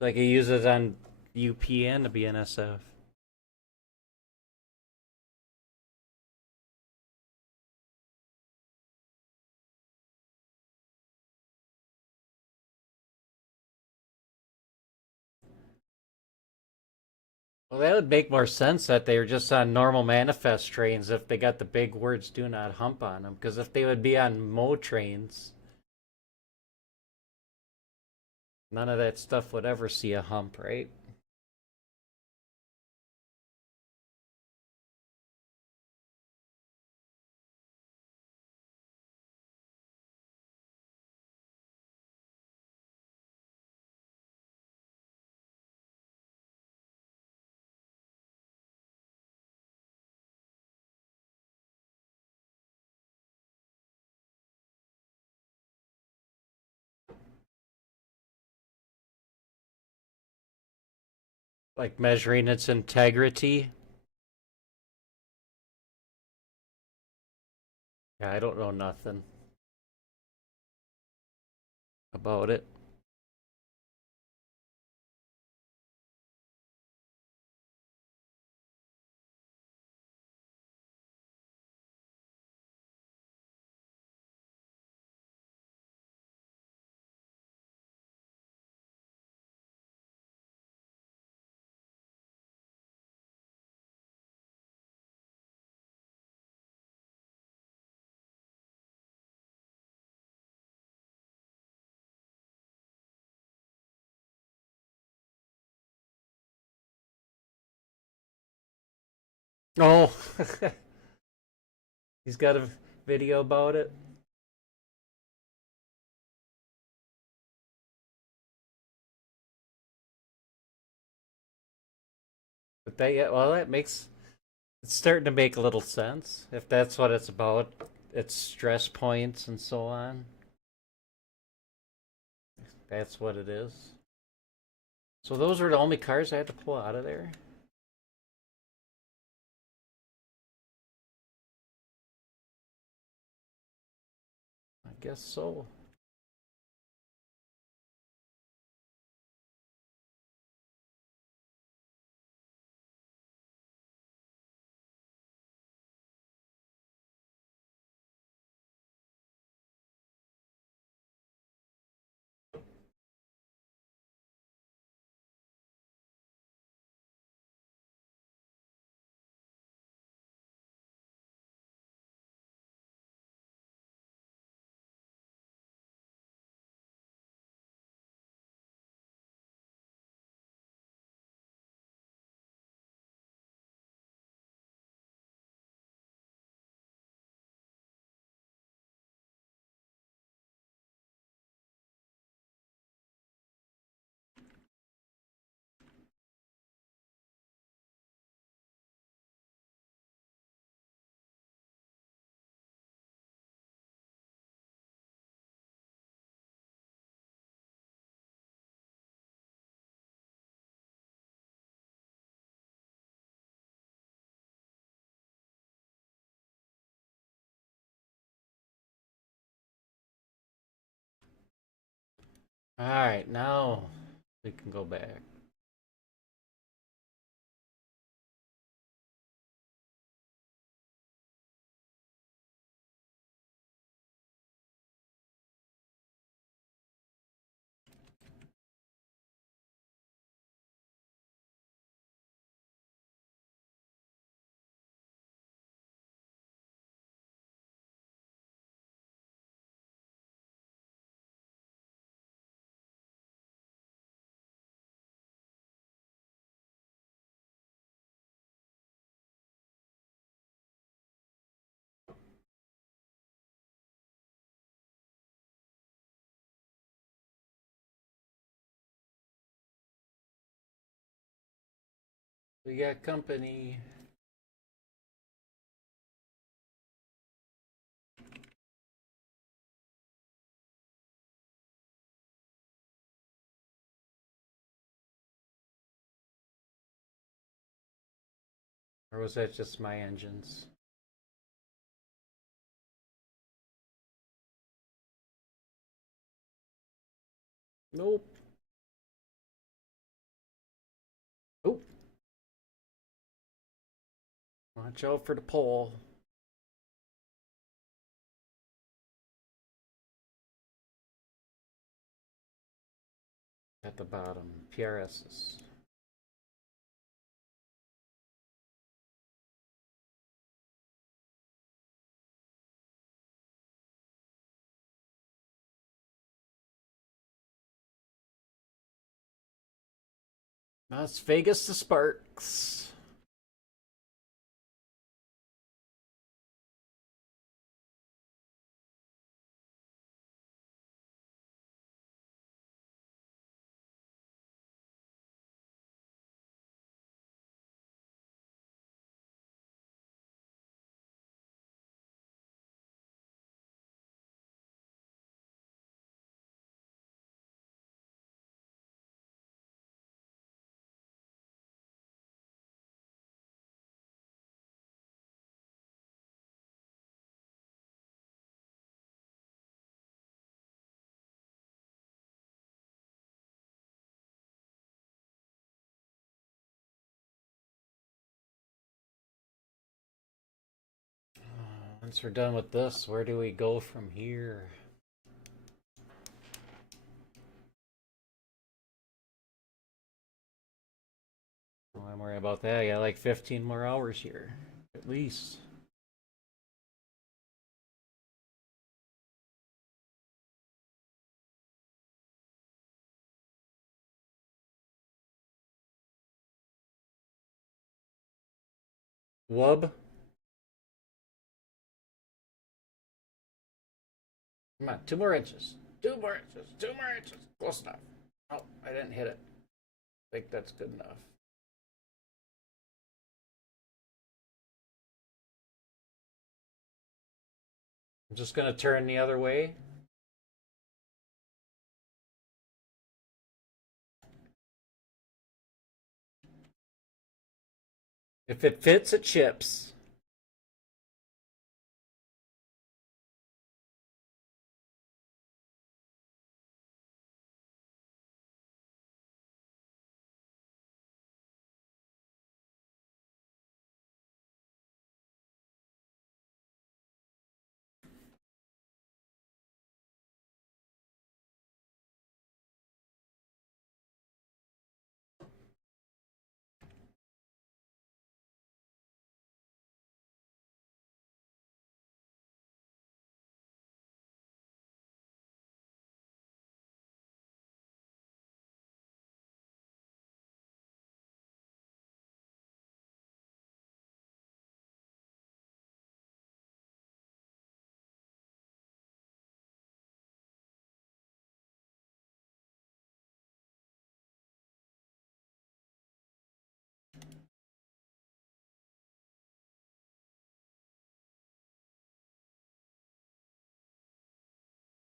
Like you use it on UP and the BNSF. Well, that would make more sense that they were just on normal manifest trains if they got the big words "do not hump" on them. Because if they would be on Mo trains, none of that stuff would ever see a hump, right? Like measuring its integrity. Yeah, I don't know nothing about it. Oh, he's got a video about it. But that, yeah, well, that makes it's starting to make a little sense if that's what it's about. It's stress points and so on. That's what it is. So those were the only cars I had to pull out of there. I guess so. All right, now we can go back. We got company. Or was that just my engines? Nope. Nope. Watch out for the pole. At the bottom, PRSs. Las Vegas to Sparks. Once we're done with this, where do we go from here? I'm worried about that. I got like 15 more hours here, at least. Wub. Come on, 2 more inches. 2 more inches. 2 more inches. Close enough. Oh, I didn't hit it. I think that's good enough. I'm just going to turn the other way. If it fits, it chips.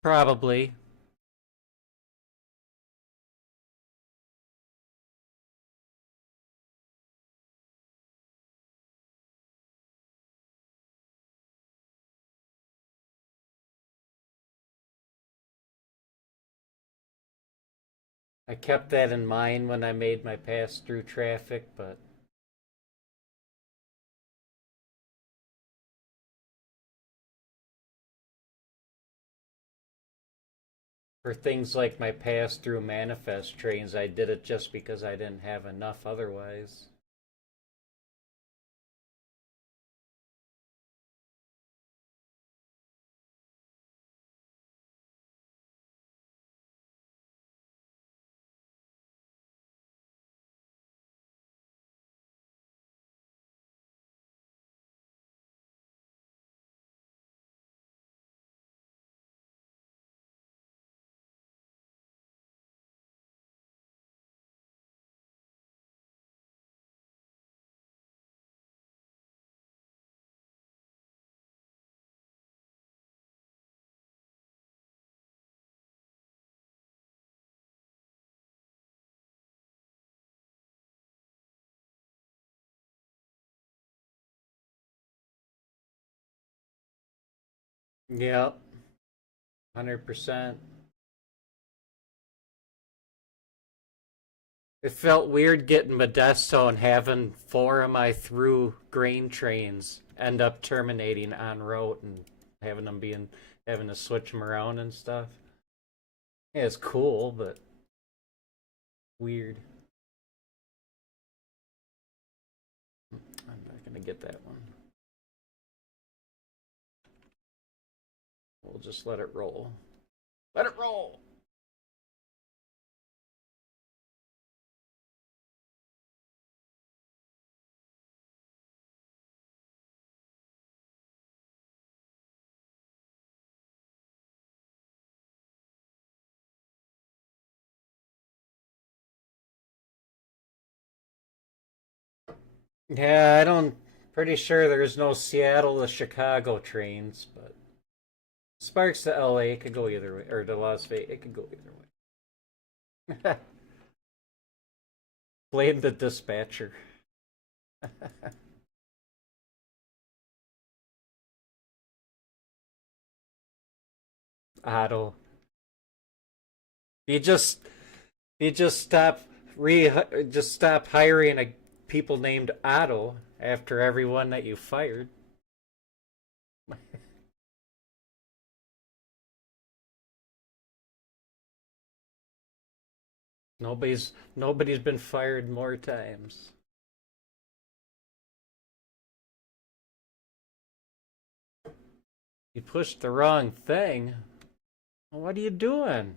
Probably. I kept that in mind when I made my pass through traffic, but for things like my pass through manifest trains, I did it just because I didn't have enough otherwise. Yep, 100%. It felt weird getting Modesto and having 4 of my through grain trains end up terminating en route and having to switch them around and stuff. Yeah, it's cool, but weird. I'm not gonna get that one. We'll just let it roll. Let it roll! Yeah, I don't. Pretty sure there's no Seattle to Chicago trains, but Sparks to LA, it could go either way, or to Las Vegas, it could go either way. Blame the dispatcher. Otto. You just you just stop re just stop hiring people named Otto after everyone that you fired. Nobody's been fired more times. You pushed the wrong thing. What are you doing?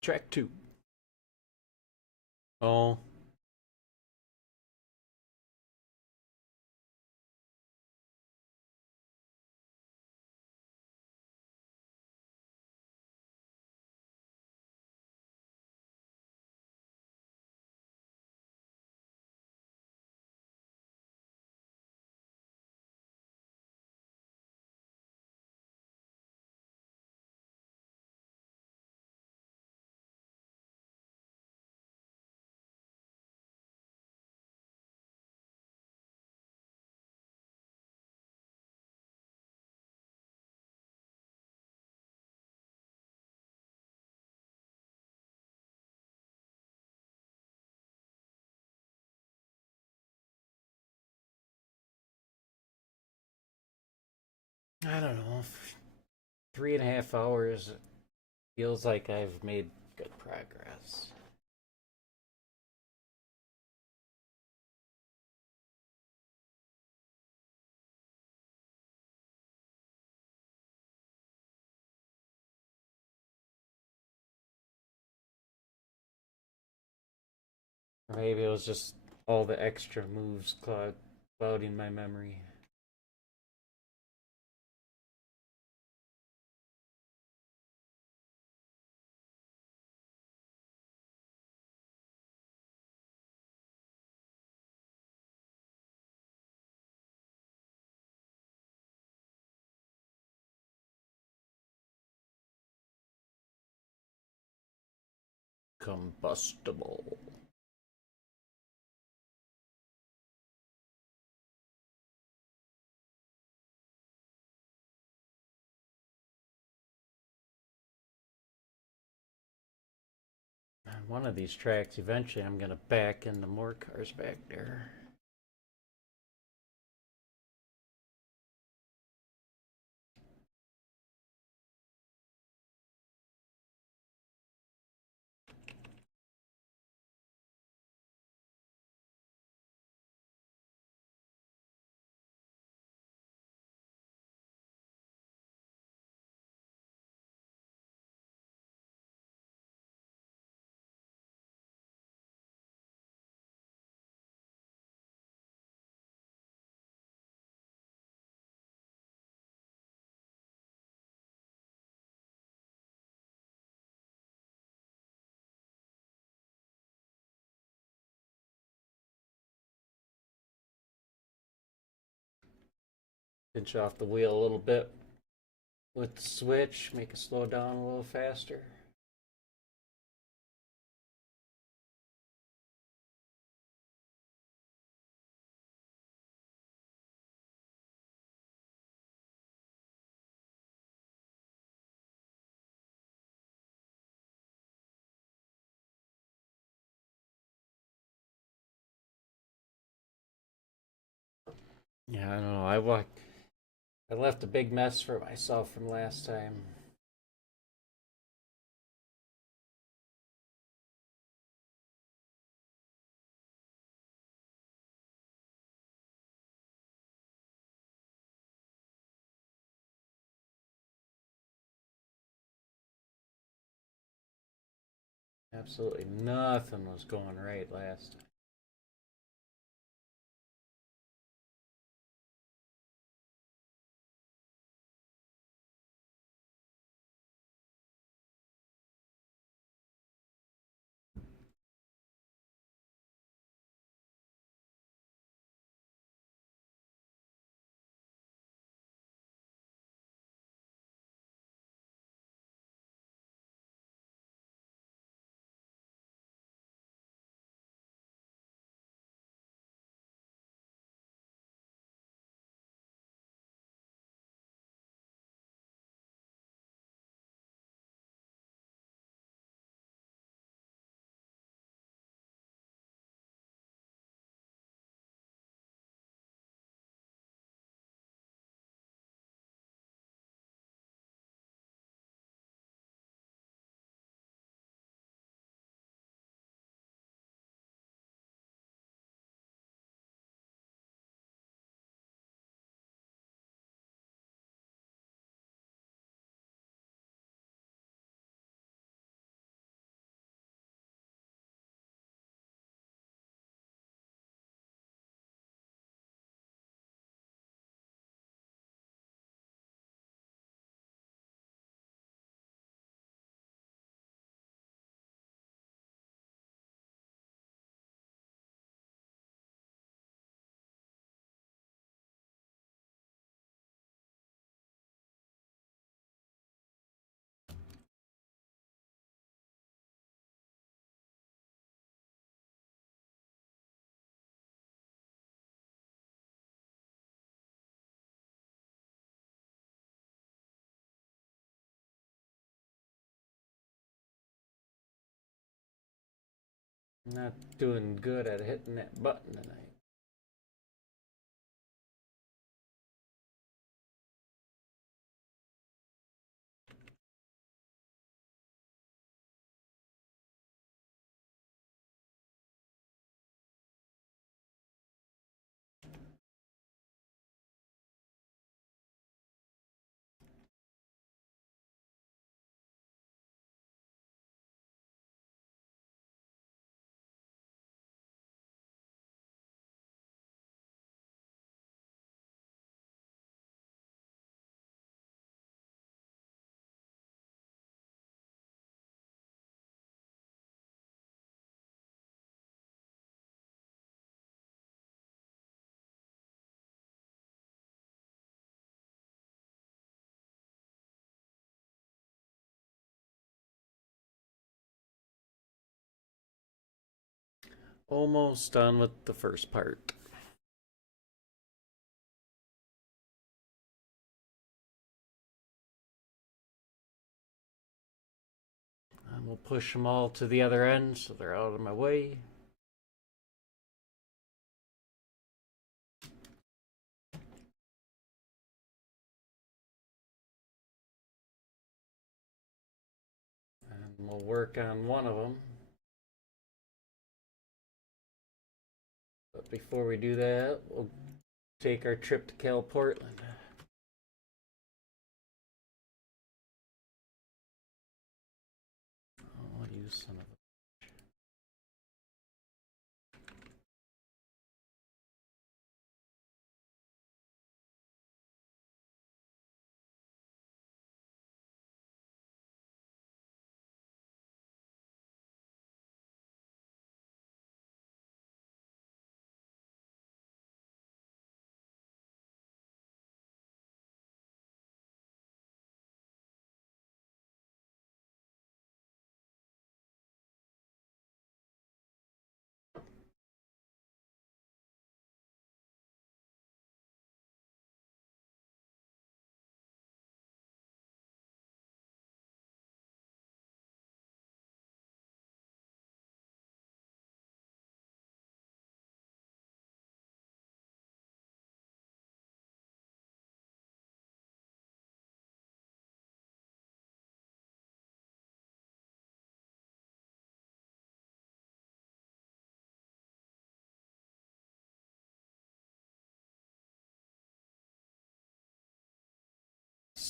Track two. Oh, I don't know. 3.5 hours feels like I've made good progress. Or maybe it was just all the extra moves clouding my memory. Combustible. On one of these tracks, eventually I'm going to back into more cars back there. Pinch off the wheel a little bit with the switch, make it slow down a little faster. Yeah, I don't know. I left a big mess for myself from last time. Absolutely nothing was going right last time. Not doing good at hitting that button tonight. Almost done with the first part. And we'll push them all to the other end so they're out of my way. And we'll work on one of them. But before we do that, we'll take our trip to CalPortland. Oh, you son of a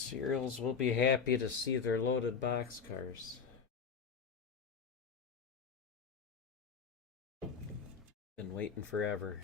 Cereals will be happy to see their loaded boxcars. Been waiting forever.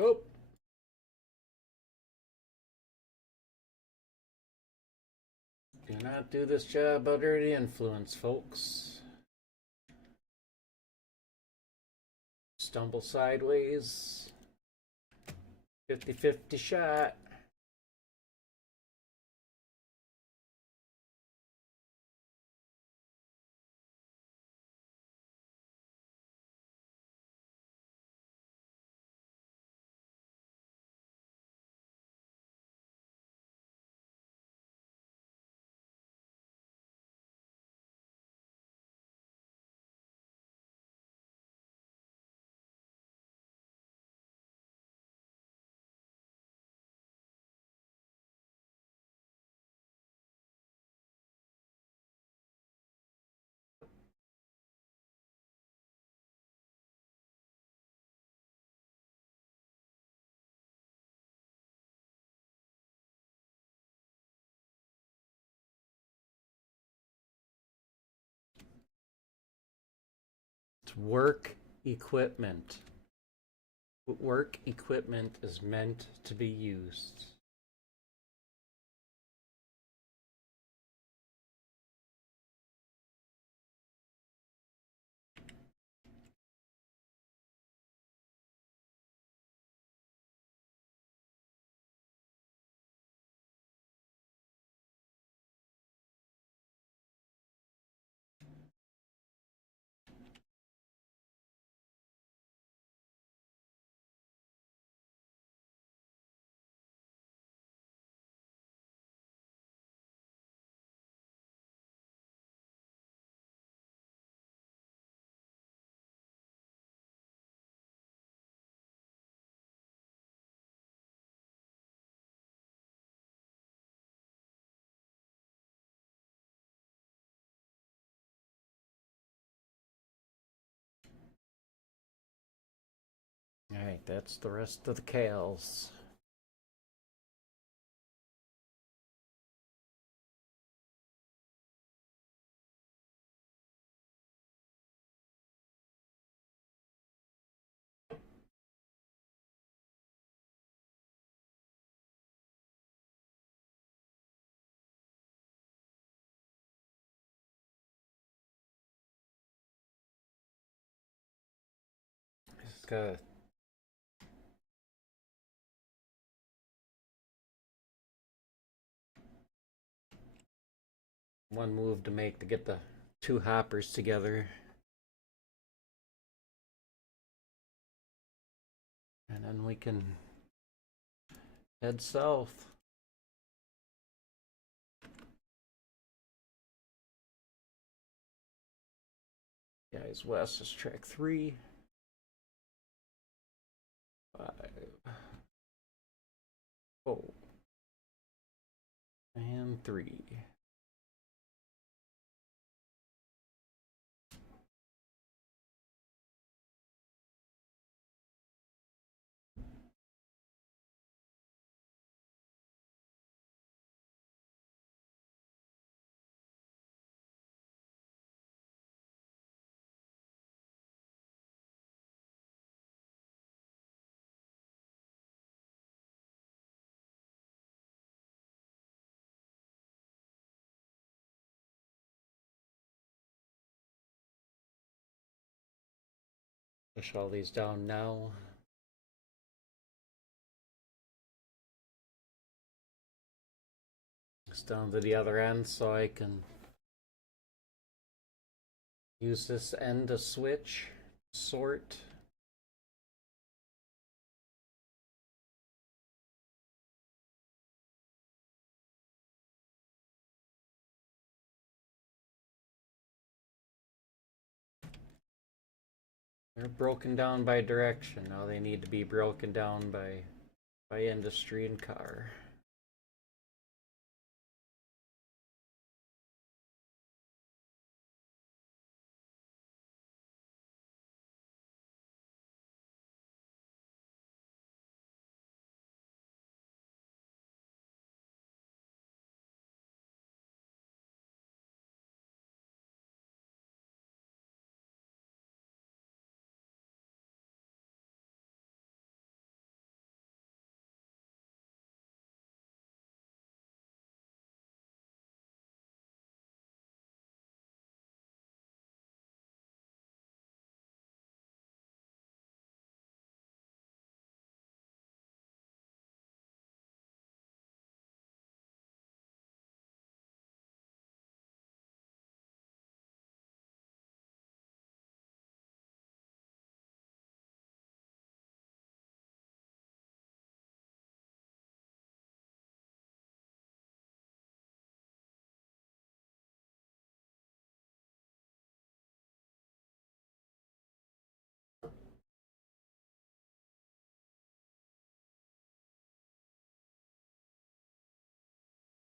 Oh, do not do this job under the influence, folks. Stumble sideways. 50-50 shot. It's work equipment. Work equipment is meant to be used. All right, that's the rest of the cals. Just got one move to make to get the two hoppers together. And then we can head south. Guys, west is track 3, 5, 4, and 3. Push all these down now. It's down to the other end so I can use this end to switch, sort. They're broken down by direction. Now they need to be broken down by industry and car.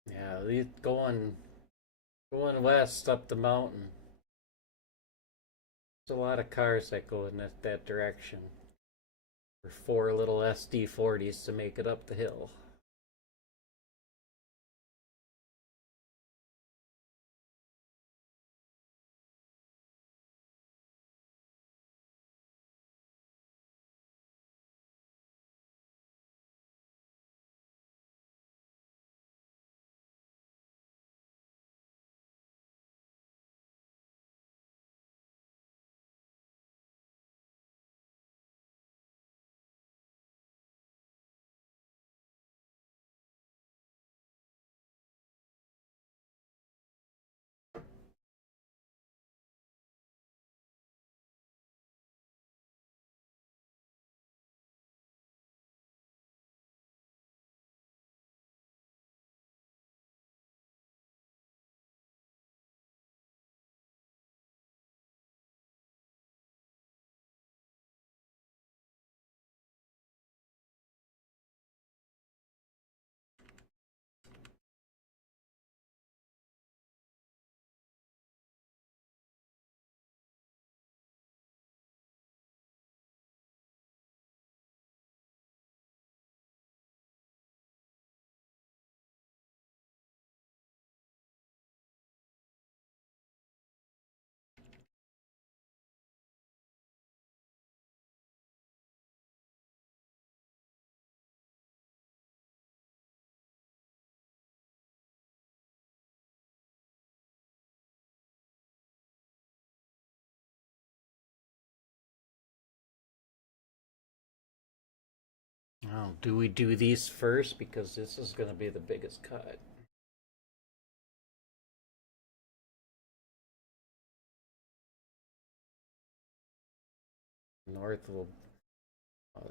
Yeah, these going west up the mountain. There's a lot of cars that go in that direction. For 4 little SD40s to make it up the hill. Oh, do we do these first? Because this is going to be the biggest cut. North will,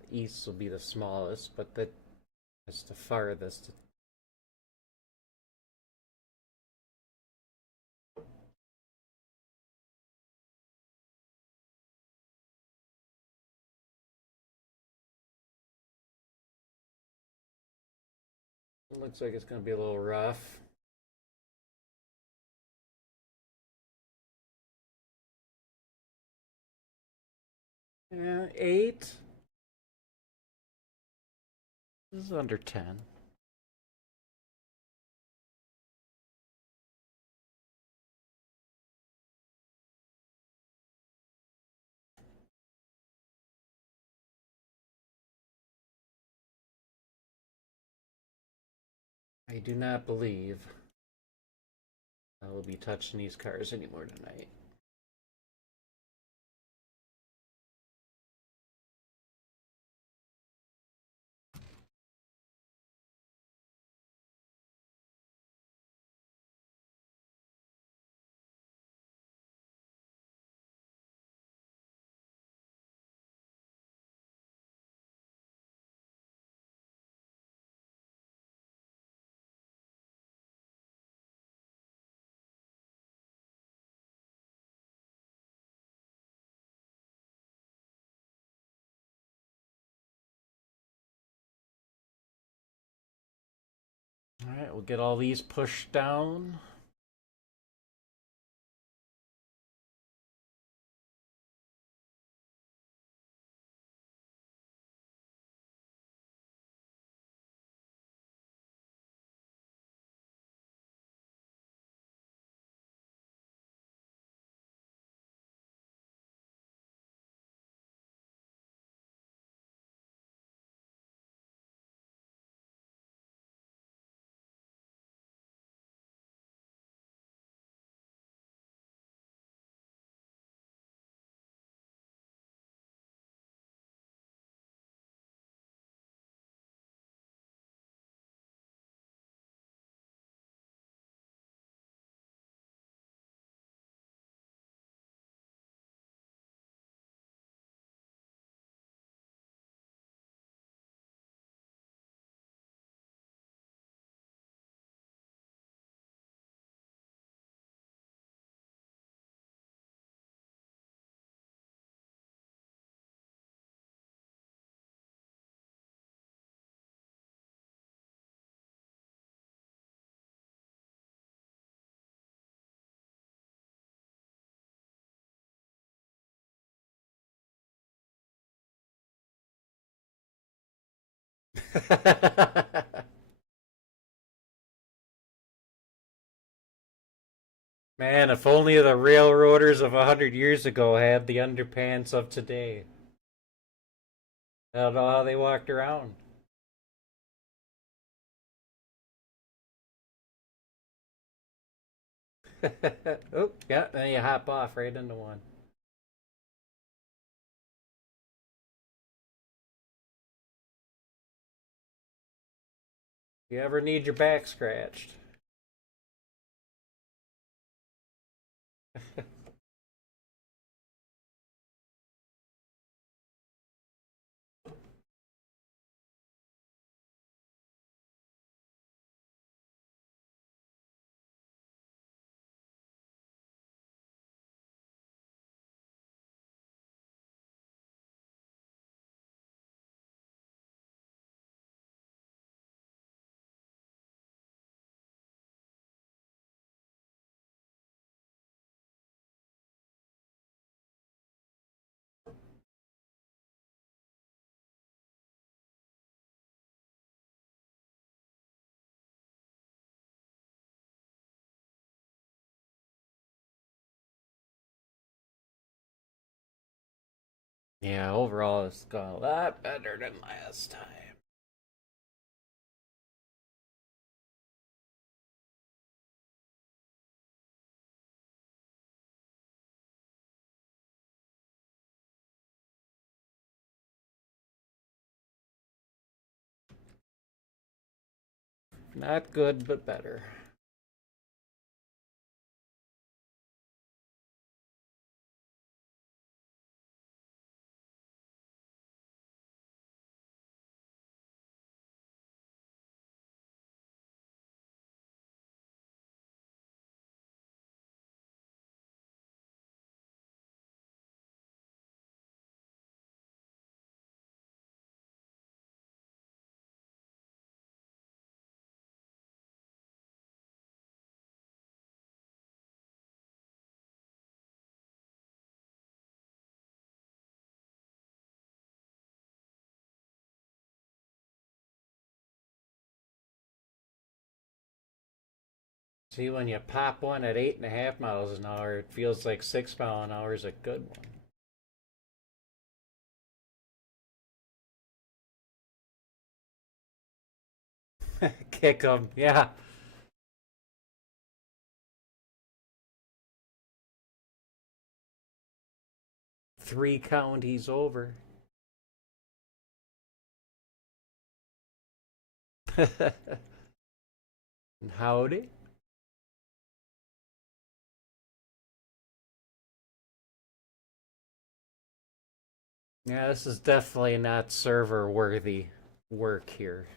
east will be the smallest, but that's the farthest. It looks like it's going to be a little rough. Yeah, 8. This is under 10. I do not believe I will be touching these cars anymore tonight. Alright, we'll get all these pushed down. Man, if only the railroaders of 100 years ago had the underpants of today. I don't know how they walked around. Oh, yeah, then you hop off right into one. You ever need your back scratched? Yeah, overall it's gone a lot better than last time. Not good, but better. See, when you pop one at 8.5 miles an hour, it feels like 6 mile an hour is a good one. Kick them, yeah. 3 counties over. Howdy. Yeah, this is definitely not server worthy work here.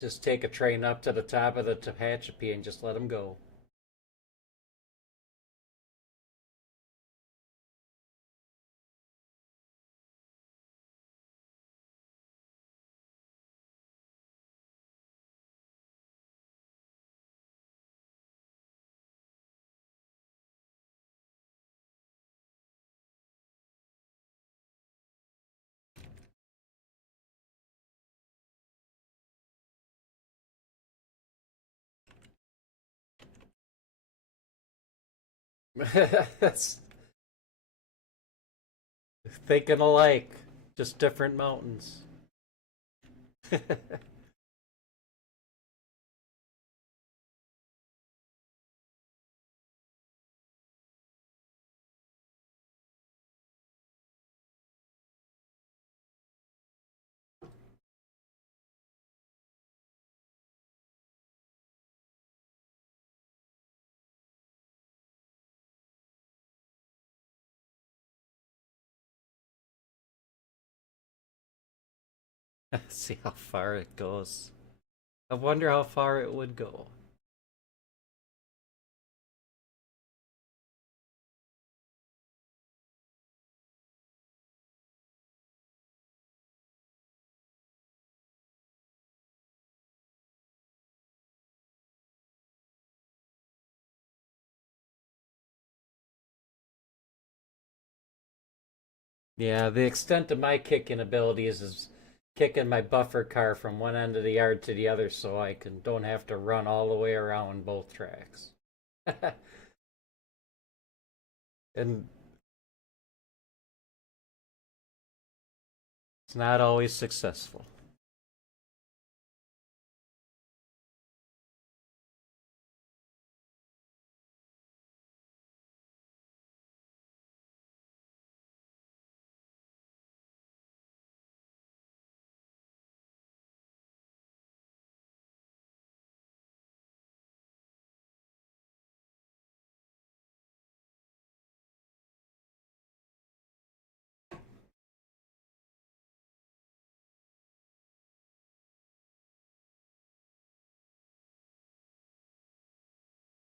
Just take a train up to the top of the Tehachapi and just let them go. That's thinking alike, just different mountains. See how far it goes. I wonder how far it would go. Yeah, the extent of my kicking abilities is kicking my buffer car from one end of the yard to the other so I can don't have to run all the way around both tracks. And it's not always successful.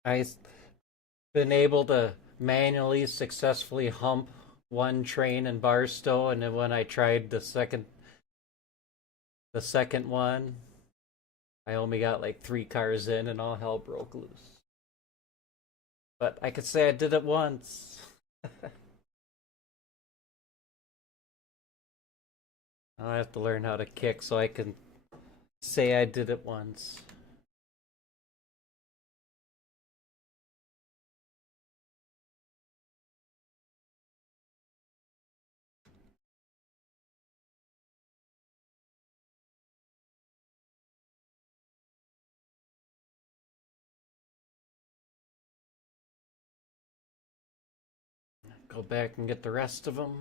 I've been able to manually successfully hump one train in Barstow, and then when I tried the second one, I only got like 3 cars in, and all hell broke loose. But I could say I did it once. I have to learn how to kick so I can say I did it once. Go back and get the rest of them.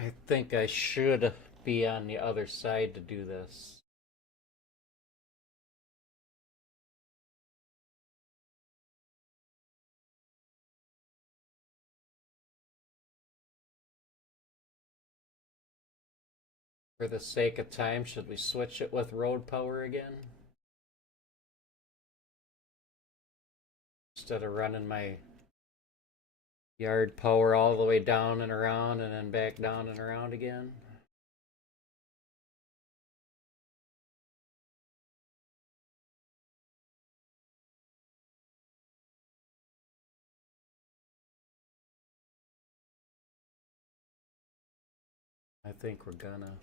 I think I should be on the other side to do this. For the sake of time, should we switch it with road power again? Instead of running my yard power all the way down and around and then back down and around again. I think we're gonna.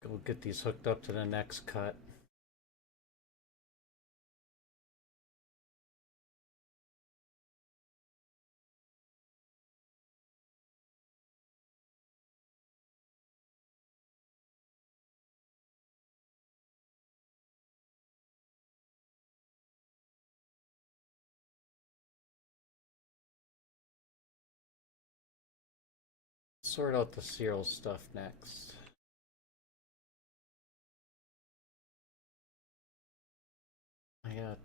Go get these hooked up to the next cut. Sort out the serial stuff next. I got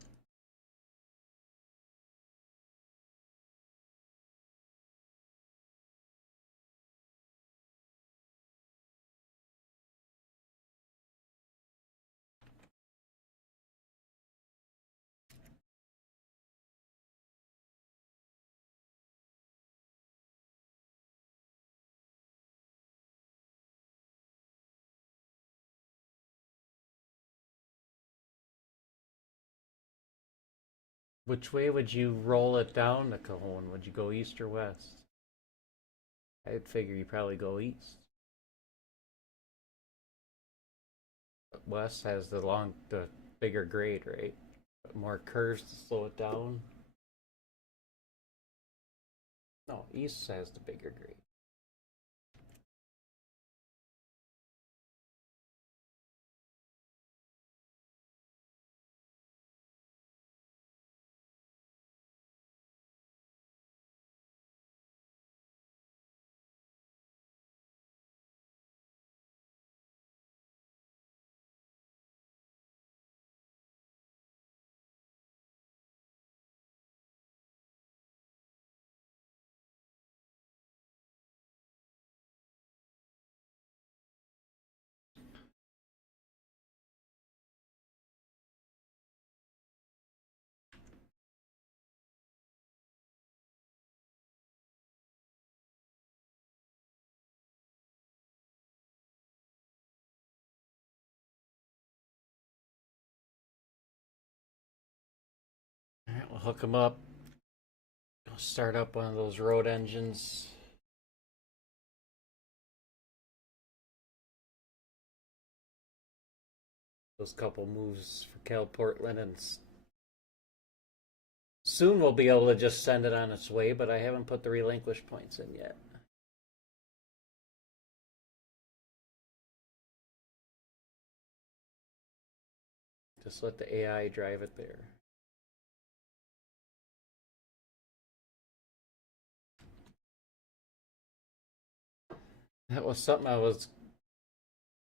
which way would you roll it down the Cajon? Would you go east or west? I'd figure you probably go east. But west has the bigger grade, right? More curves to slow it down. No, east has the bigger grade. All right, we'll hook them up. I'll start up one of those road engines. Those couple moves for CalPortland, and soon we'll be able to just send it on its way, but I haven't put the relinquish points in yet. Just let the AI drive it there. That was something I was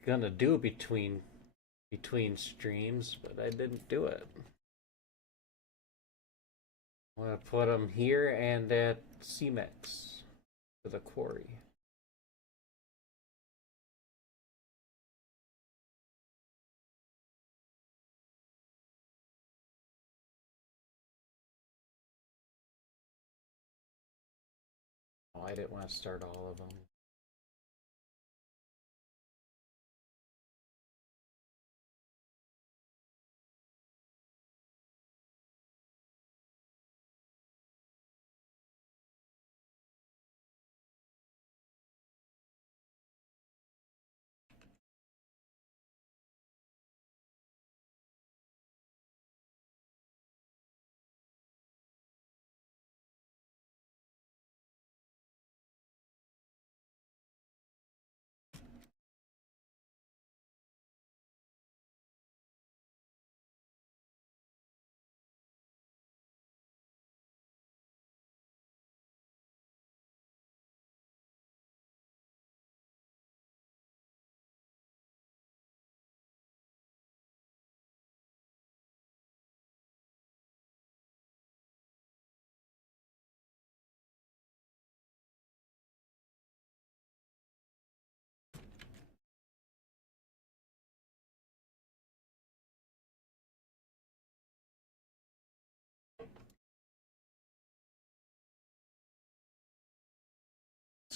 gonna do between streams, but I didn't do it. I'm gonna put them here and at CMEX for the quarry. Oh, I didn't want to start all of them.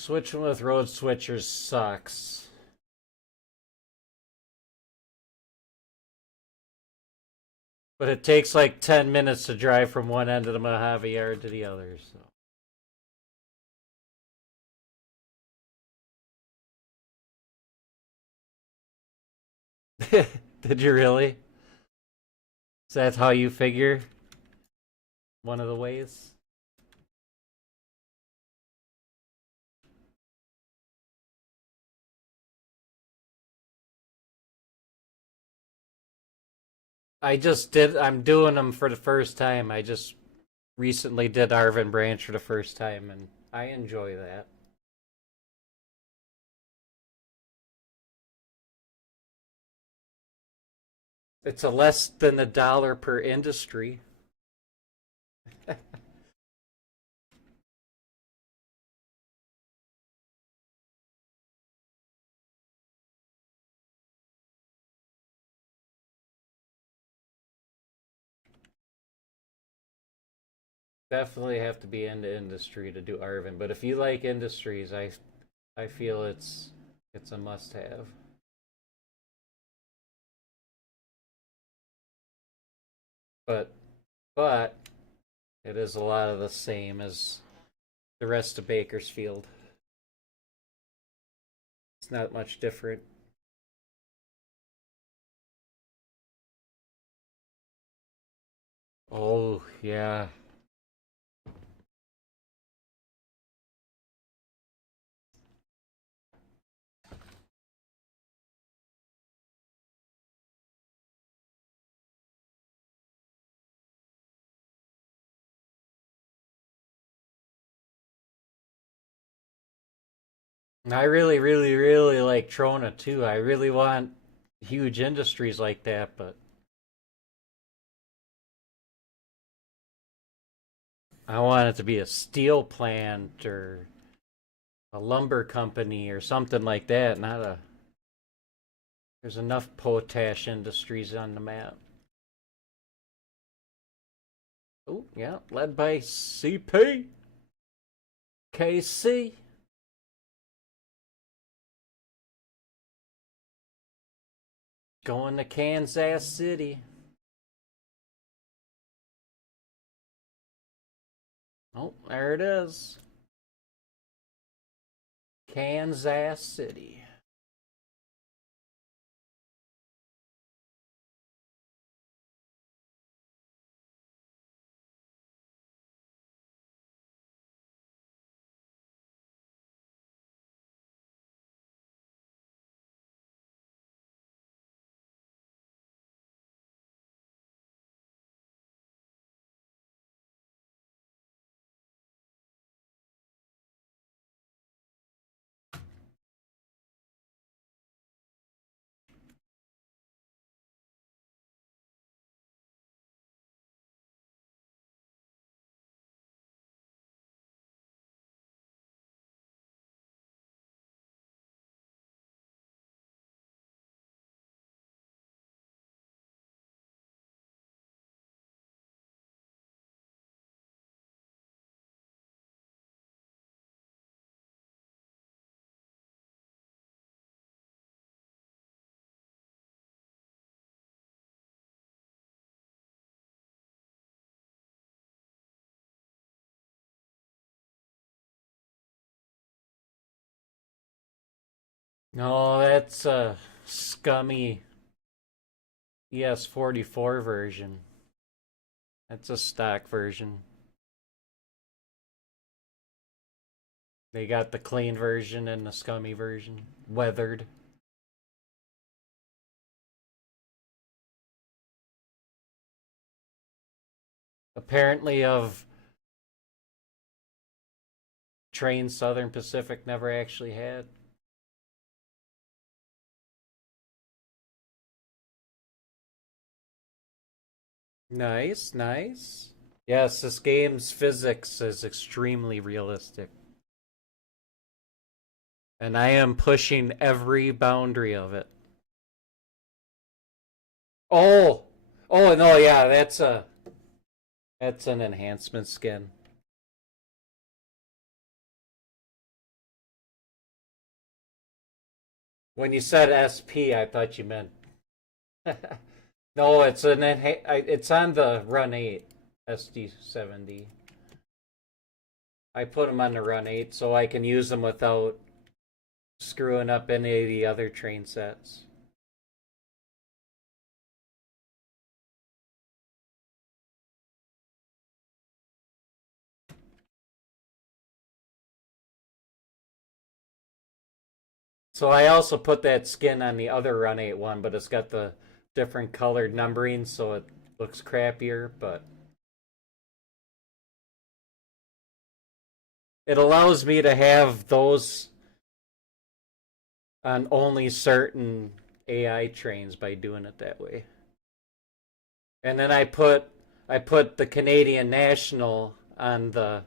Switching with road switchers sucks. But it takes like 10 minutes to drive from one end of the Mojave yard to the other, so. Did you really? Is that how you figure? One of the ways? I'm doing them for the first time. I just recently did Arvin Branch for the first time, and I enjoy that. It's a less than $1 per industry. Definitely have to be into industry to do Arvin, but if you like industries, I feel it's a must-have. But but it is a lot of the same as the rest of Bakersfield. It's not much different. Oh, yeah. I really, really, really like Trona too. I really want huge industries like that, but I want it to be a steel plant or a lumber company or something like that, not a. There's enough potash industries on the map. Oh, yeah, led by CP. KC. Going to Kansas City. Oh, there it is. Kansas City. No, that's a scummy ES44 version. That's a stock version. They got the clean version and the scummy version. Weathered. Apparently of train Southern Pacific never actually had. Nice, nice. Yes, this game's physics is extremely realistic. And I am pushing every boundary of it. Oh! Oh no, yeah, that's an enhancement skin. When you said SP, I thought you meant. No, it's on the Run 8 SD70. I put them on the Run 8 so I can use them without screwing up any of the other train sets. So I also put that skin on the other Run 8 one, but it's got the different colored numbering, so it looks crappier, but it allows me to have those on only certain AI trains by doing it that way. And then I put the Canadian National on the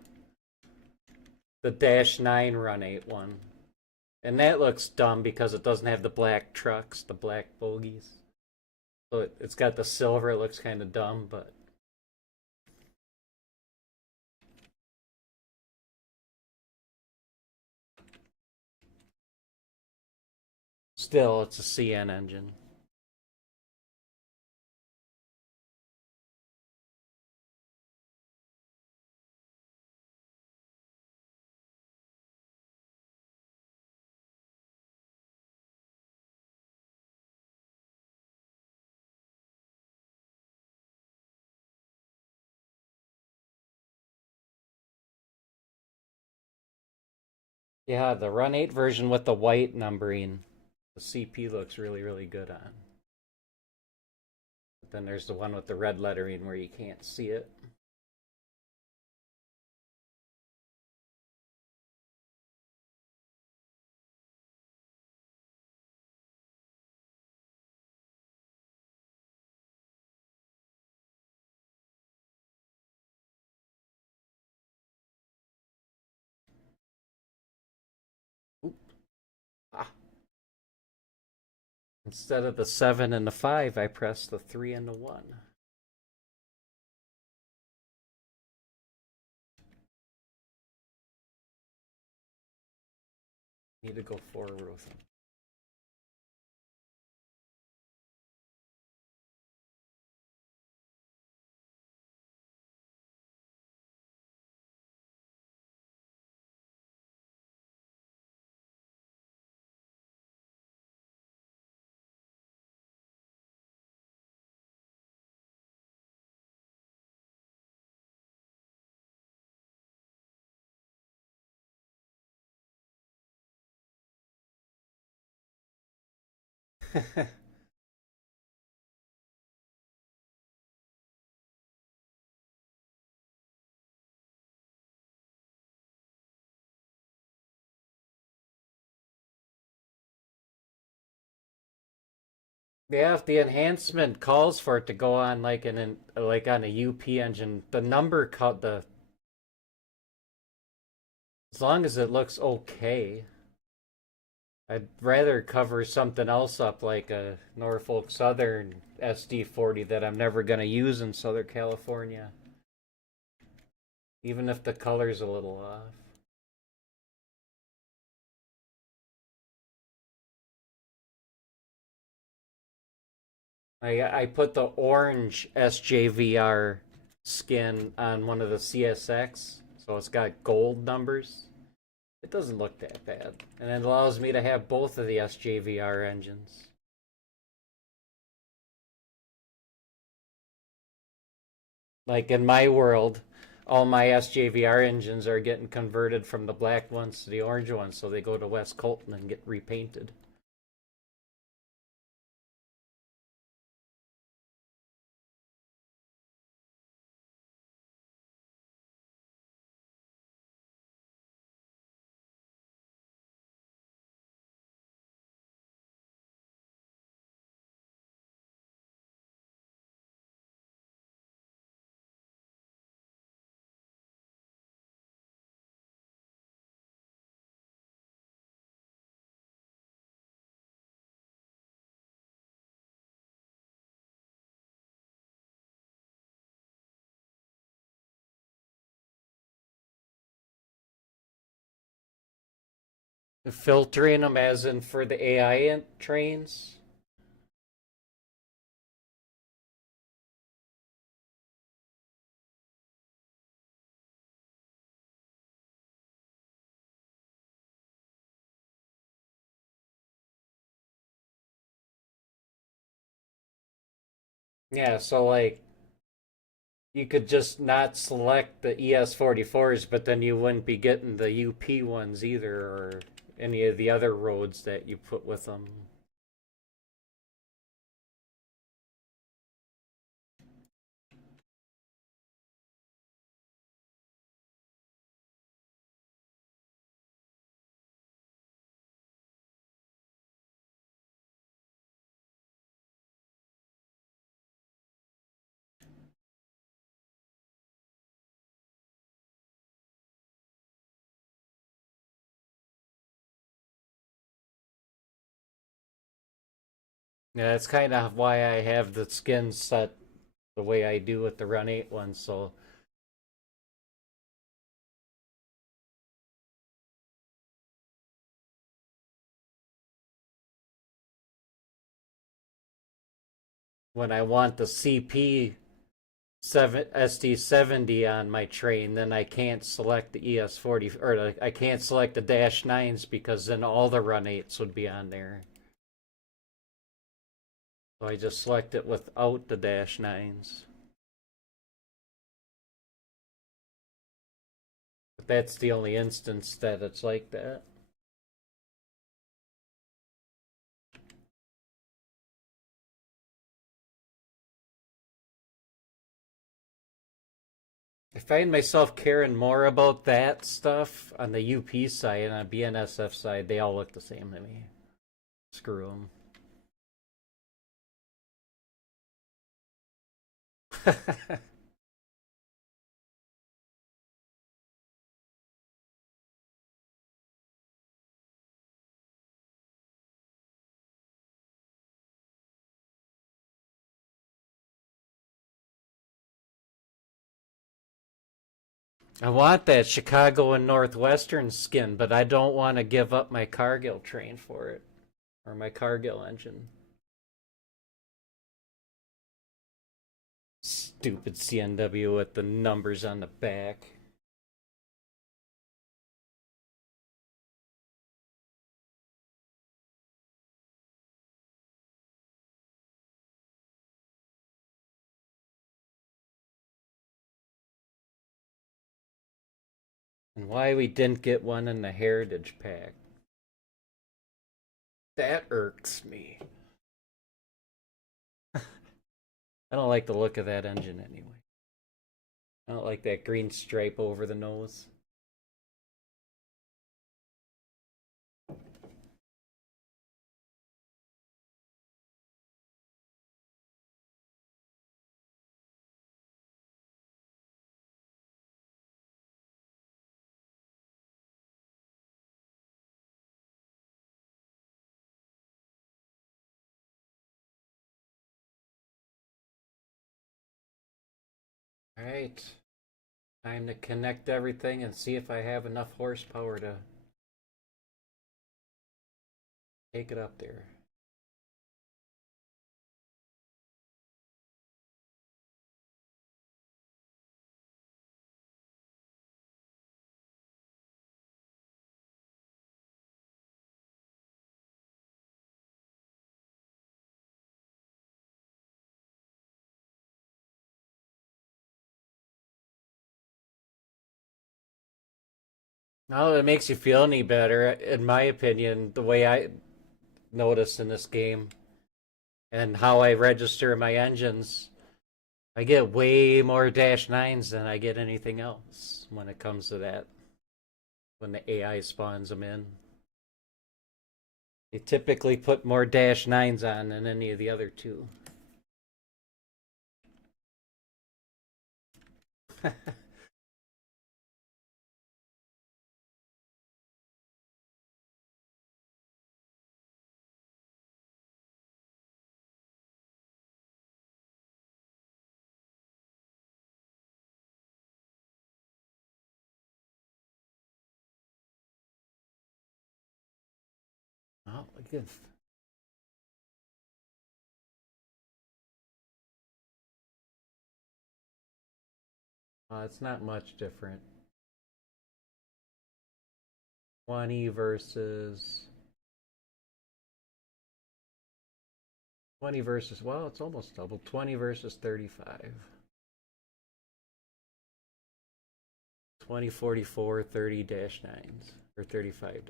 Dash 9 Run 8 one. And that looks dumb because it doesn't have the black trucks, the black bogies. So it's got the silver, it looks kind of dumb, but still, it's a CN engine. Yeah, the Run 8 version with the white numbering, the CP looks really, really good on. But then there's the one with the red lettering where you can't see it. Oop. Ah. Instead of the 7 and the 5, I pressed the 3 and the 1. Need to go forward with them. Yeah, if the enhancement calls for it to go on like on a UP engine, the number cut the as long as it looks okay. I'd rather cover something else up like a Norfolk Southern SD40 that I'm never gonna use in Southern California, even if the color's a little off. I put the orange SJVR skin on one of the CSX, so it's got gold numbers. It doesn't look that bad, and it allows me to have both of the SJVR engines. Like in my world, all my SJVR engines are getting converted from the black ones to the orange ones, so they go to West Colton and get repainted. Filtering them as in for the AI trains. Yeah, so like you could just not select the ES44s, but then you wouldn't be getting the UP ones either, or any of the other roads that you put with them. Yeah, that's kind of why I have the skin set the way I do with the Run 8 ones. So when I want the CP 7 SD70 on my train, then I can't select the ES40, or I can't select the Dash 9s because then all the Run 8s would be on there. So I just select it without the Dash 9s. But that's the only instance that it's like that. I find myself caring more about that stuff on the UP side and on BNSF side. They all look the same to me. Screw them. I want that Chicago and Northwestern skin, but I don't want to give up my Cargill train for it, or my Cargill engine. Stupid CNW with the numbers on the back. And why we didn't get one in the Heritage Pack. That irks me. I don't like the look of that engine anyway. I don't like that green stripe over the nose. Alright. Time to connect everything and see if I have enough horsepower to take it up there. No, it makes you feel any better, in my opinion, the way I notice in this game and how I register my engines. I get way more Dash 9s than I get anything else when it comes to that, when the AI spawns them in. They typically put more Dash 9s on than any of the other two. It's not much different. 20 versus 20 versus, well, it's almost double. 20 versus 35. 20, 44, 30-9s, or 35-9.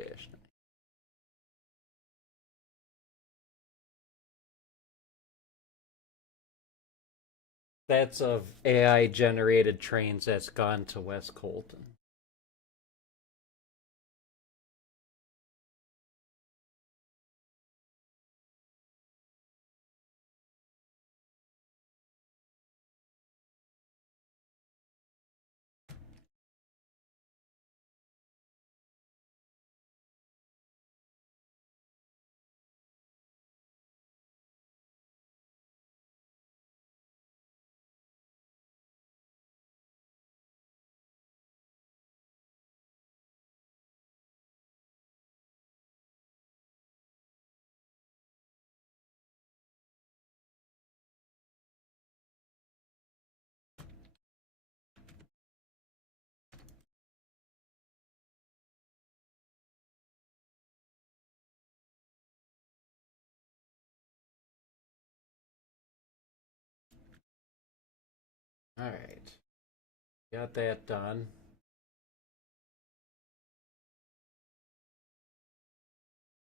That's of AI generated trains that's gone to West Colton. All right. Got that done.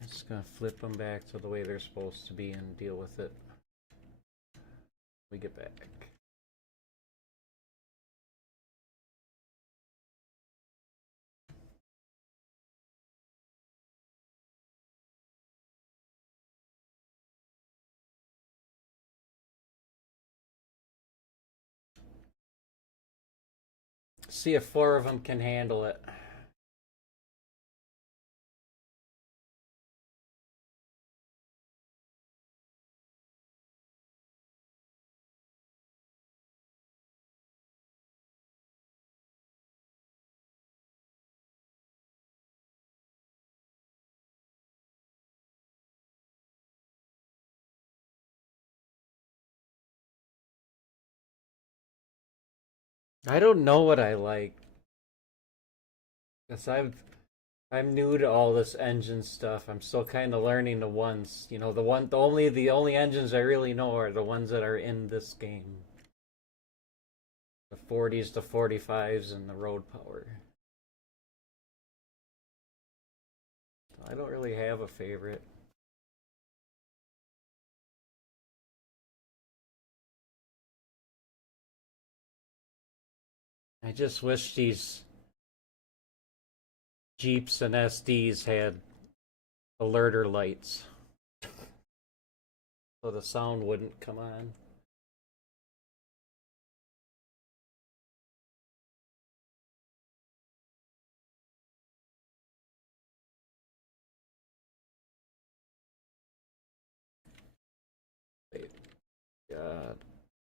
I'm just going to flip them back to the way they're supposed to be and deal with it. We get back. See if 4 of them can handle it. I don't know what I like. Cause I'm new to all this engine stuff. I'm still kind of learning the ones. You know, the only engines I really know are the ones that are in this game. The 40s, the 45s, and the road power. I don't really have a favorite. I just wish these Jeeps and SDs had alerter lights so the sound wouldn't come on. Wait,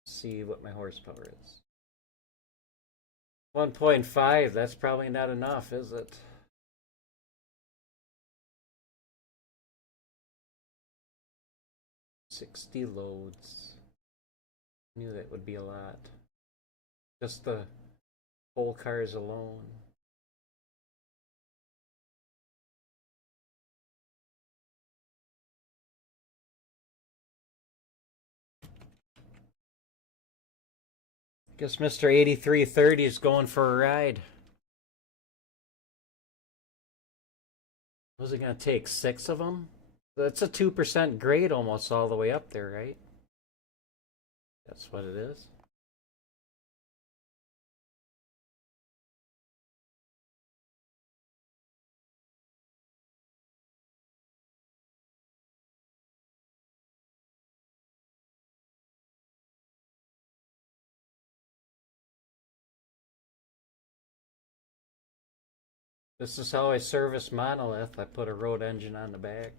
see what my horsepower is. 1.5, that's probably not enough, is it? $60 loads. I knew that would be a lot. Just the whole cars alone. Guess Mr. 8330 is going for a ride. Was it going to take 6 of them? That's a 2% grade almost all the way up there, right? That's what it is. This is how I service Monolith. I put a road engine on the back.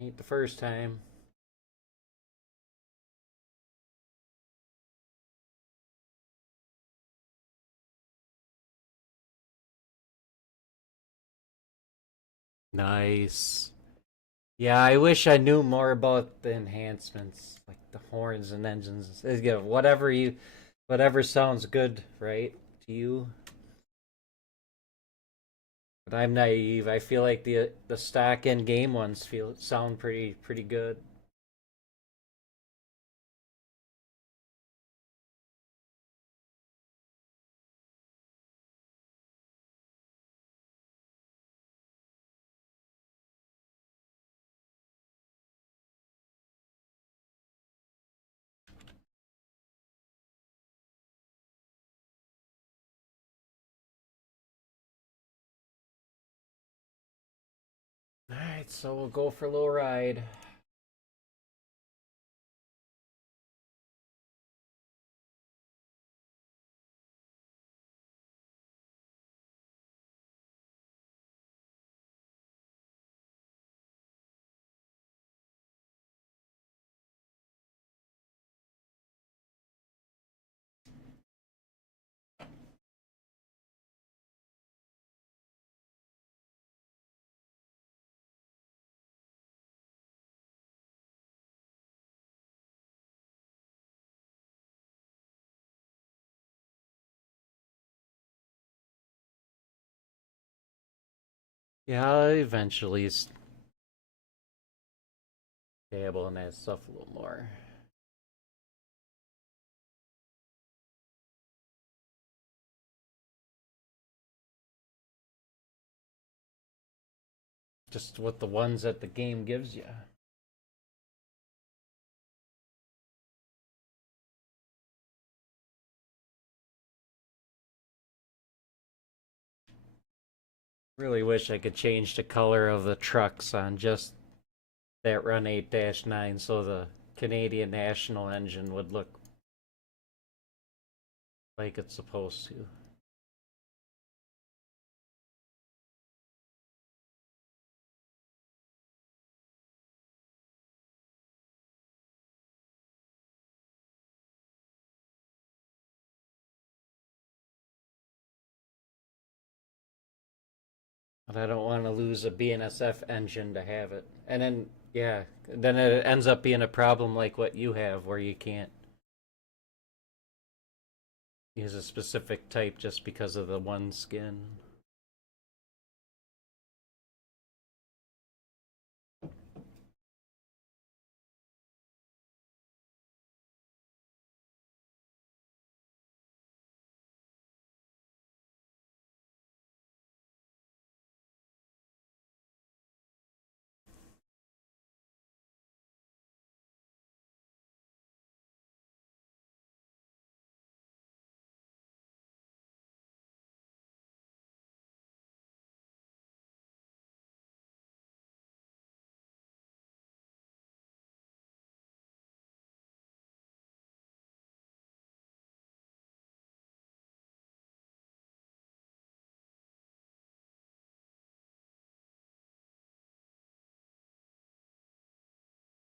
Ain't the first time. Nice. Yeah, I wish I knew more about the enhancements, like the horns and engines. Yeah, whatever sounds good, right, to you. But I'm naive. I feel like the stock in game ones sound pretty good. All right, so we'll go for a little ride. Yeah, I'll eventually dabble in that stuff a little more. Just what the ones that the game gives you. Really wish I could change the color of the trucks on just that Run 8-9 so the Canadian National engine would look like it's supposed to. But I don't want to lose a BNSF engine to have it. And then, yeah, then it ends up being a problem like what you have where you can't use a specific type just because of the one skin.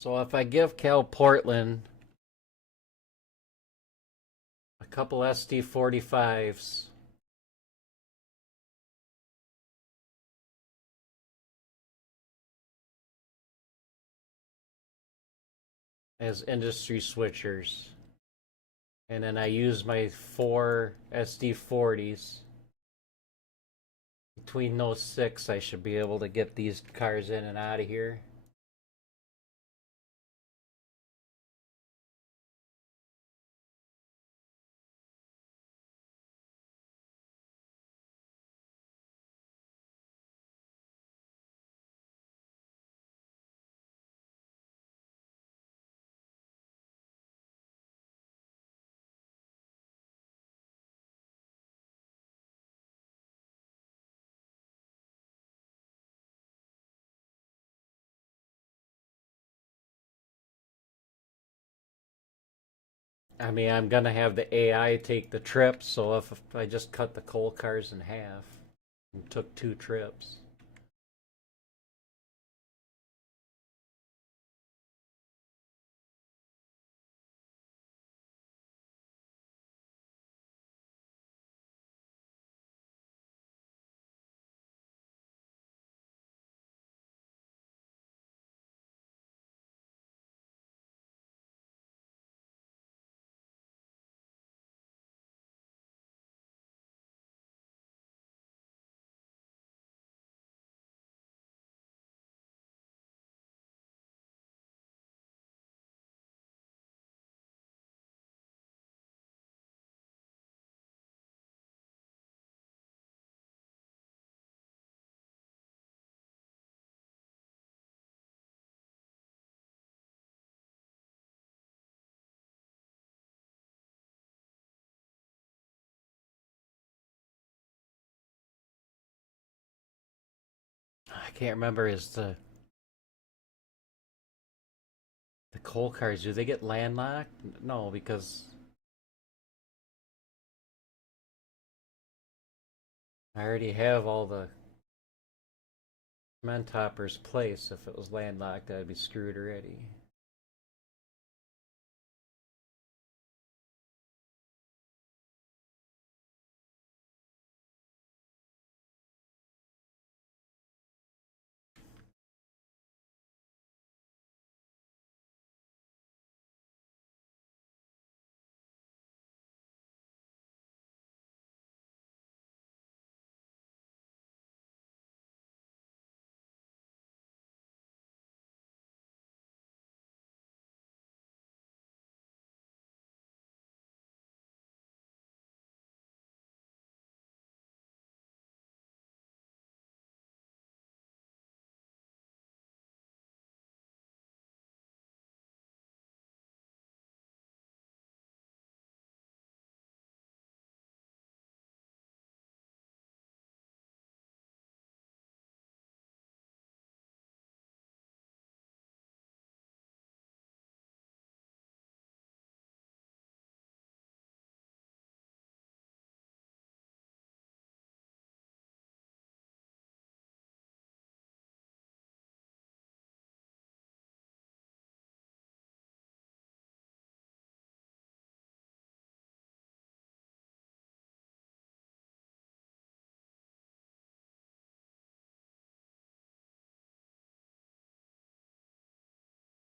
So if I give CalPortland a couple SD45s, as industry switchers, and then I use my 4 SD40s. Between those 6, I should be able to get these cars in and out of here. I mean, I'm gonna have the AI take the trips, so if I just cut the coal cars in half and took 2 trips. can't remember, is the coal cars, do they get landlocked? No, because I already have all the cement toppers placed. If it was landlocked, I'd be screwed already.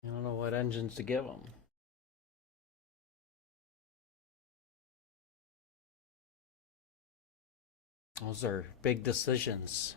I don't know what engines to give them. Those are big decisions.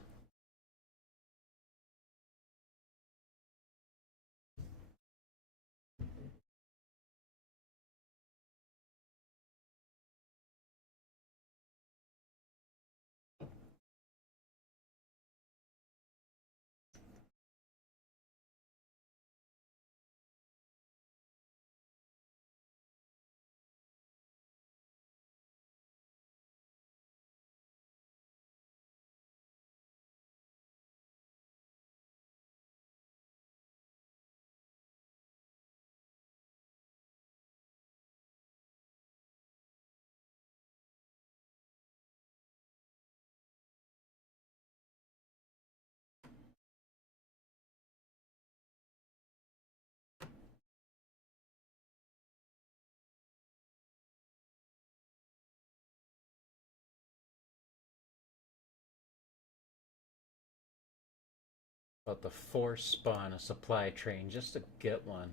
About the force spawn a supply train just to get one.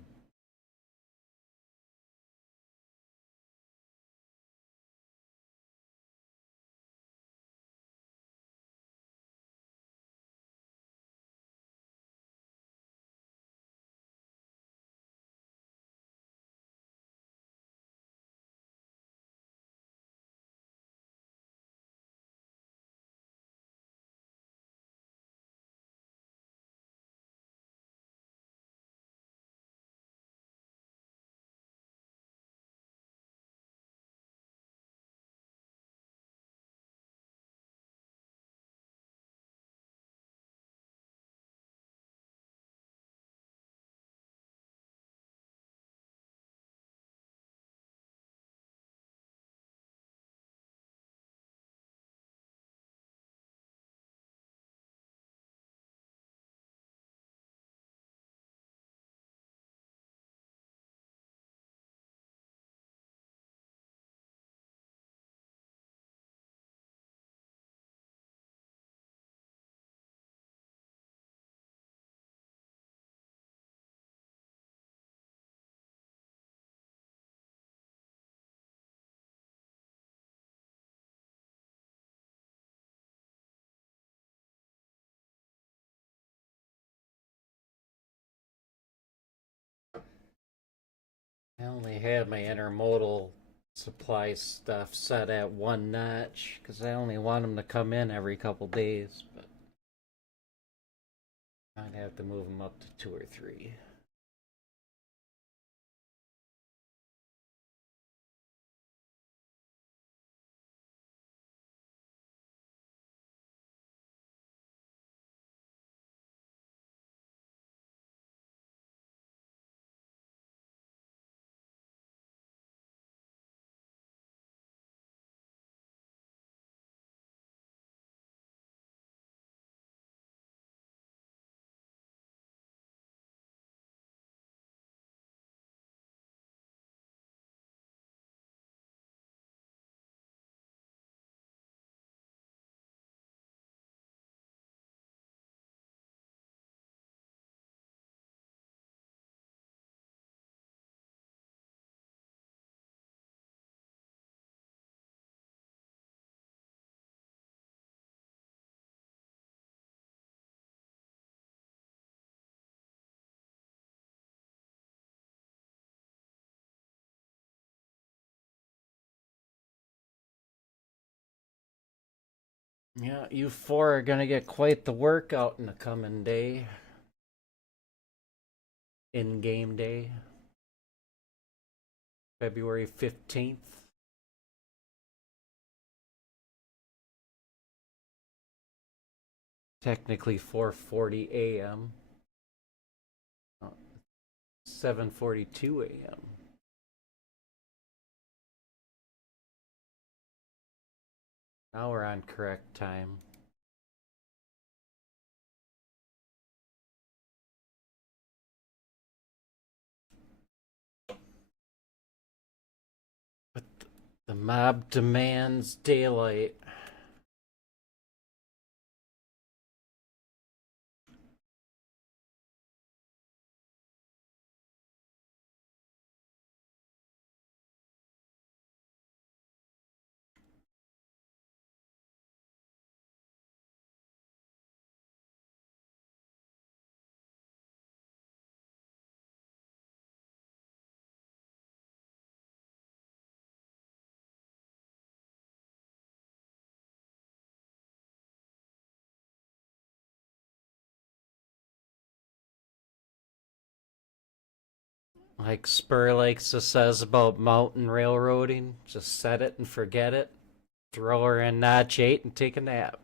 I only had my intermodal supply stuff set at one notch because I only want them to come in every couple days, but I'd have to move them up to 2 or 3. Yeah, you four are gonna get quite the workout in the coming day. In game day, February 15th. Technically 4:40 a.m. 7:42 a.m. Now we're on correct time. But the mob demands daylight. Like Spur likes to says about mountain railroading, just set it and forget it. Throw her in notch 8 and take a nap.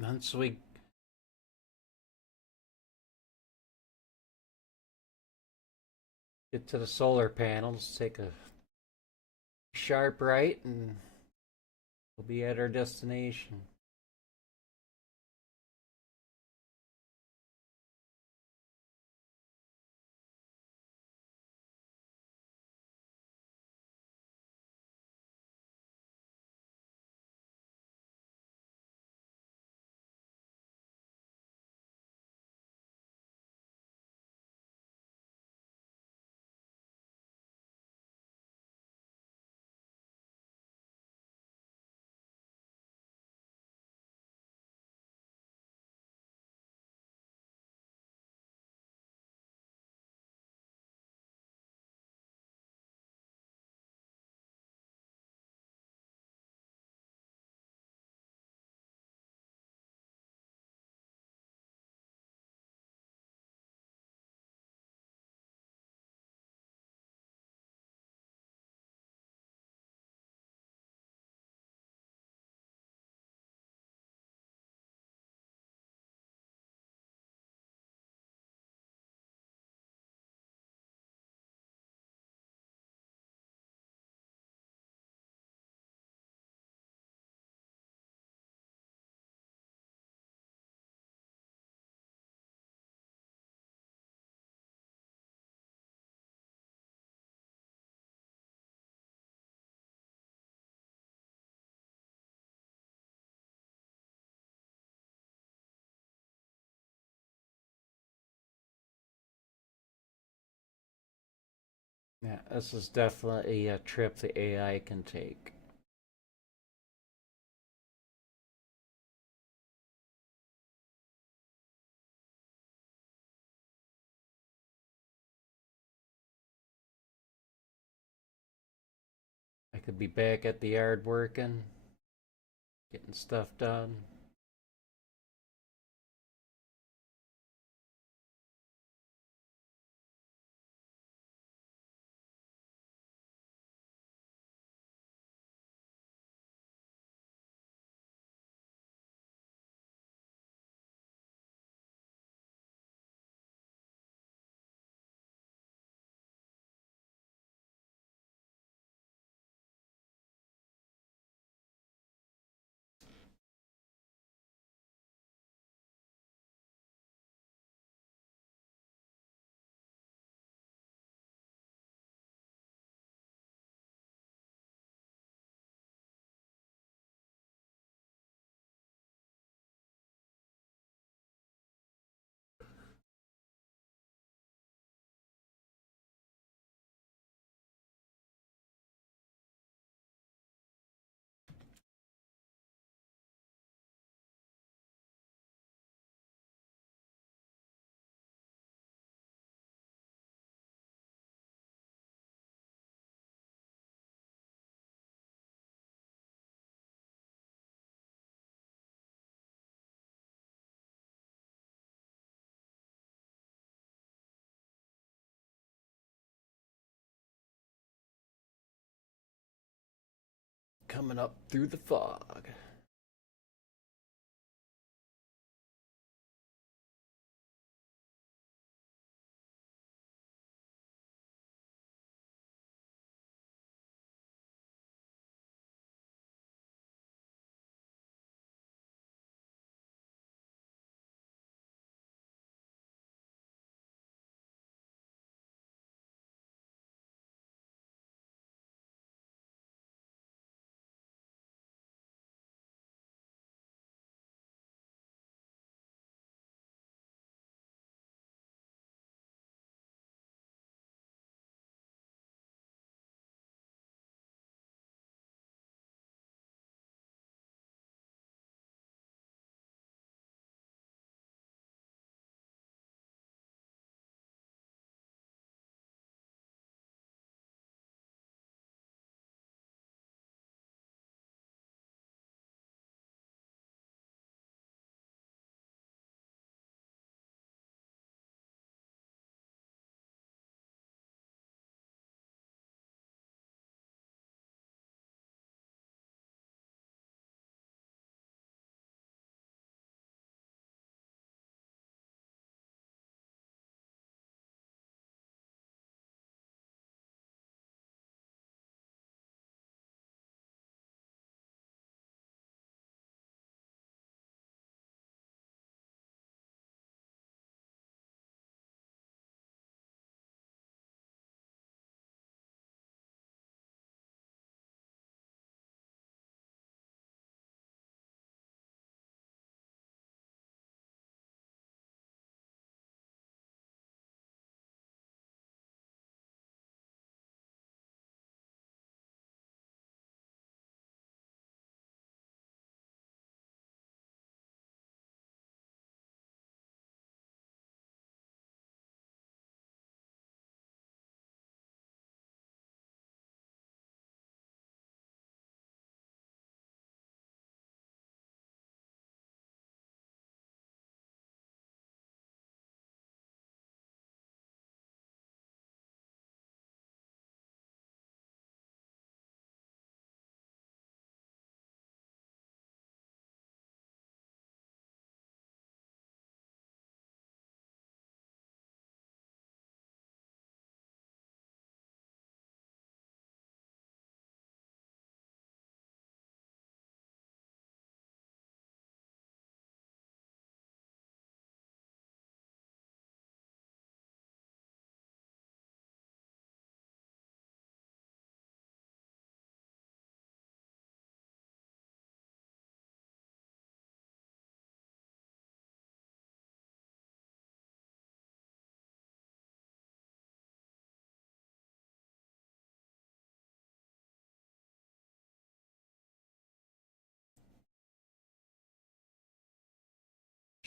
Once we get to the solar panels, take a sharp right, and we'll be at our destination. Yeah, this is definitely a trip the AI can take. I could be back at the yard working, getting stuff done. Coming up through the fog.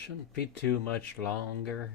Shouldn't be too much longer.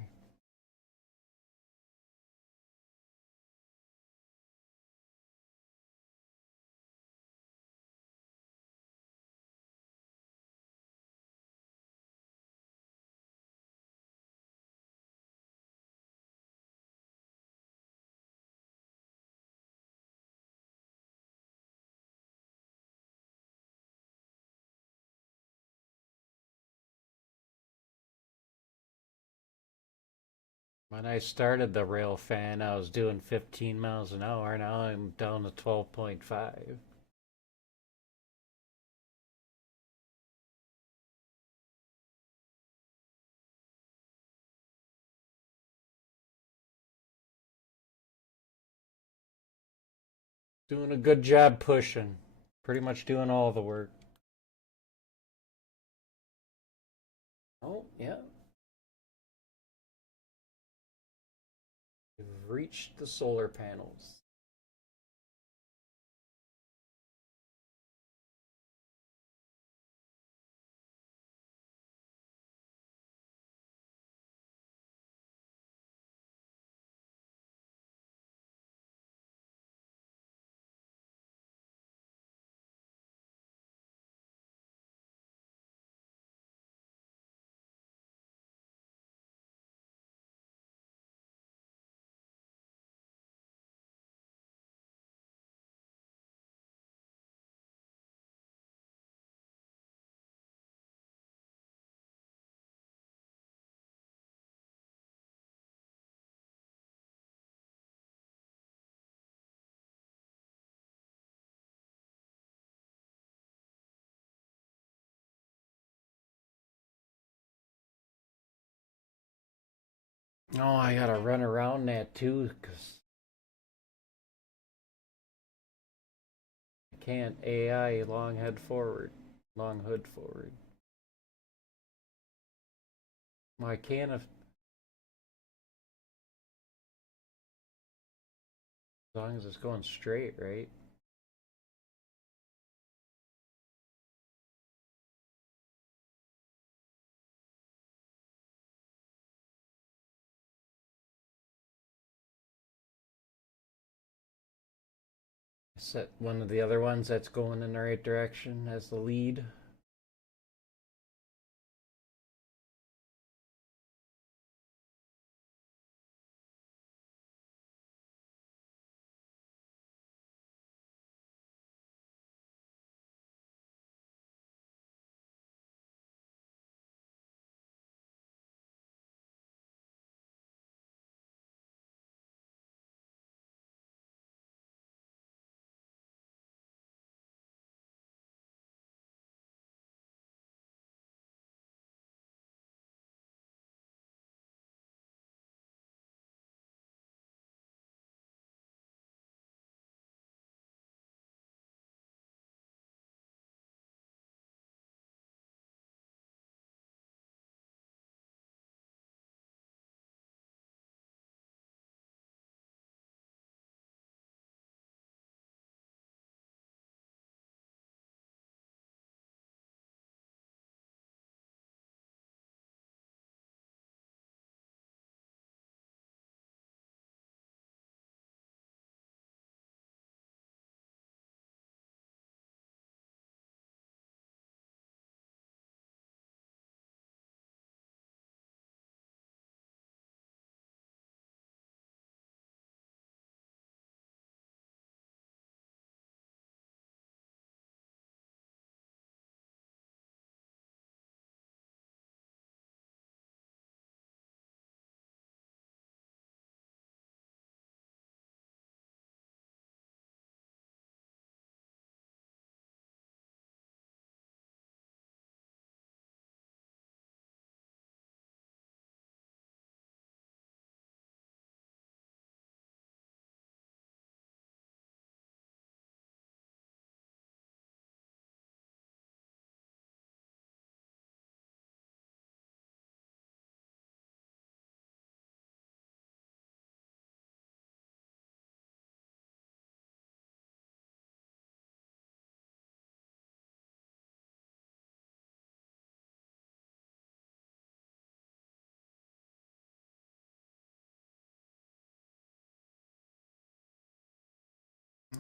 When I started the rail fan, I was doing 15 miles an hour. Now I'm down to 12.5. Doing a good job pushing. Pretty much doing all the work. Oh, yeah. We've reached the solar panels. Oh, I gotta run around that too, because I can't AI long head forward. Long hood forward. Well, I can if, as long as it's going straight, right? Set one of the other ones that's going in the right direction as the lead.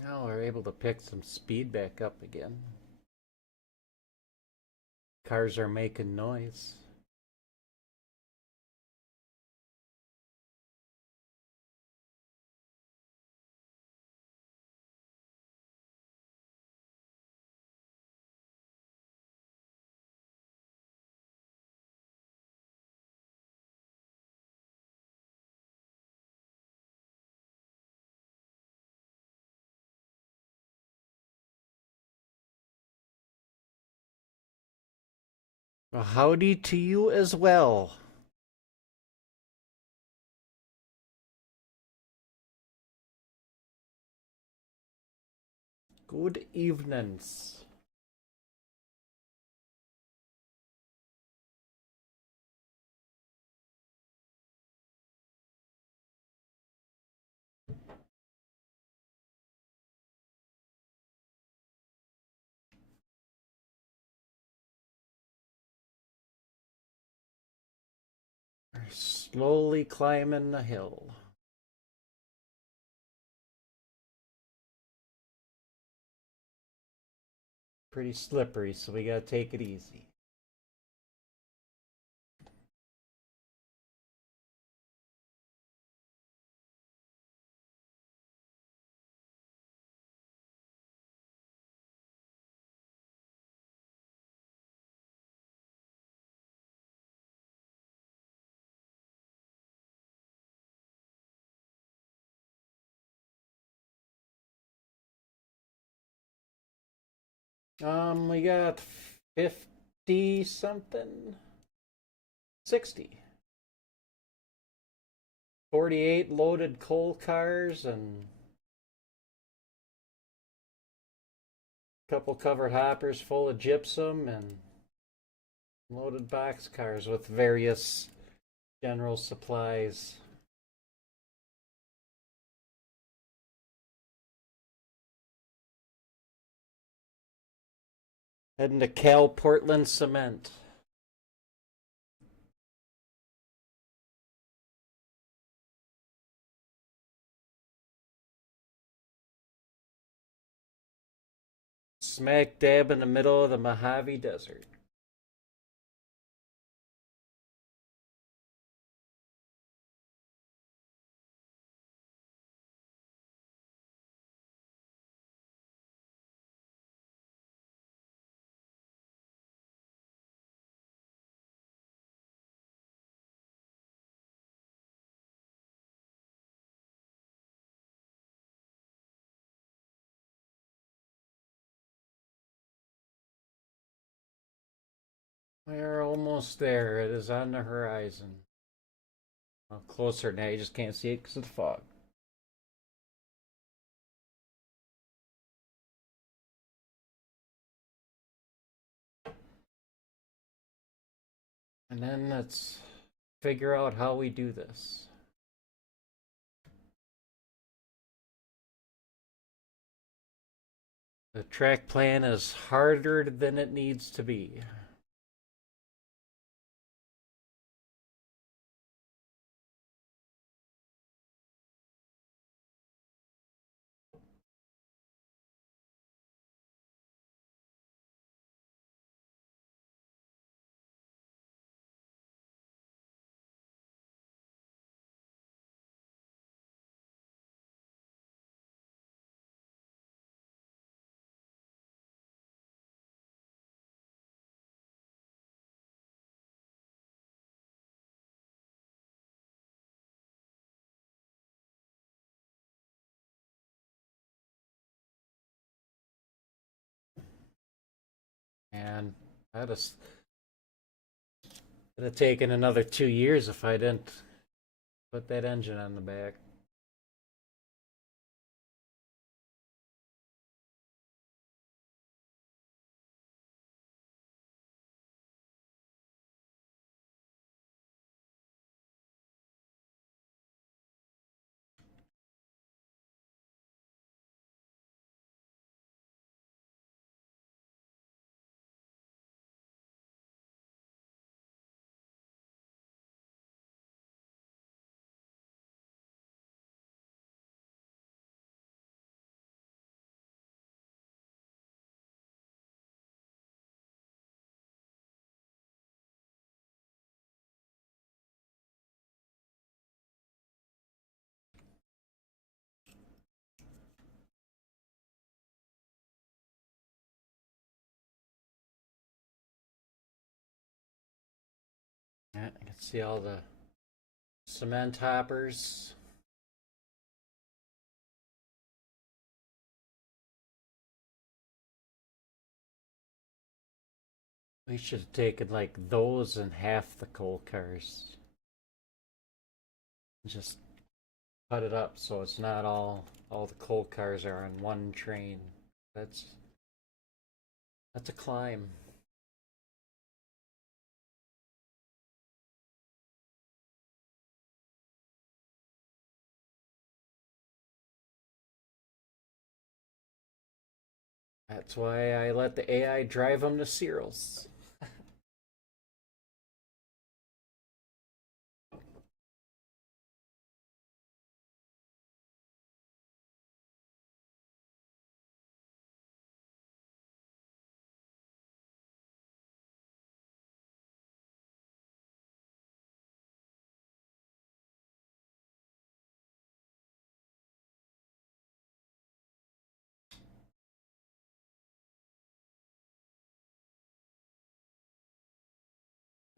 Now we're able to pick some speed back up again. Cars are making noise. Well, howdy to you as well. Good evenings. We're slowly climbing the hill. Pretty slippery, so we gotta take it easy. We got 50 something, 60. 48 loaded coal cars and a couple covered hoppers full of gypsum and loaded box cars with various general supplies. Heading to CalPortland Cement. Smack dab in the middle of the Mojave Desert. We're almost there. It is on the horizon. Well, closer now. You just can't see it because of the fog. And then let's figure out how we do this. The track plan is harder than it needs to be. And that'd have taken another 2 years if I didn't put that engine on the back. I can see all the cement hoppers. We should have taken like those and half the coal cars. Just cut it up so it's not all the coal cars are on one train. That's a climb. That's why I let the AI drive them to cereals.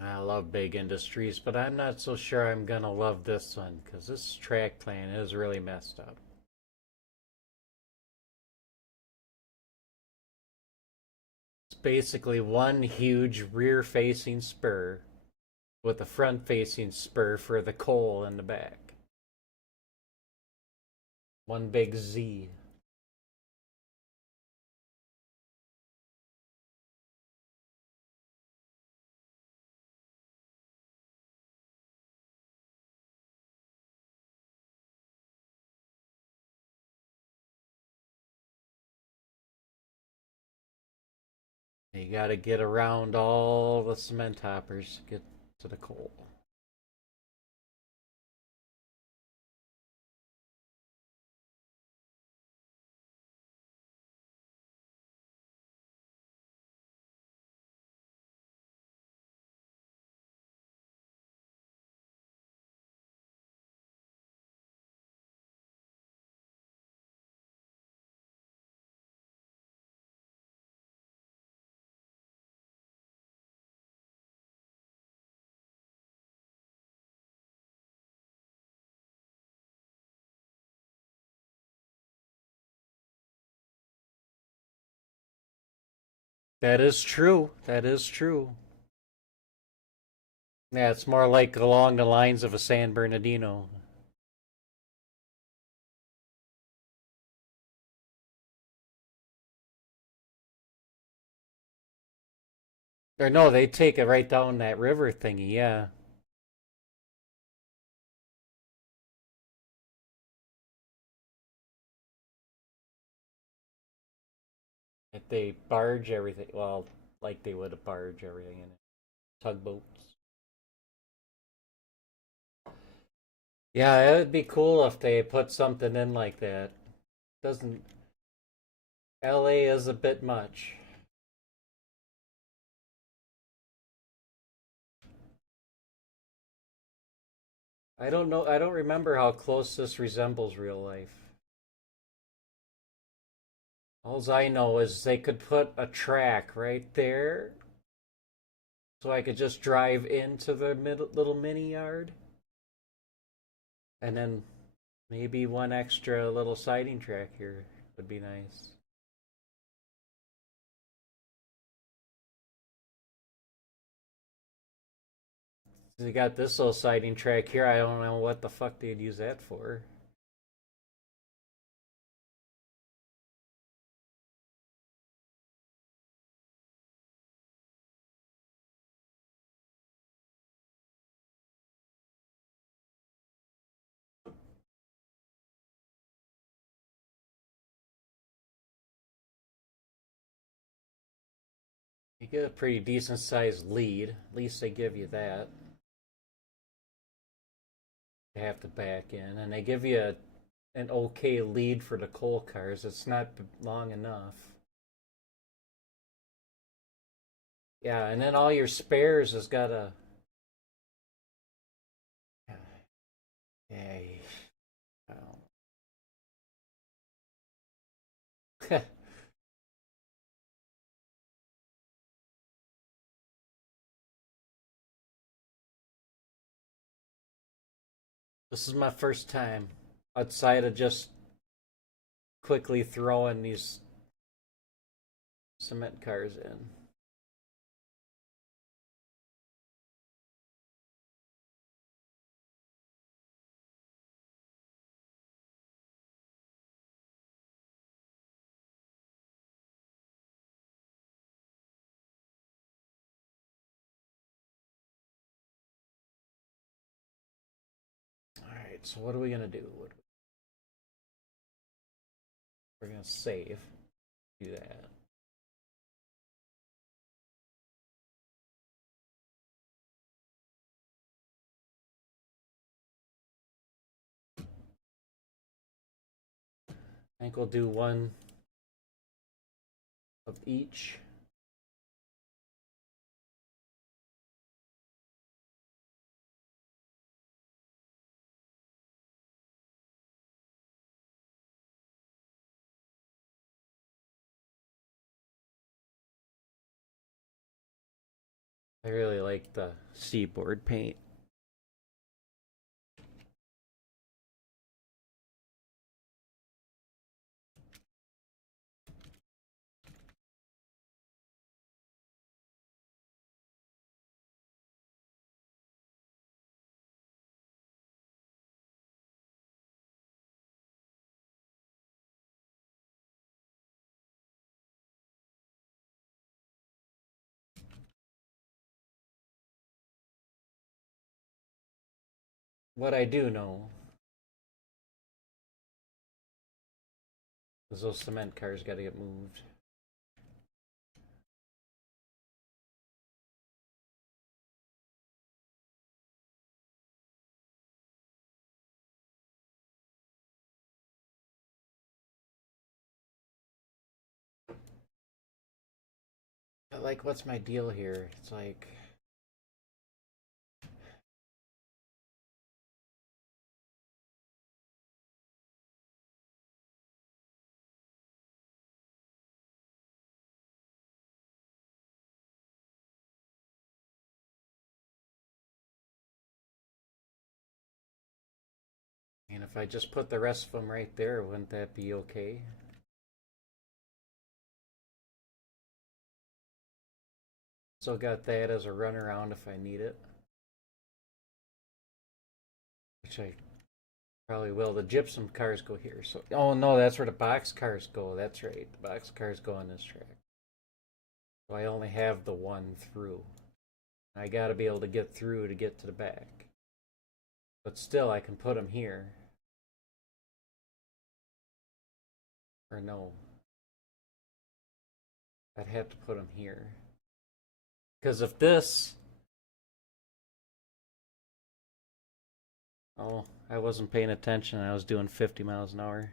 I love big industries, but I'm not so sure I'm gonna love this one because this track plan is really messed up. It's basically one huge rear-facing spur with a front-facing spur for the coal in the back. One big Z. You gotta get around all the cement hoppers to get to the coal. That is true. That is true. Yeah, it's more like along the lines of a San Bernardino. Or no, they take it right down that river thingy, yeah. If they barge everything, well, like they would barge everything in it. Tugboats. Yeah, it would be cool if they put something in like that. Doesn't LA is a bit much. I don't know. I don't remember how close this resembles real life. All I know is they could put a track right there, so I could just drive into the little mini yard, and then maybe one extra little siding track here would be nice. They got this little siding track here. I don't know what the fuck they'd use that for. You get a pretty decent sized lead. At least they give you that. You have to back in, and they give you an okay lead for the coal cars. It's not long enough. Yeah, and then all your spares has got a. Yeah. This is my first time outside of just quickly throwing these cement cars in. Alright, so what are we gonna do? We're gonna save. Do that. I think we'll do one of each. I really like the seaboard paint. What I do know is those cement cars gotta get moved. But like, what's my deal here? It's like, and if I just put the rest of them right there, wouldn't that be okay? Still got that as a runaround if I need it. Which I probably will. The gypsum cars go here. So, oh no, that's where the box cars go. That's right. The box cars go on this track. So I only have the one through. I gotta be able to get through to get to the back. But still, I can put them here. Or no. I'd have to put them here. Because if this... Oh, I wasn't paying attention. I was doing 50 miles an hour.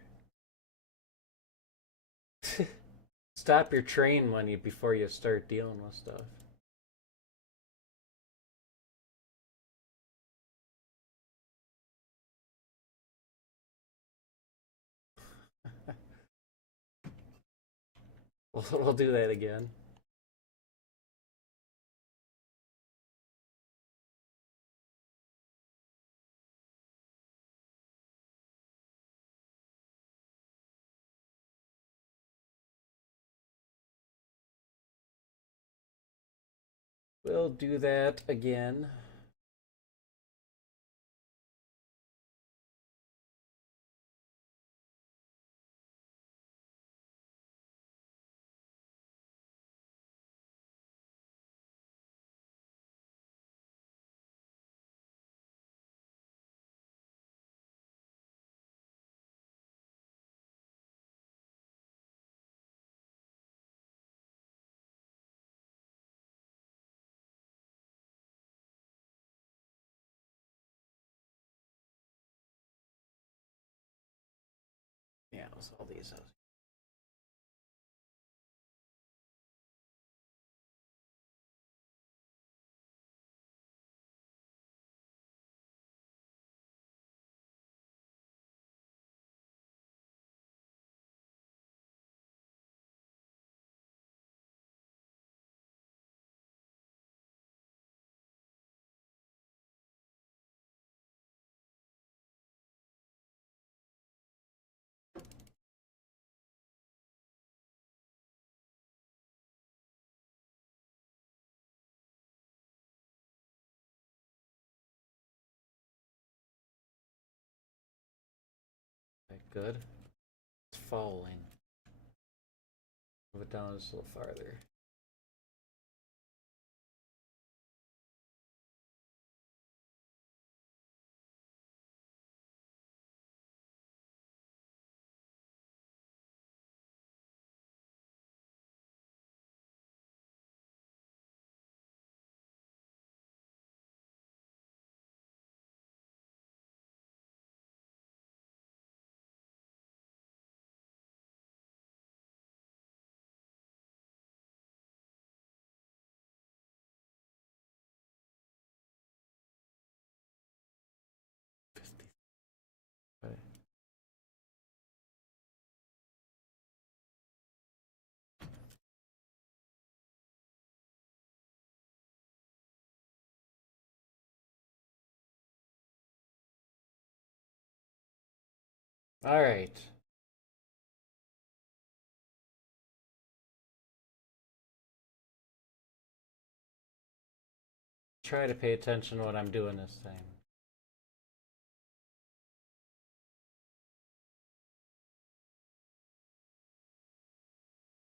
Stop your train when before you start dealing with stuff. We'll do that again. We'll do that again. Yeah, it was all these. Good. It's falling. Move it down just a little farther. Okay. All right. Try to pay attention to what I'm doing this time.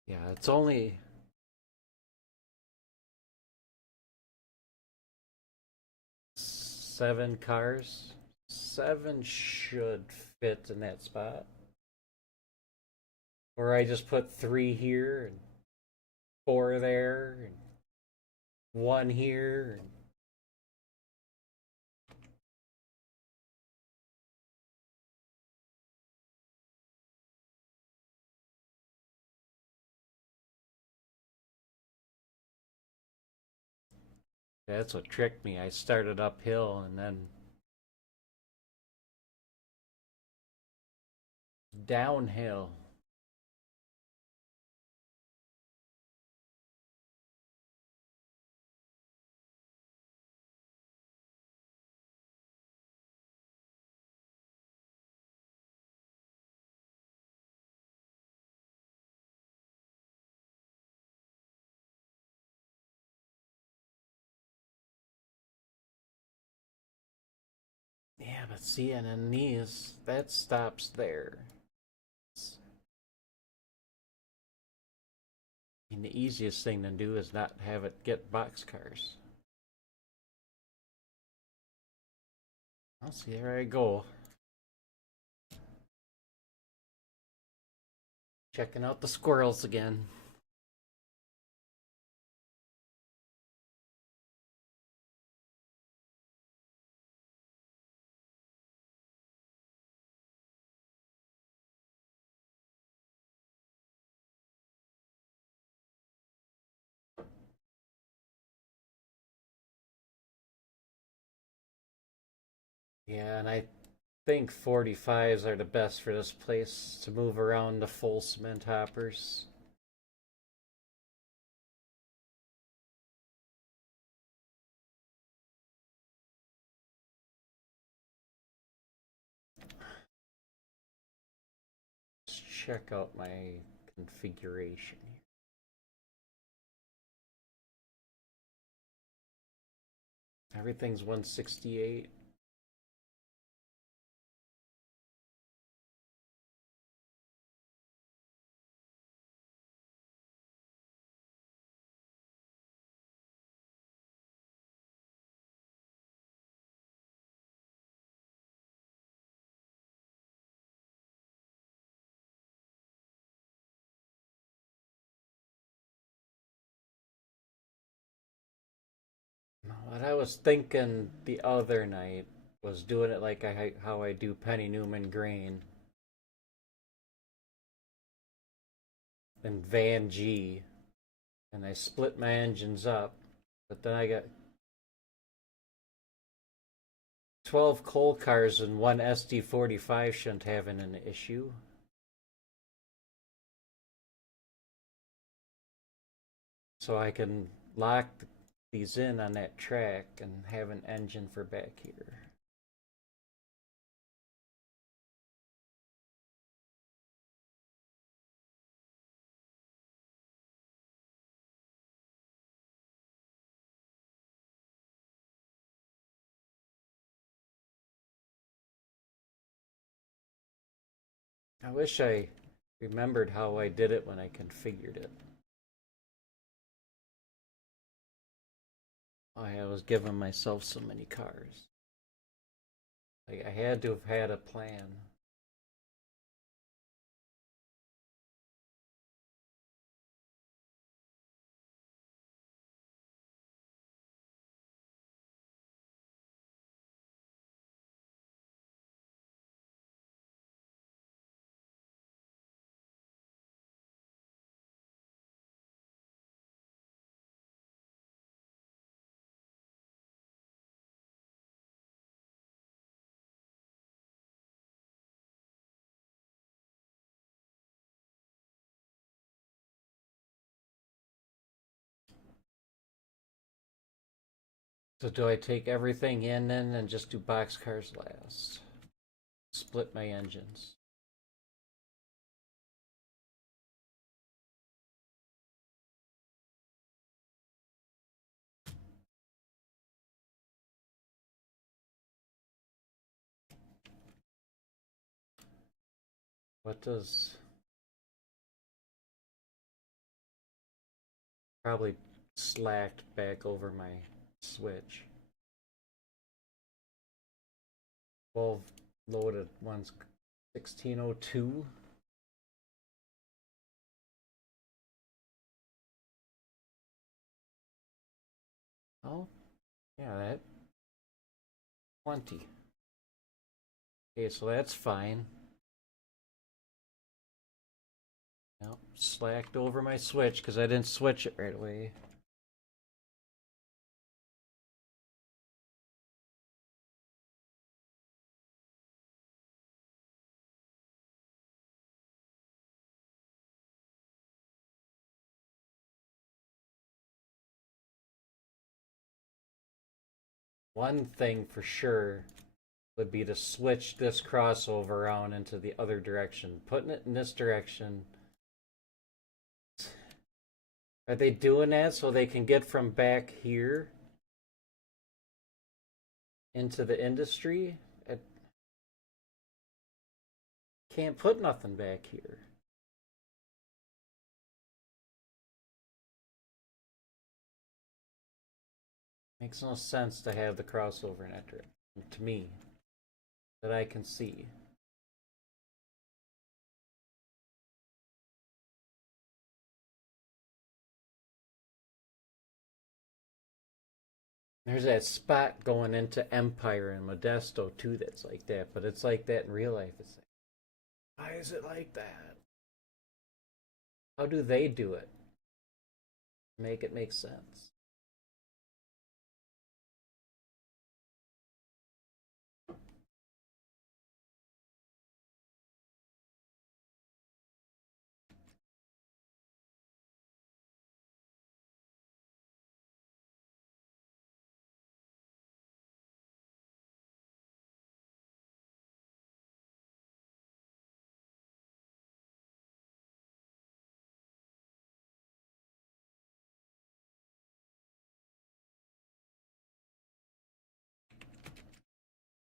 Yeah, it's only 7 cars. 7 should fit in that spot. Or I just put 3 here and 4 there and 1 here. And that's what tricked me. I started uphill and then downhill. Yeah, but see, and in these, that stops there. And the easiest thing to do is not have it get boxcars. I'll see, there I go. Checking out the squirrels again. Yeah, and I think 45s are the best for this place to move around the full cement hoppers. Let's check out my configuration. Everything's 168. What I was thinking the other night was doing it like how I do Penny Newman grain and Van G, and I split my engines up, but then I got 12 coal cars and 1 SD45 shouldn't have an issue. So I can lock these in on that track and have an engine for back here. I wish I remembered how I did it when I configured it. I was giving myself so many cars. Like, I had to have had a plan. So do I take everything in then and just do boxcars last? Split my engines. What does... Probably slacked back over my switch. 12 loaded one's 1602. Oh, yeah, that 20. Okay, so that's fine. Nope, slacked over my switch because I didn't switch it right away. One thing for sure would be to switch this crossover around into the other direction. Putting it in this direction. Are they doing that so they can get from back here into the industry? I can't put nothing back here. Makes no sense to have the crossover in that direction, to me, that I can see. There's that spot going into Empire and Modesto too that's like that, but it's like that in real life. It's like, why is it like that? How do they do it? Make it make sense.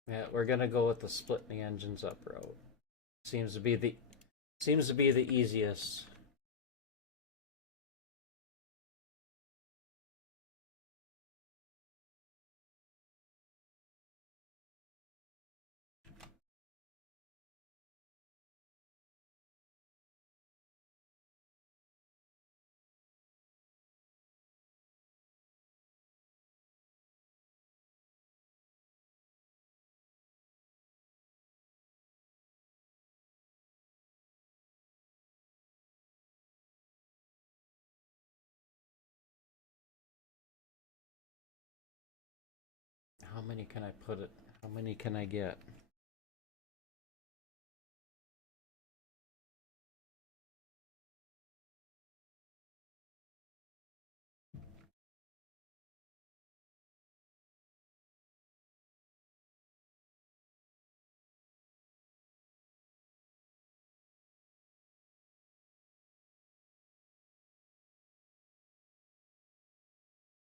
Yeah, we're gonna go with the splitting the engines up route. Seems to be the easiest. How many can I put it? How many can I get?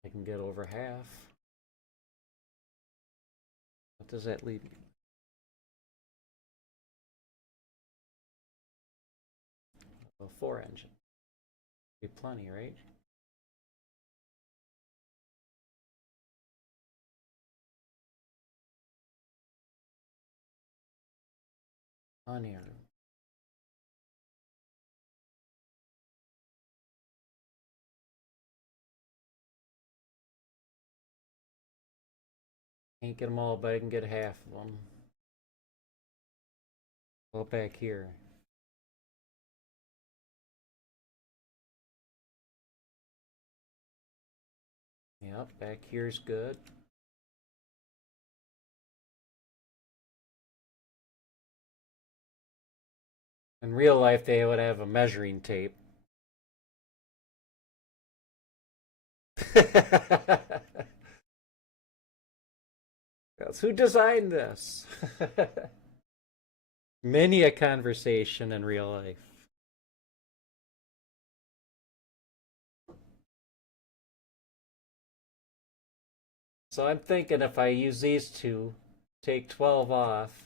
I can get over half. What does that leave me? So 4 engine. Be plenty, right? Plenty of room. Can't get them all, but I can get half of them. Go back here. Yep, back here's good. In real life, they would have a measuring tape. That's who designed this. Many a conversation in real life. So I'm thinking if I use these two, take 12 off.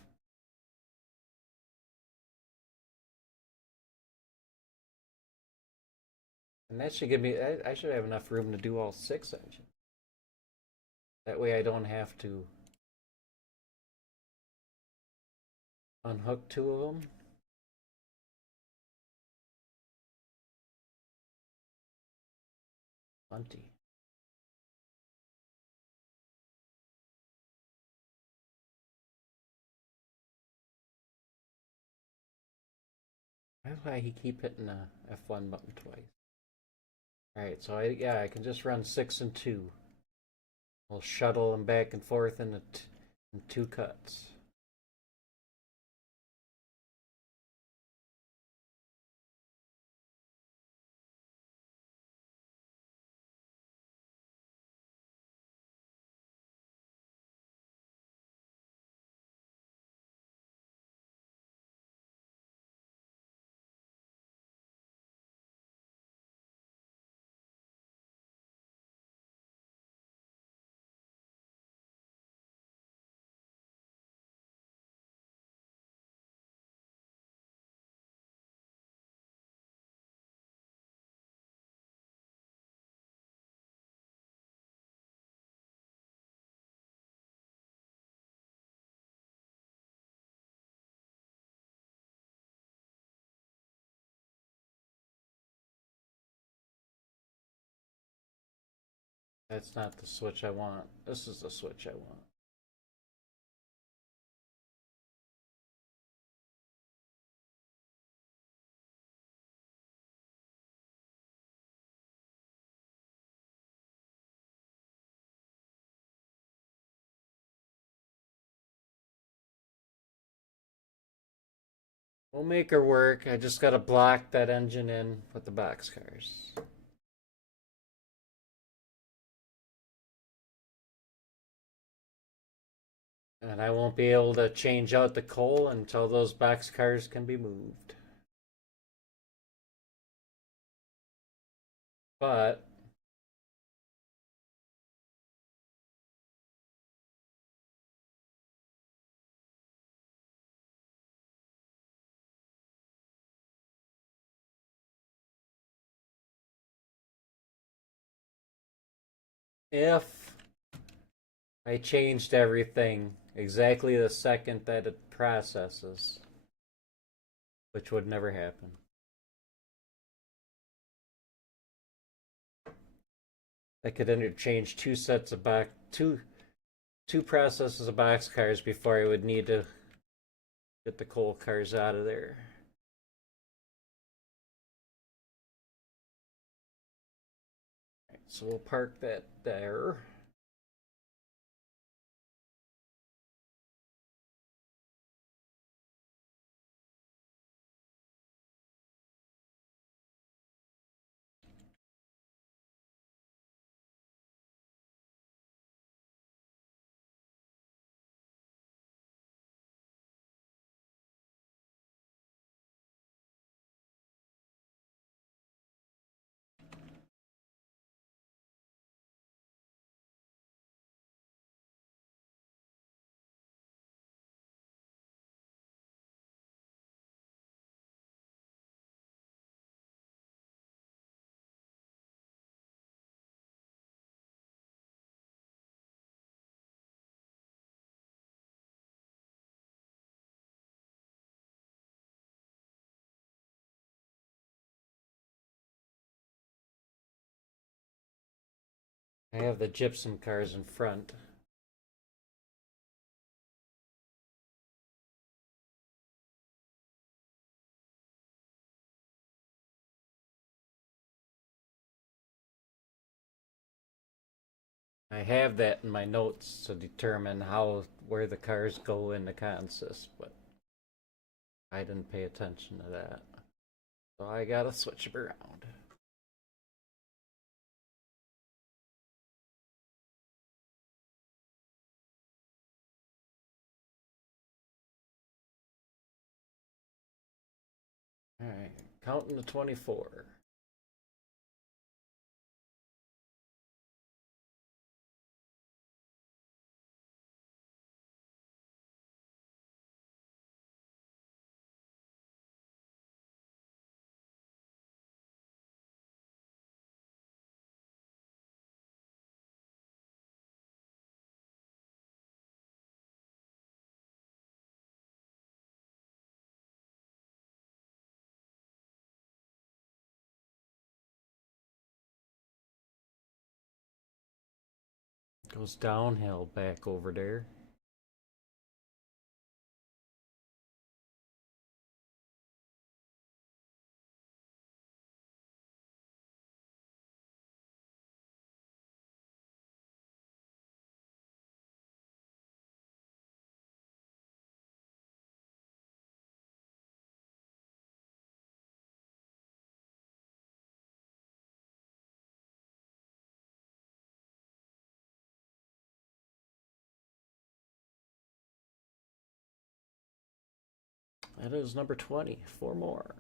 And that should give me, I should have enough room to do all 6 engines. That way I don't have to unhook 2 of them. Plenty. That's why he keep hitting the F1 button twice. Alright, so I can just run 6 and 2. We'll shuttle them back and forth in 2 cuts. That's not the switch I want. This is the switch I want. We'll make her work. I just gotta block that engine in with the boxcars. And I won't be able to change out the coal until those boxcars can be moved. But if I changed everything exactly the second that it processes, which would never happen. I could interchange 2 sets of two processes of boxcars before I would need to get the coal cars out of there. Right, so we'll park that there. I have the gypsum cars in front. I have that in my notes to determine where the cars go in the consist, but I didn't pay attention to that. So I gotta switch them around. Alright, counting to 24. Goes downhill back over there. That is number 20. 4 more.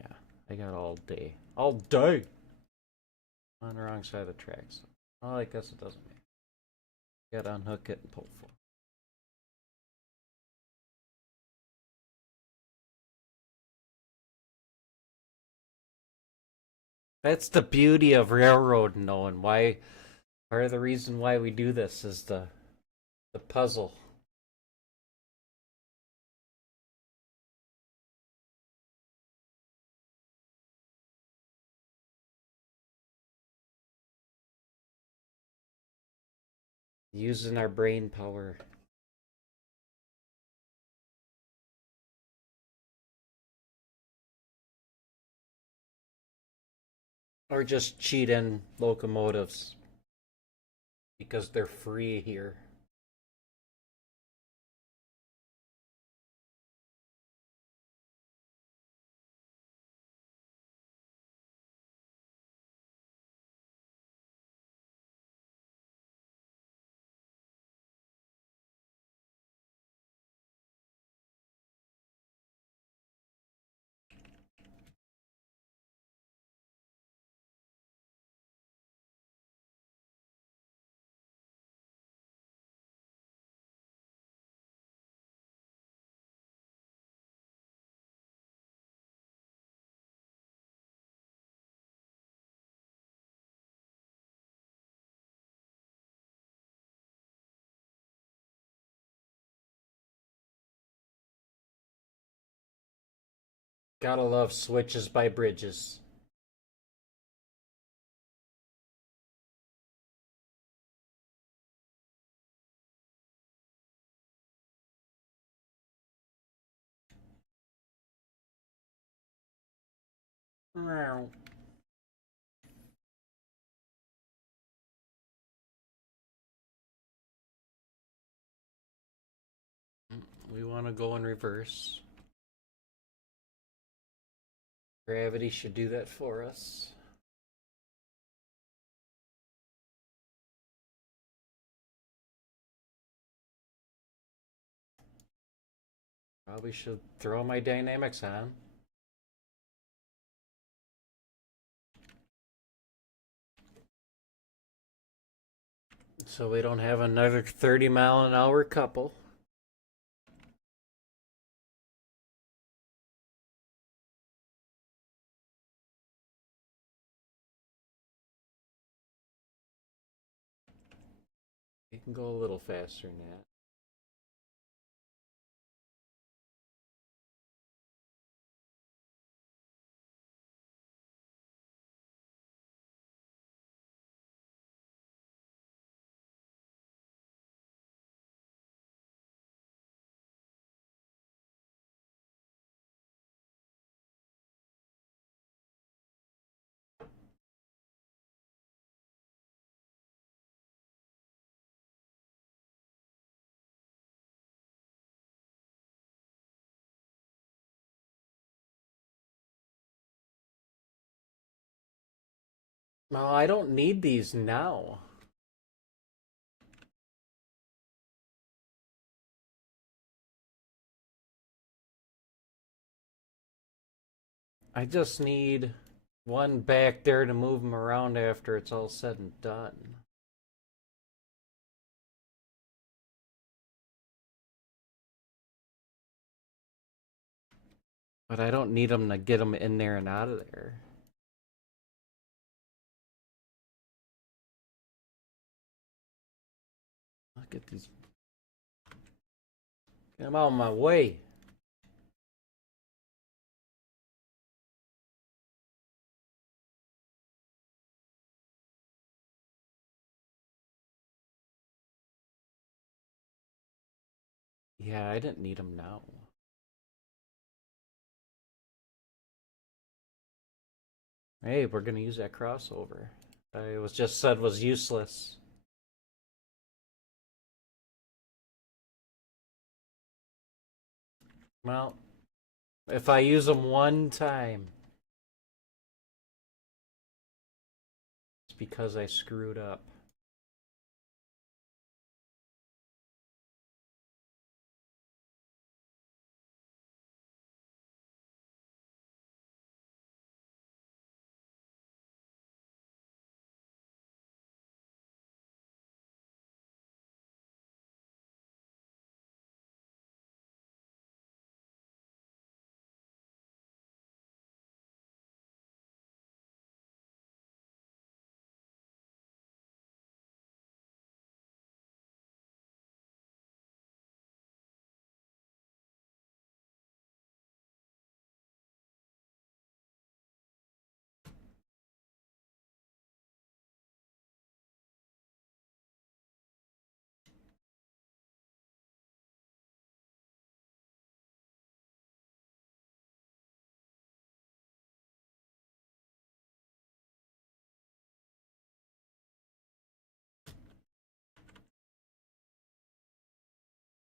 Yeah, I got all day. All day! On the wrong side of the tracks. Well, I guess it doesn't matter. Gotta unhook it and pull for it. That's the beauty of railroading, knowing why. Part of the reason why we do this is the puzzle. Using our brain power. Or just cheat in locomotives. Because they're free here. Gotta love switches by bridges. We want to go in reverse. Gravity should do that for us. Probably should throw my dynamics on. So we don't have another 30-mile-an-hour couple. You can go a little faster than that. No, I don't need these now. I just need one back there to move them around after it's all said and done. But I don't need them to get them in there and out of there. Look at these. Get them out of my way. Yeah, I didn't need them now. Hey, we're gonna use that crossover. I was just said was useless. Well, if I use them one time, it's because I screwed up.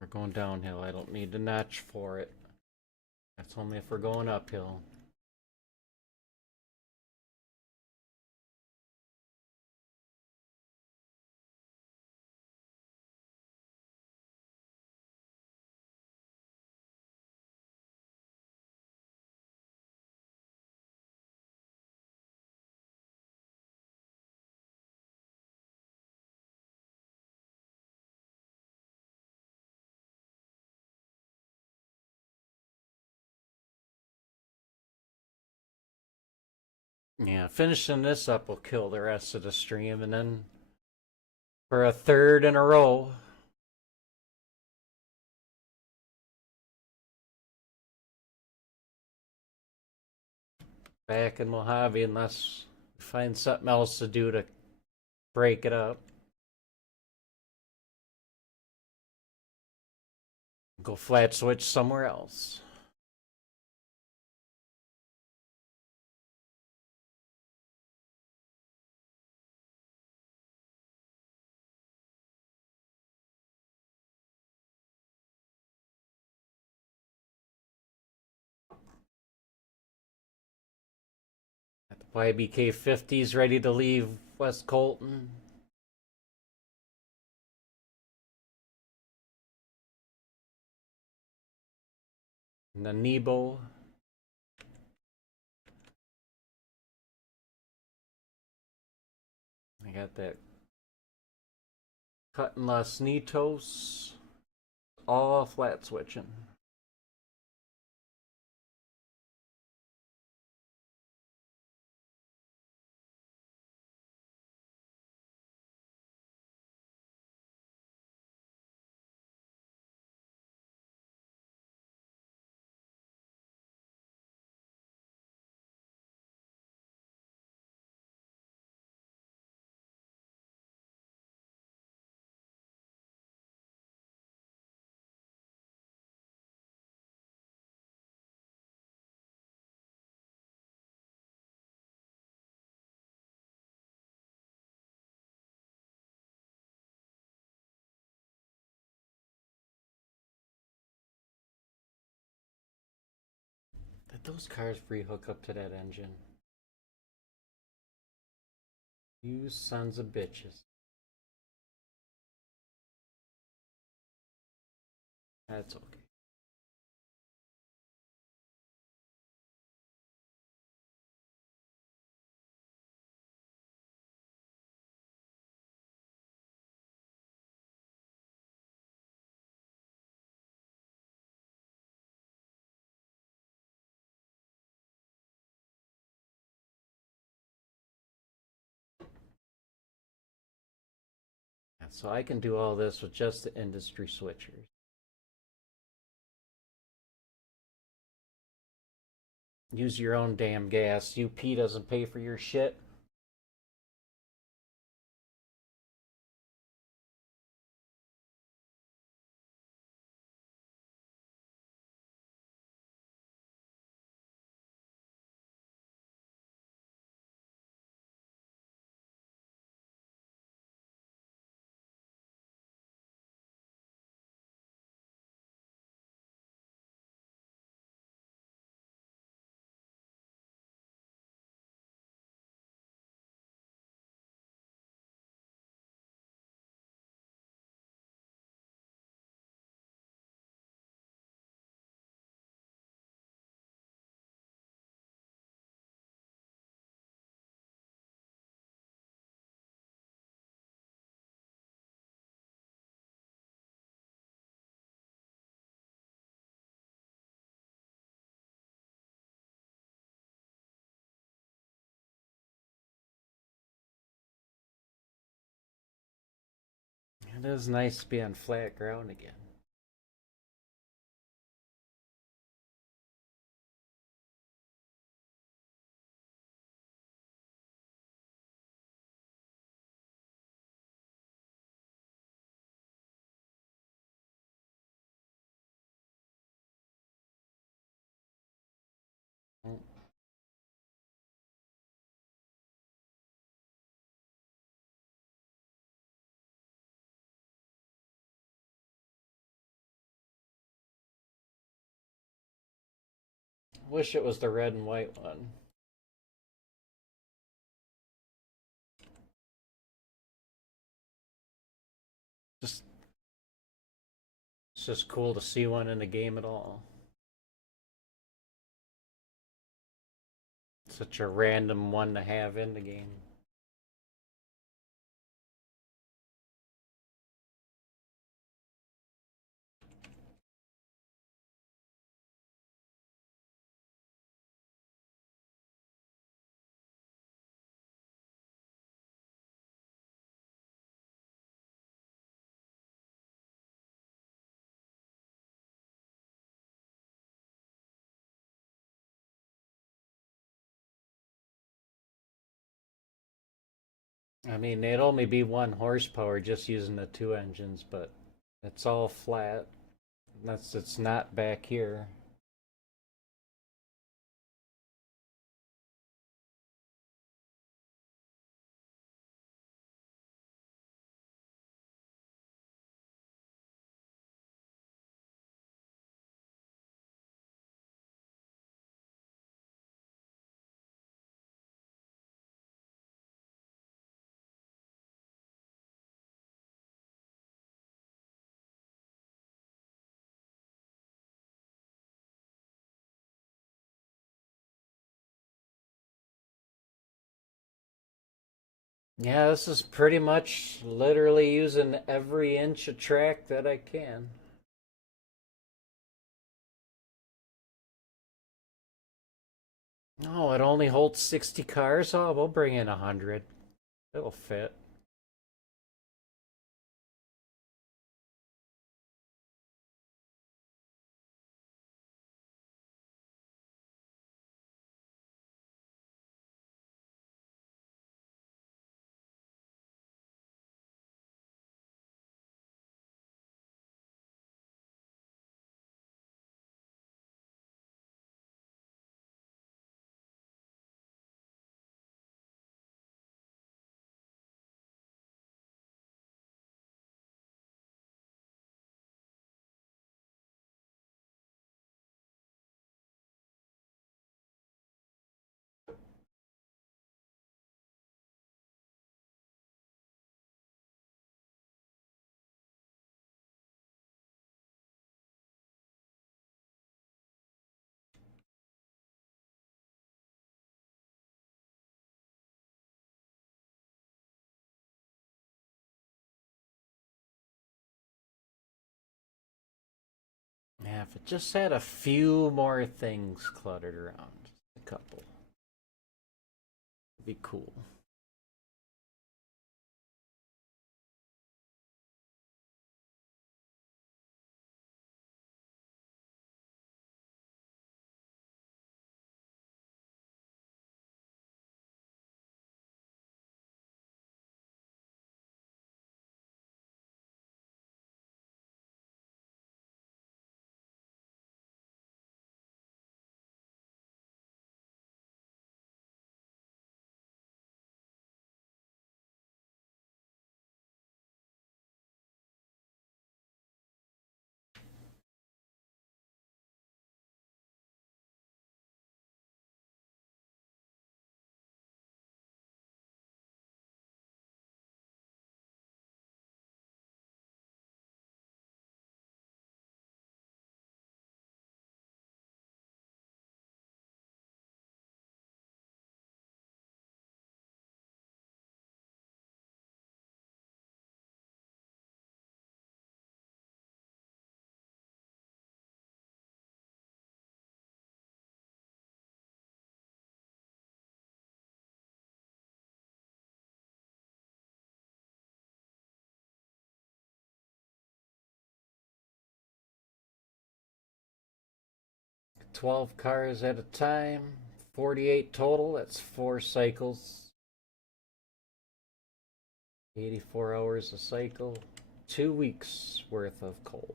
We're going downhill. I don't need the notch for it. That's only if we're going uphill. Yeah, finishing this up will kill the rest of the stream, and then for a third in a row. Back in Mojave, unless we find something else to do to break it up. Go flat switch somewhere else. Got the YBK 50s ready to leave West Colton. And the Nebo. I got that Cutting Los Nitos. All flat switching. Did those cars free hook up to that engine? You sons of bitches. That's okay. So I can do all this with just the industry switchers. Use your own damn gas. UP doesn't pay for your shit. It is nice to be on flat ground again. Wish it was the red and white one. Just it's just cool to see one in the game at all. Such a random one to have in the game. I mean, they'd only be 1 horsepower just using the two engines, but it's all flat. It's not back here. Yeah, this is pretty much literally using every inch of track that I can. Oh, it only holds 60 cars? Oh, we'll bring in 100. It'll fit. Yeah, if it just had a few more things cluttered around, just a couple, it'd be cool. 12 cars at a time, 48 total. That's 4 cycles, 84 hours a cycle, 2 weeks worth of coal.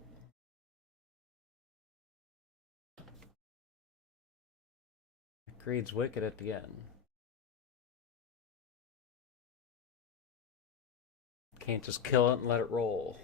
It grades wicked at the end. Can't just kill it and let it roll.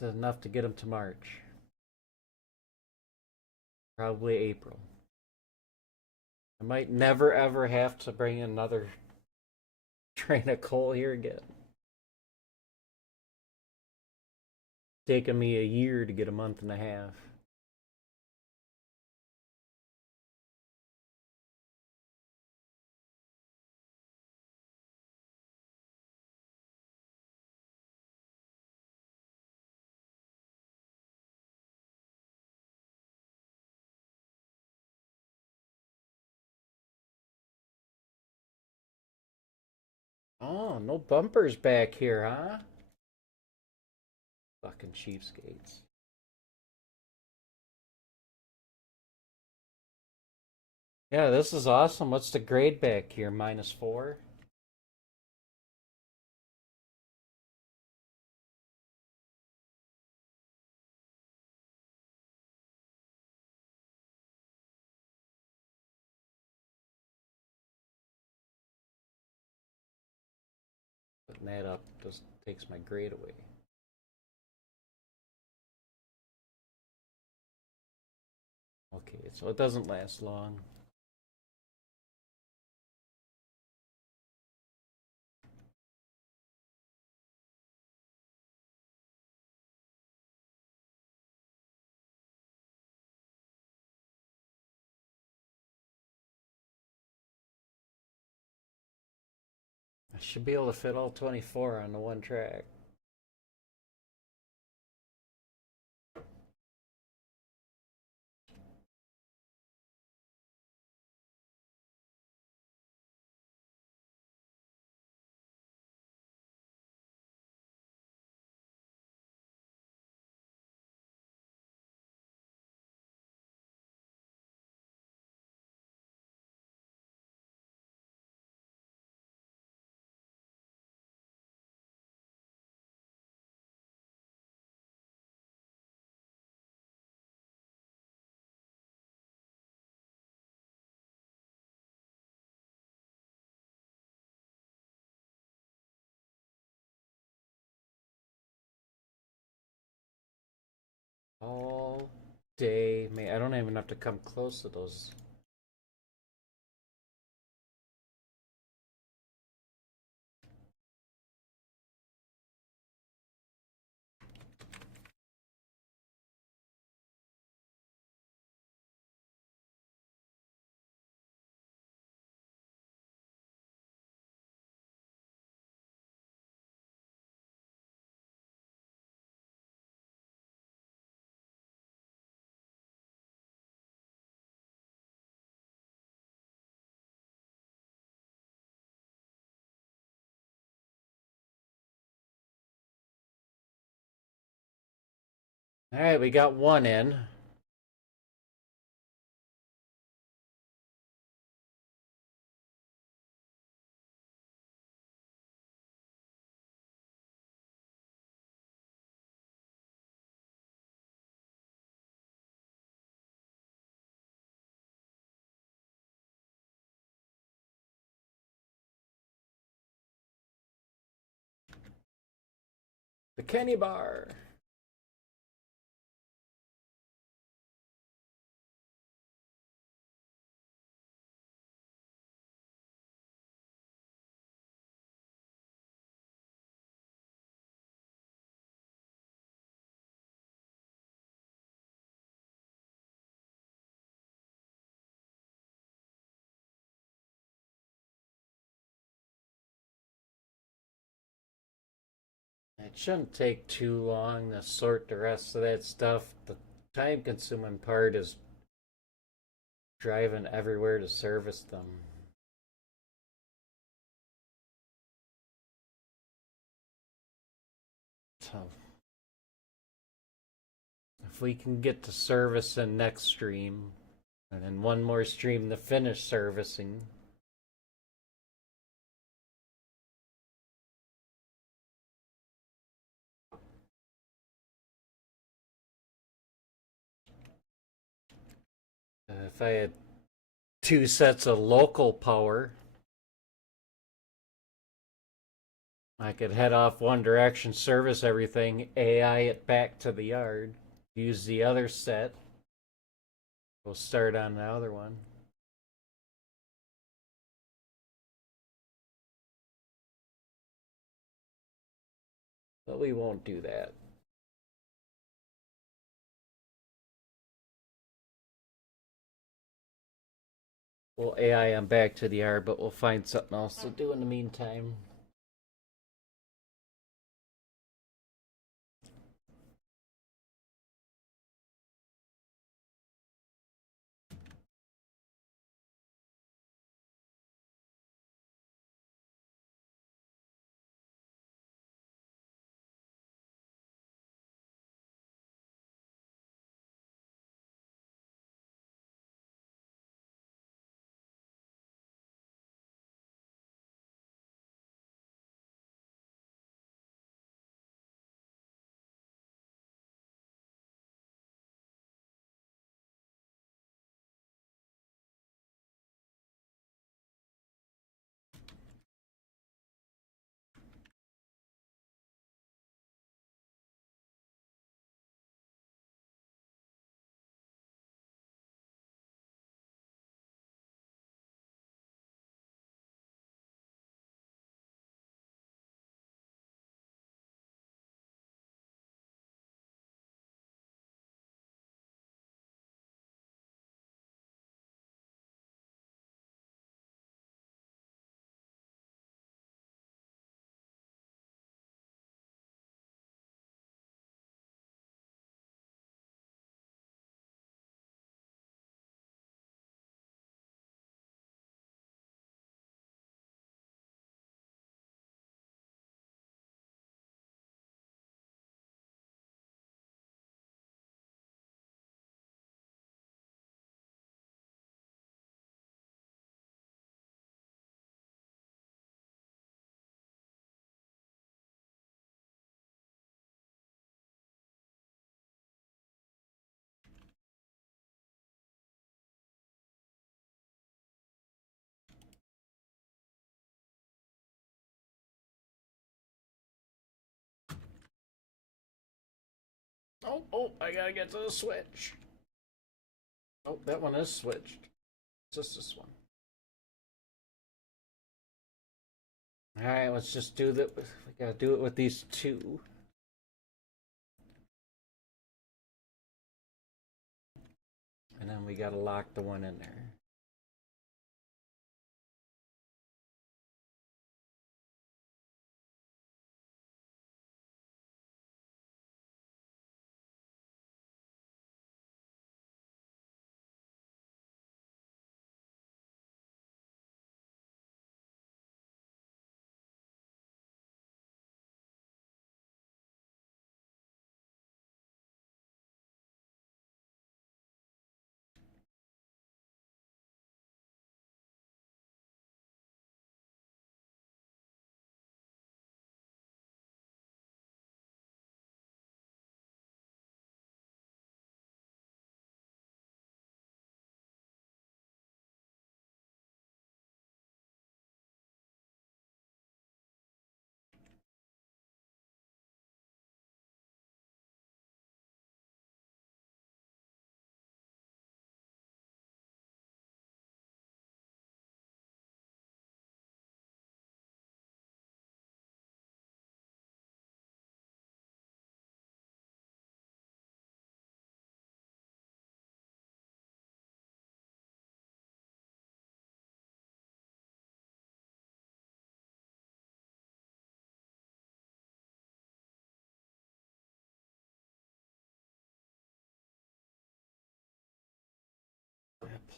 It's enough to get them to March. Probably April. I might never ever have to bring another train of coal here again. Taking me a year to get a month and a half. Oh, no bumpers back here, huh? Fucking cheapskates. Yeah, this is awesome. What's the grade back here? -4? that up just takes my grade away. Okay, so it doesn't last long. I should be able to fit all 24 on the one track. All day, man. I don't even have to come close to those. All right, we got one in. The Kenny Bar. It shouldn't take too long to sort the rest of that stuff. The time consuming part is driving everywhere to service them. So, if we can get to service in next stream, and then one more stream to finish servicing. If I had two sets of local power, I could head off one direction, service everything, AI it back to the yard, use the other set. We'll start on the other one. But we won't do that. We'll AI them back to the yard, but we'll find something else to do in the meantime. Oh, I gotta get to the switch. Oh, that one is switched. Just this one. Alright, let's just do that. We gotta do it with these two. And then we gotta lock the one in there.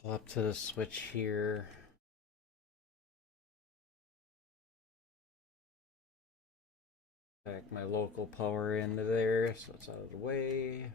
Pull up to the switch here. Back my local power into there so it's out of the way.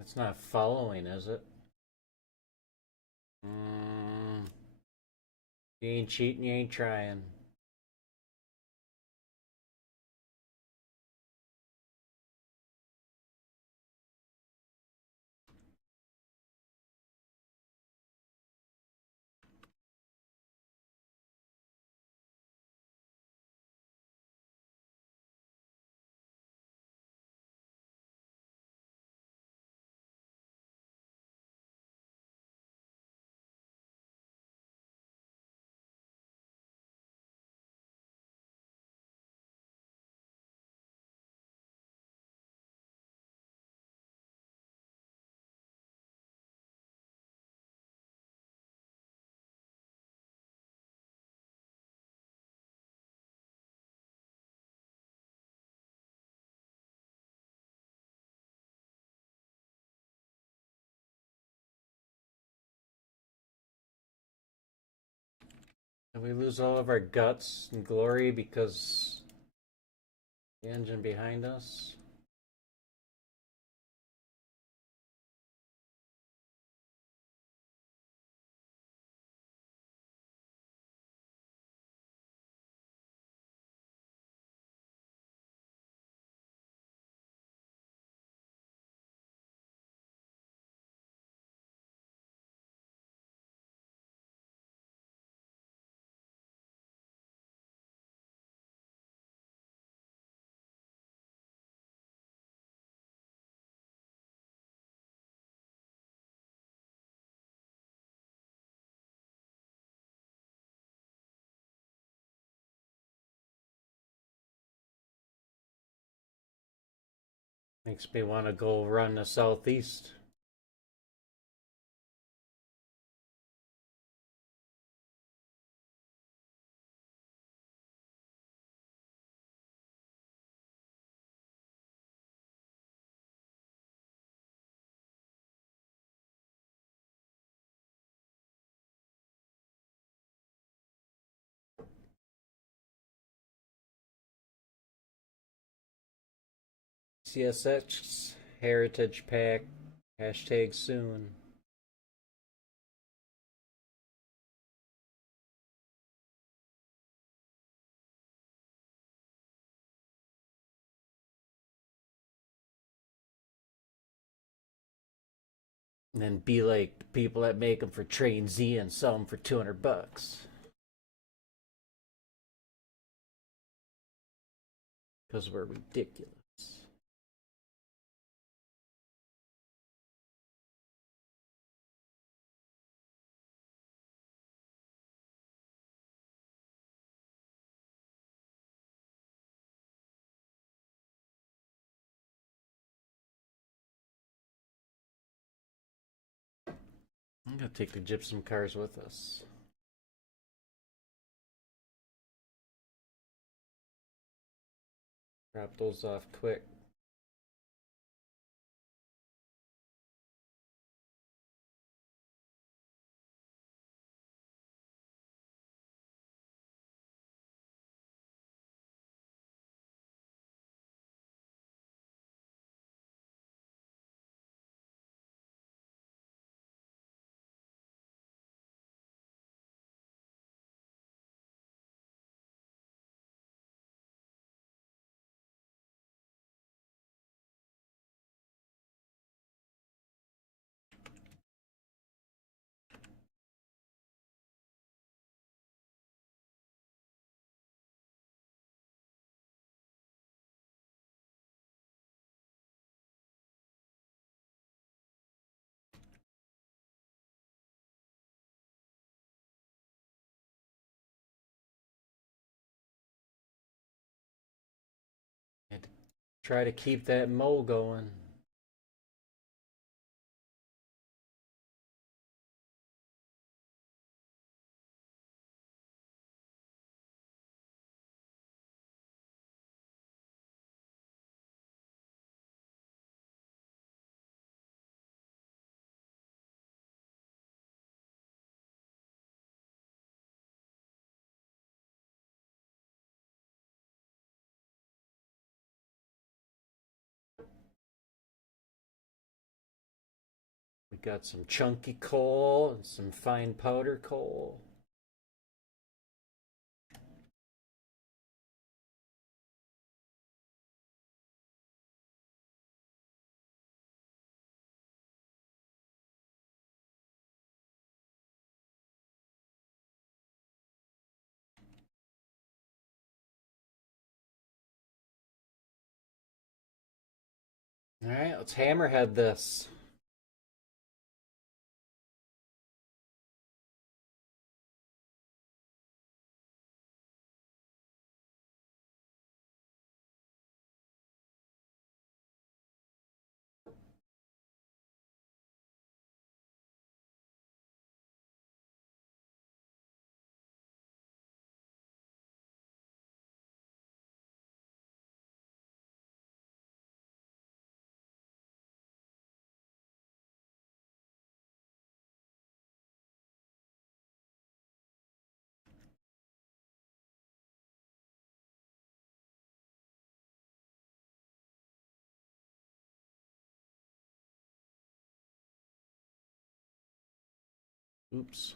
It's not following, is it? You ain't cheating, you ain't trying. we lose all of our guts and glory because the engine behind us? Makes me want to go run the southeast. CSX Heritage Pack. Hashtag soon. And then be like the people that make them for Train Z and sell them for $200. Because we're ridiculous. I'm gonna take the gypsum cars with us. Drop those off quick. And try to keep that mow going. We got some chunky coal and some fine powder coal. All right, let's hammerhead this. Oops.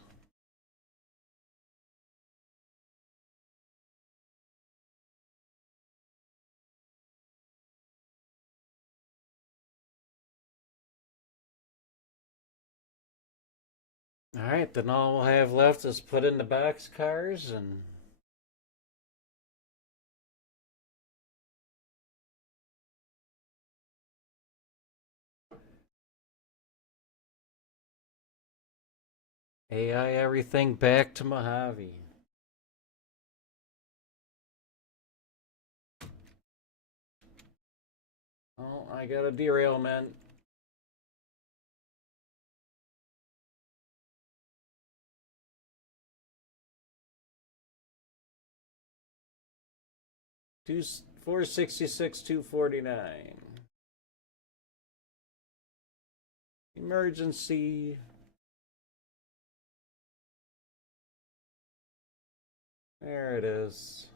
All right, then all we'll have left is put in the box cars and AI everything back to Mojave. Oh, I got a derailment. Two 466 249. Emergency. There it is.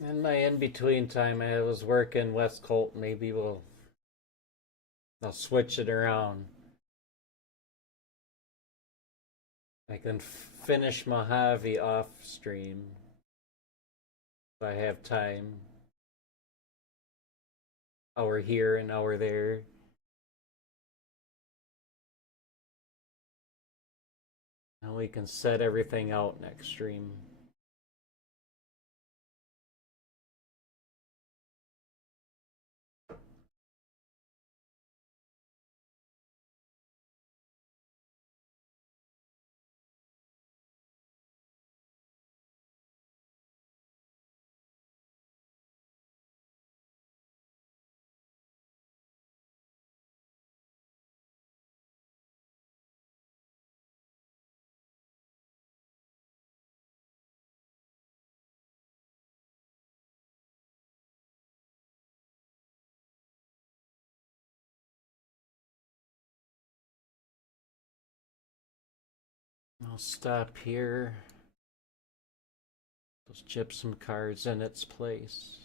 In my in-between time, I was working West Colt. Maybe I'll switch it around. I can finish Mojave off stream if I have time. Hour here and hour there. And we can set everything out next stream. I'll stop here. Those gypsum cards in its place.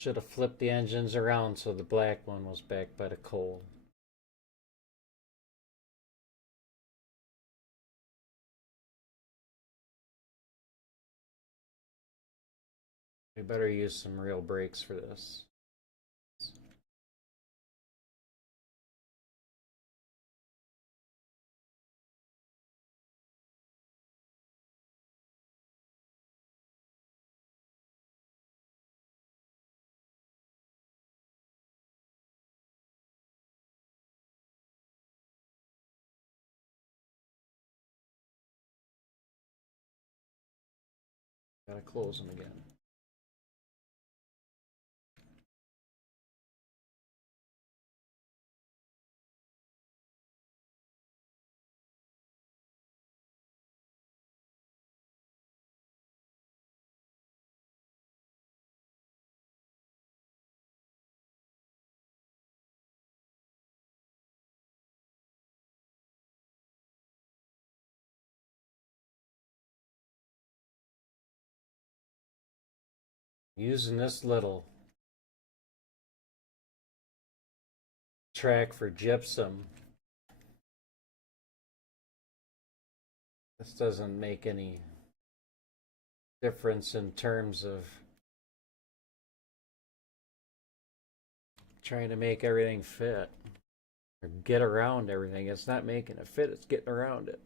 Should have flipped the engines around so the black one was back by the coal. We better use some real brakes for this. Gotta close them again. Using this little track for gypsum. This doesn't make any difference in terms of trying to make everything fit or get around everything. It's not making it fit, it's getting around it.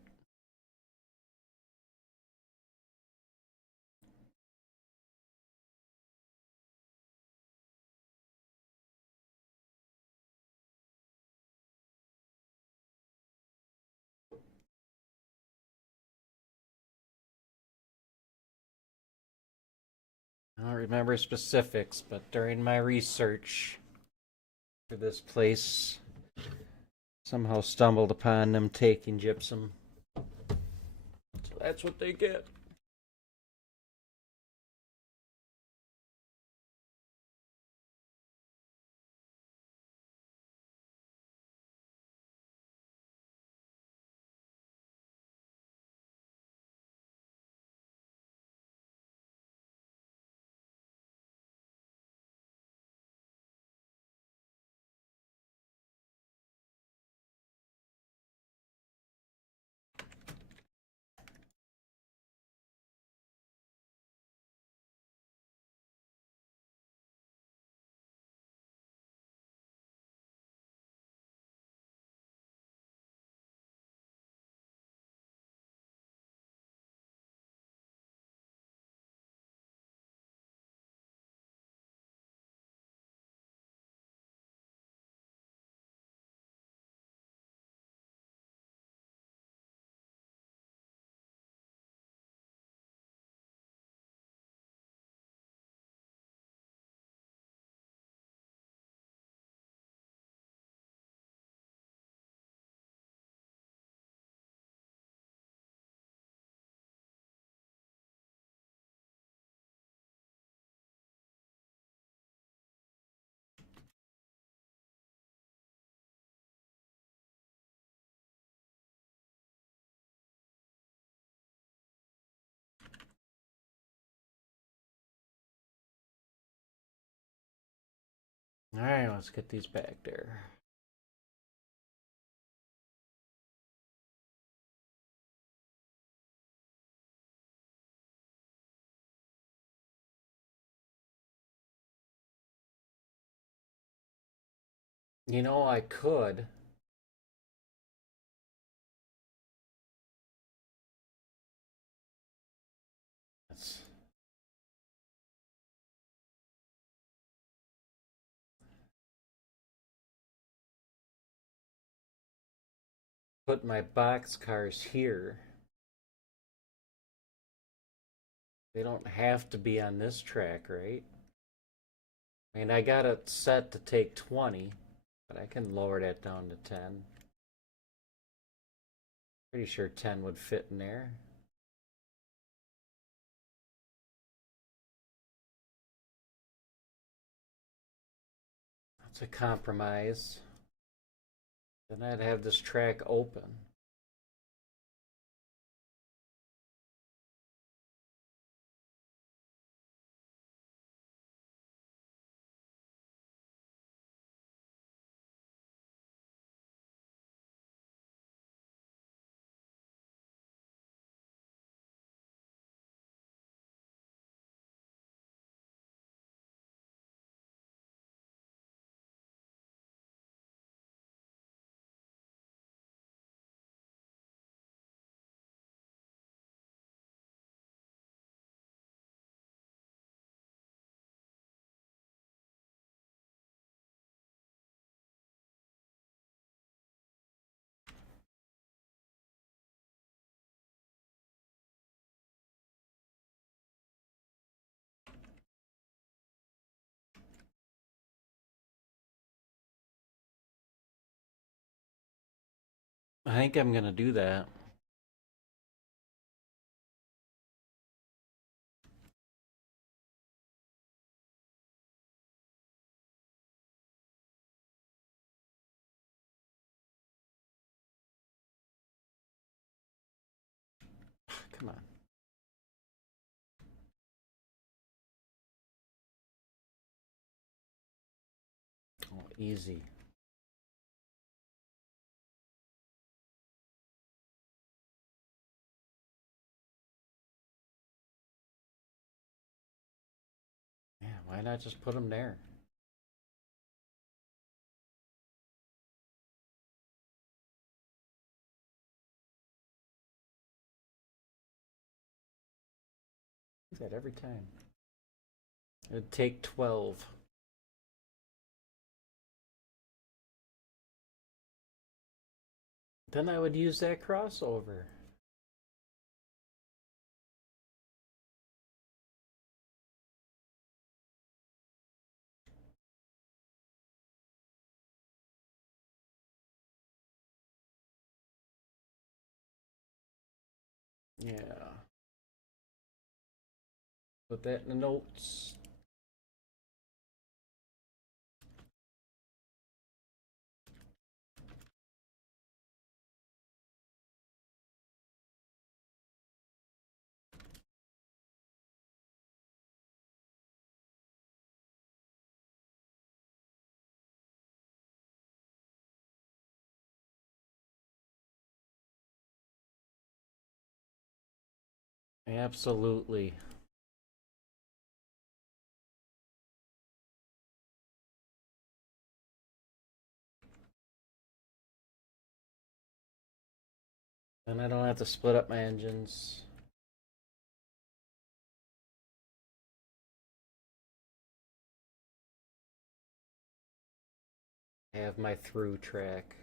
I don't remember specifics, but during my research for this place, somehow stumbled upon them taking gypsum. So that's what they get. All right, let's get these back there. You know, I could. Let's put my box cars here. They don't have to be on this track, right? I mean, I got it set to take 20, but I can lower that down to 10. Pretty sure 10 would fit in there. That's a compromise. Then I'd have this track open. I think I'm gonna do that. Come on. Easy. Yeah, why not just put them there? Do that every time. It'd take 12. Then I would use that crossover. Yeah. Put that in the notes. Absolutely. And I don't have to split up my engines. I have my through track.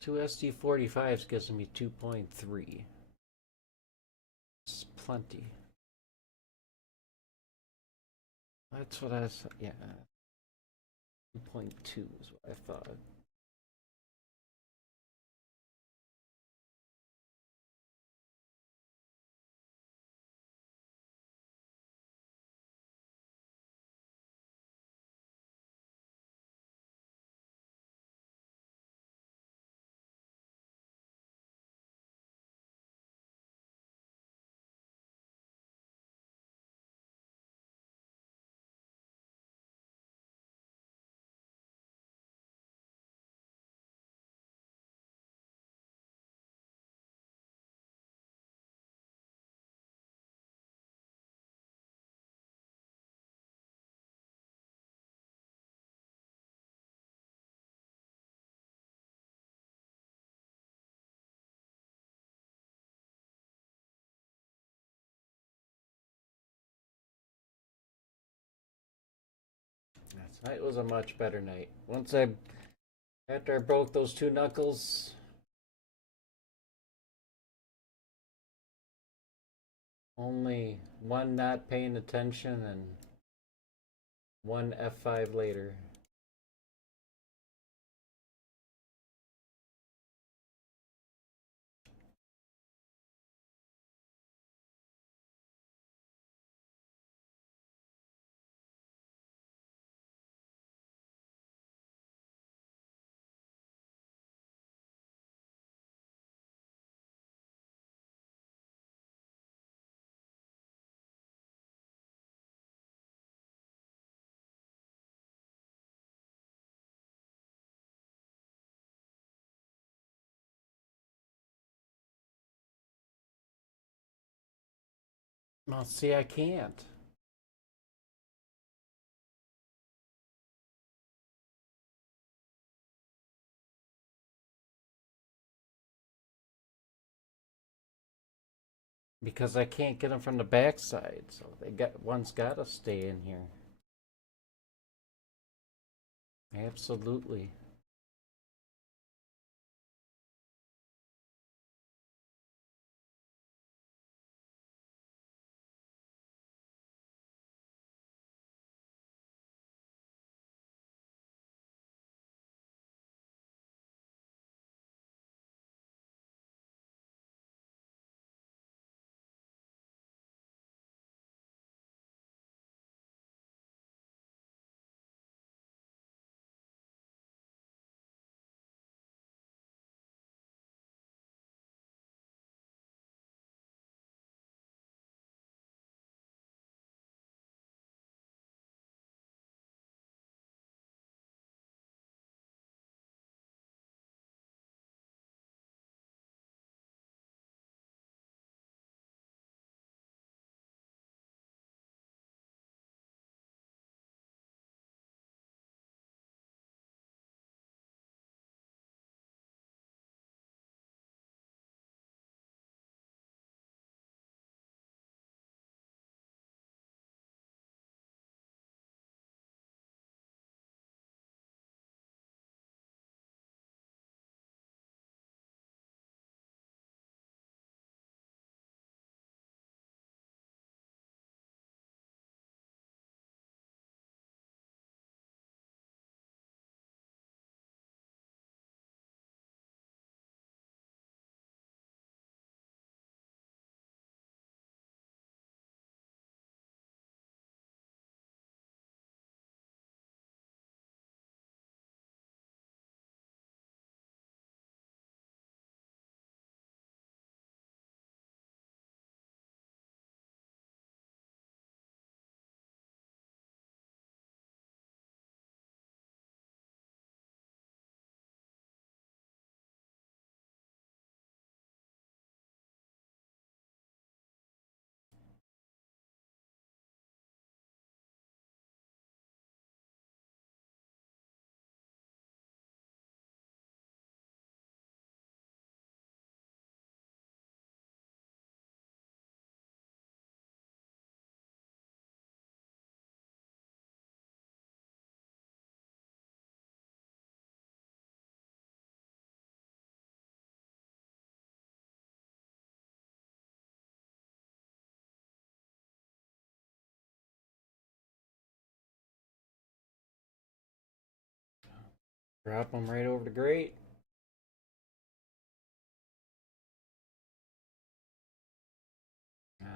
Two SD45s gives me 2.3. It's plenty. That's what I was, yeah. 2.2 is what I thought. Tonight was a much better night. After I broke those two knuckles, only one not paying attention and one F5 later. Well, see, I can't. Because I can't get them from the backside, so one's got to stay in here. Absolutely. Drop them right over the grate.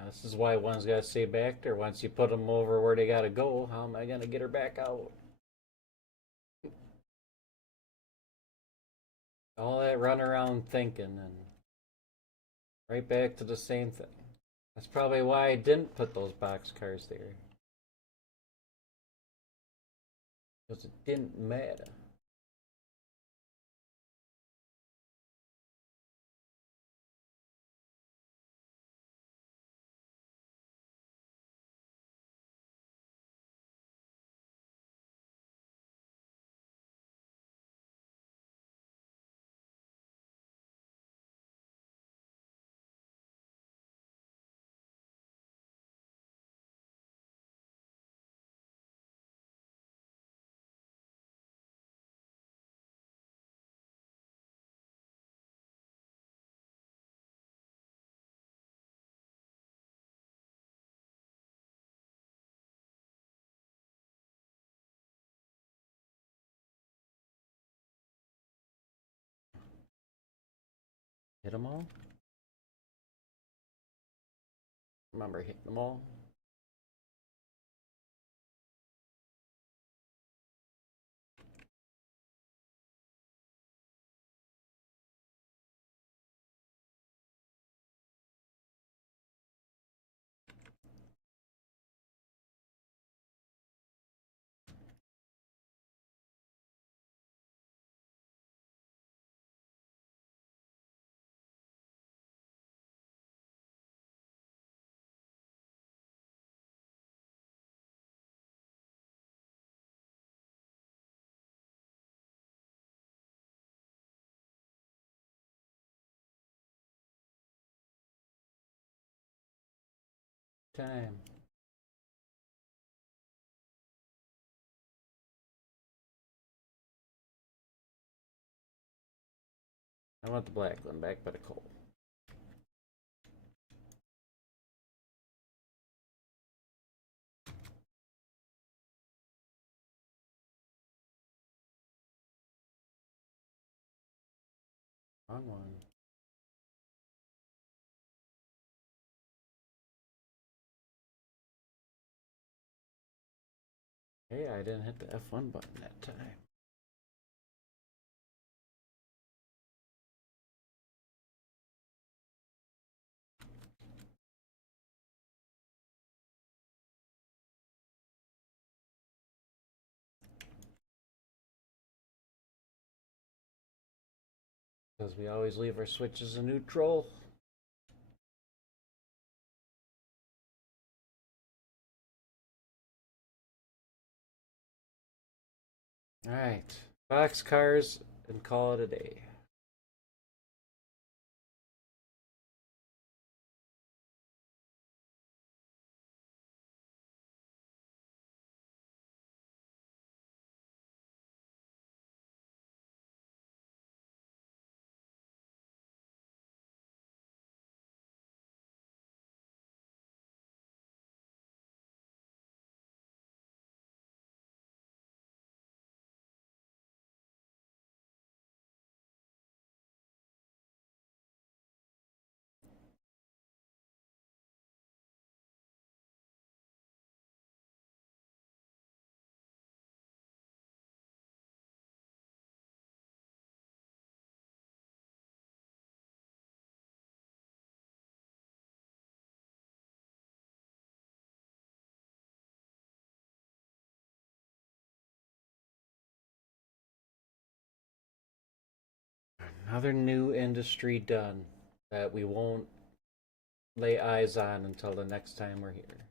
This is why one's got to stay back there. Once you put them over where they got to go, how am I going to get her back out? All that run around thinking and right back to the same thing. That's probably why I didn't put those box cars there. Because it didn't matter. Hit them all? Remember hitting them all? Time. I want the black one back by the coal. Wrong one. Hey, I didn't hit the F1 button that time. Because we always leave our switches in neutral. Alright, boxcars and call it a day. Another new industry done that we won't lay eyes on until the next time we're here.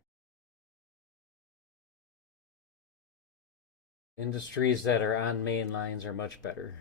Industries that are on main lines are much better.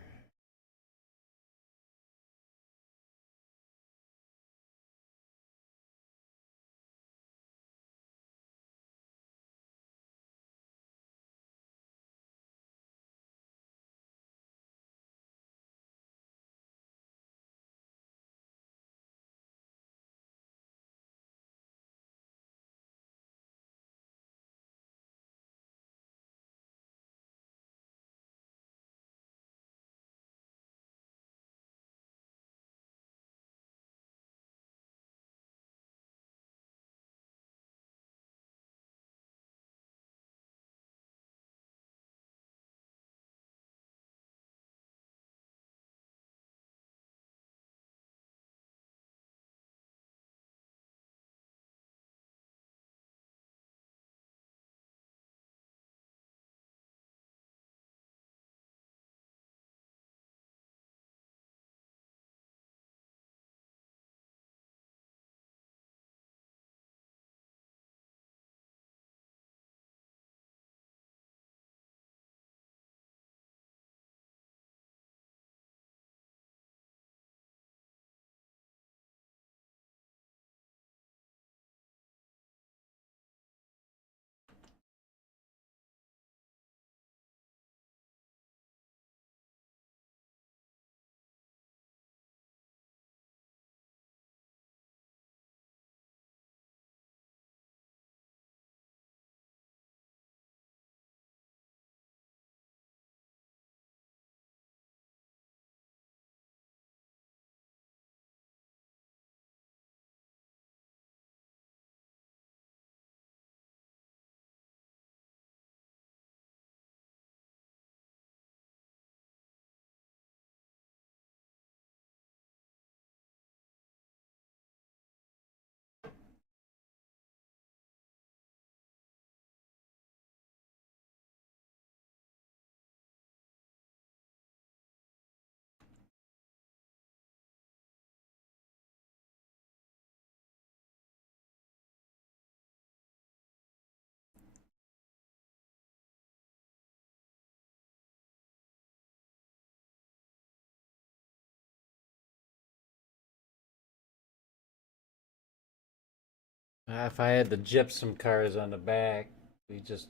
If I had the gypsum cars on the back, we just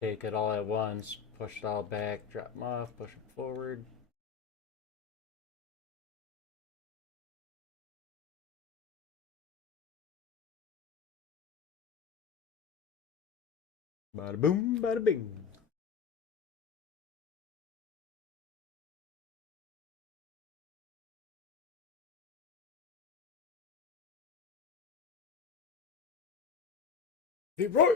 take it all at once, push it all back, drop them off, push them forward. Bada boom, bada bing. Hey, Roy!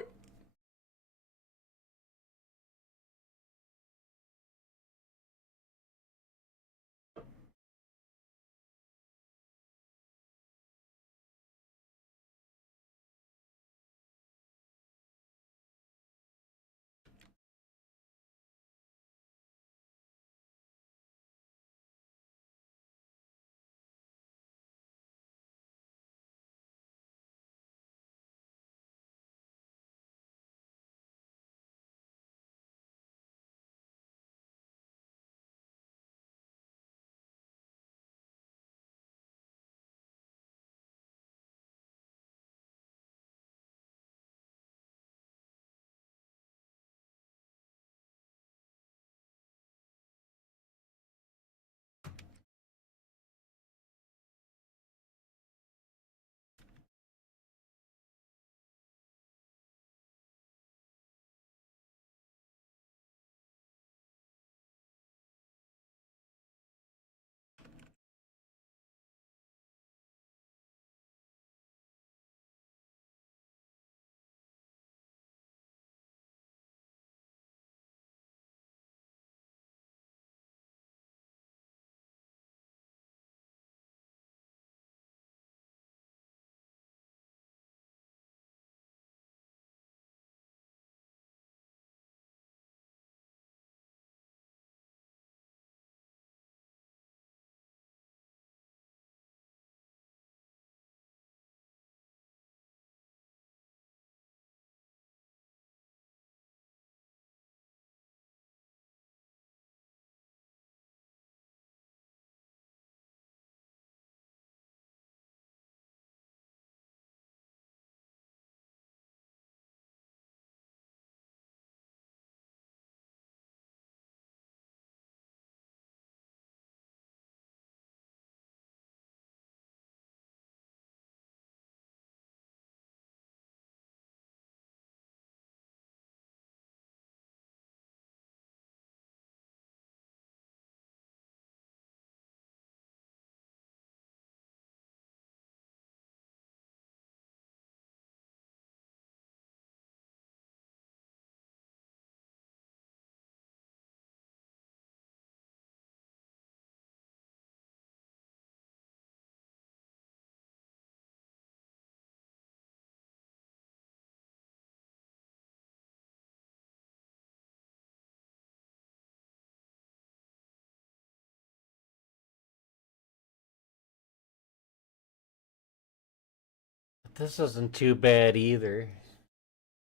This isn't too bad either.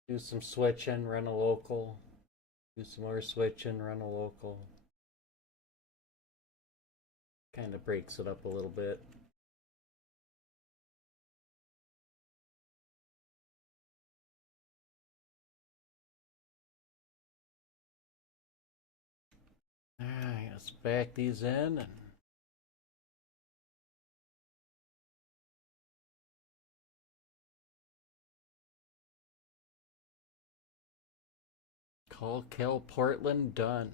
Do some switching, run a local. Do some more switching, run a local. Kind of breaks it up a little bit. Alright, let's back these in and call CalPortland done.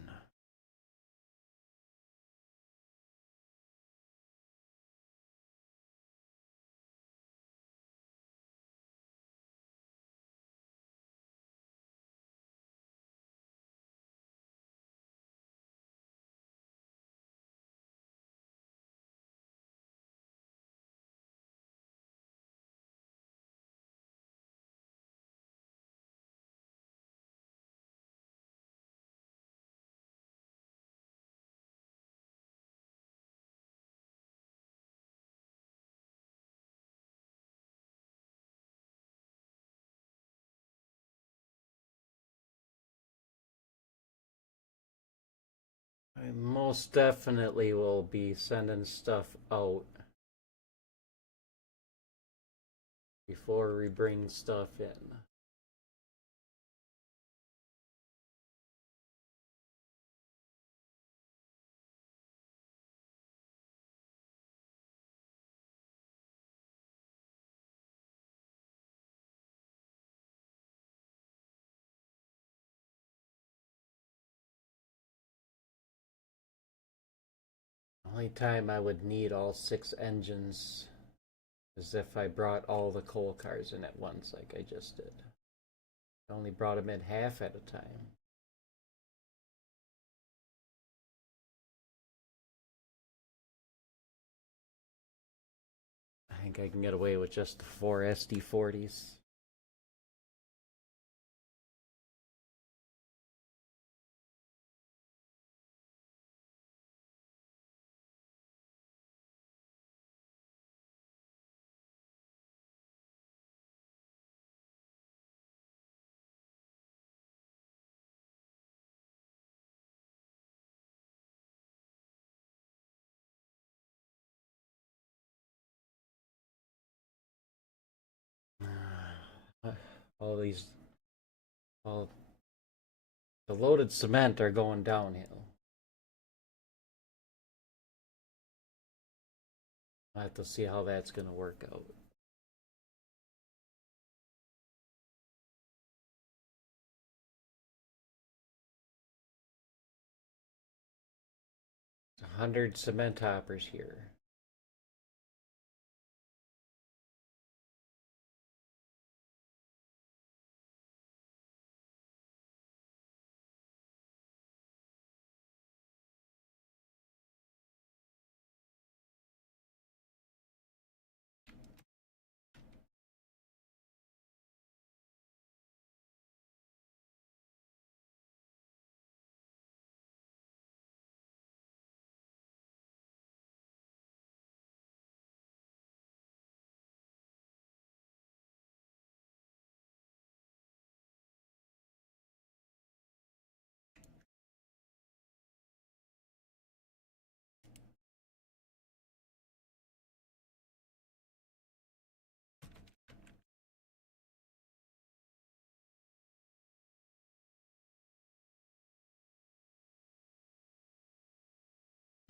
I most definitely will be sending stuff out before we bring stuff in. Only time I would need all 6 engines is if I brought all the coal cars in at once, like I just did. I only brought them in half at a time. I think I can get away with just the 4 SD40s. All these, all the loaded cement are going downhill. I have to see how that's going to work out. It's 100 cement hoppers here.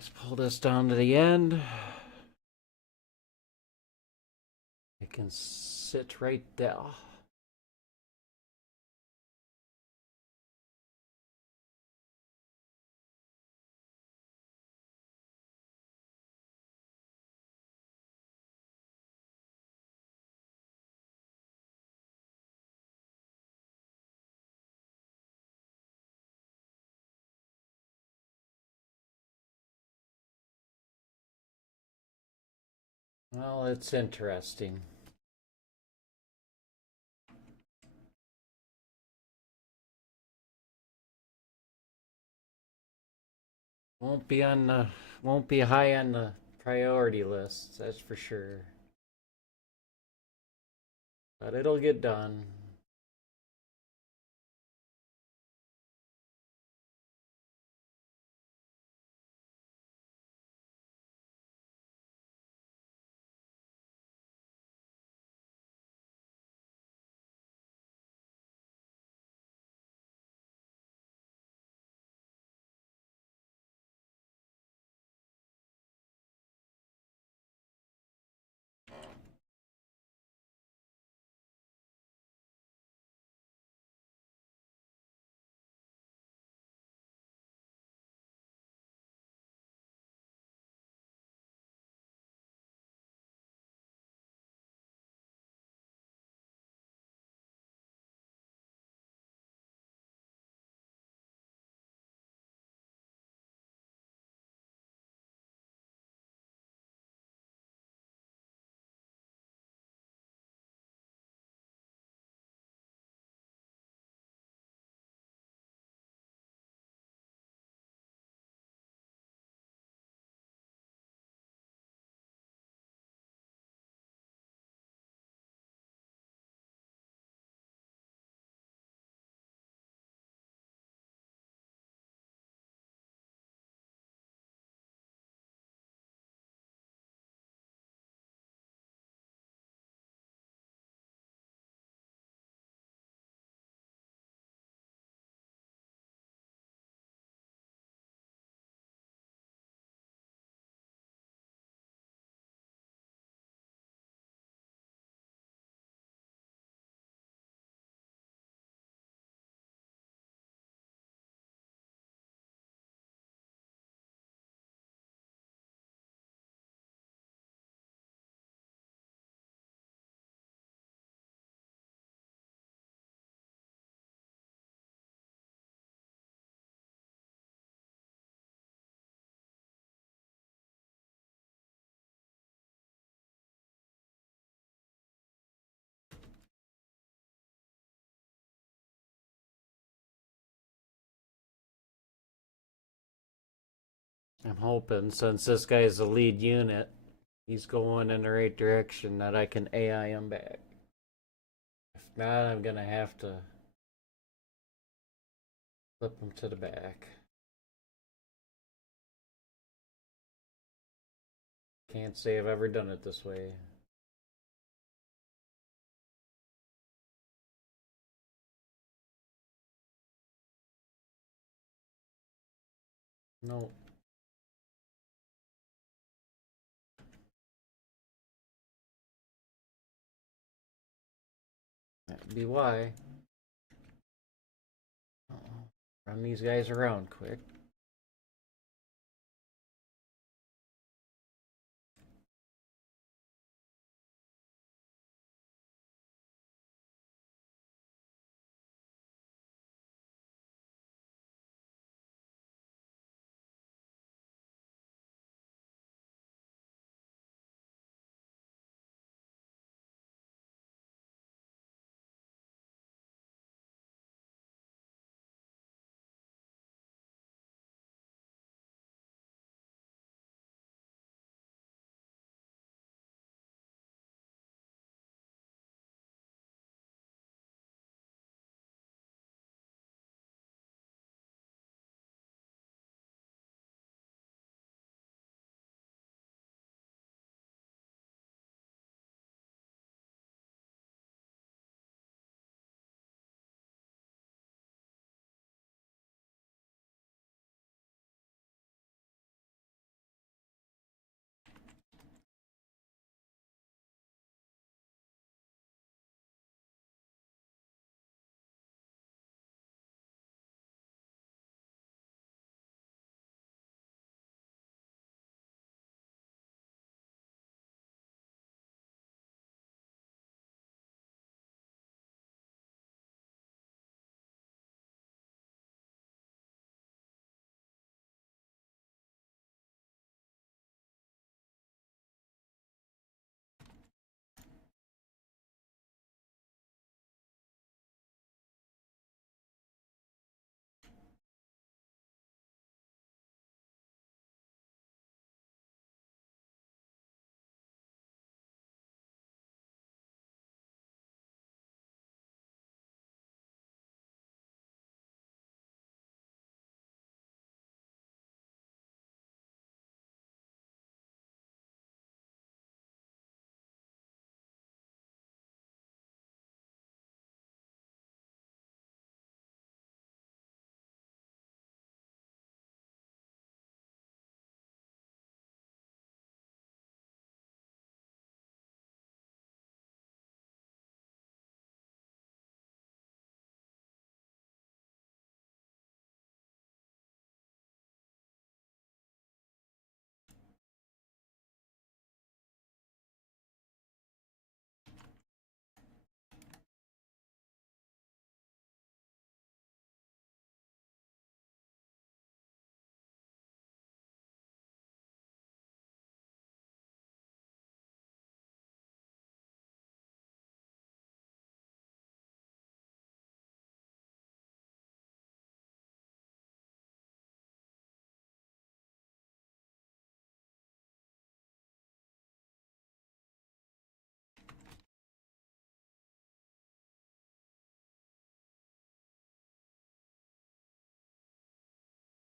Let's pull this down to the end. It can sit right there. Well, it's interesting. Won't be on the, won't be high on the priority list, that's for sure. But it'll get done. I'm hoping, since this guy's the lead unit, he's going in the right direction, that I can AI him back. If not, I'm gonna have to flip him to the back. Can't say I've ever done it this way. No. That'd be why. Run these guys around quick.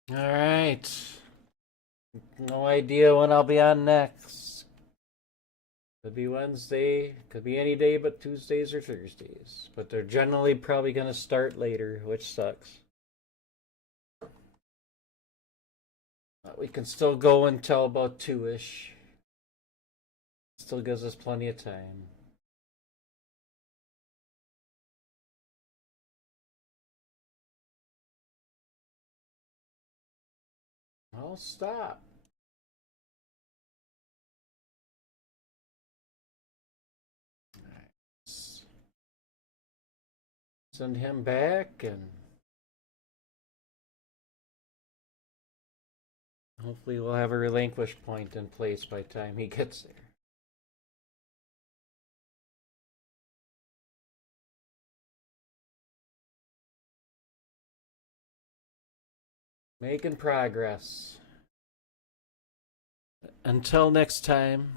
Alright. No idea when I'll be on next. Could be Wednesday, could be any day but Tuesdays or Thursdays. But they're generally probably going to start later, which sucks. But we can still go until about 2-ish. Still gives us plenty of time. I'll stop. Send him back, and hopefully we'll have a relinquish point in place by the time he gets there. Making progress. Until next time,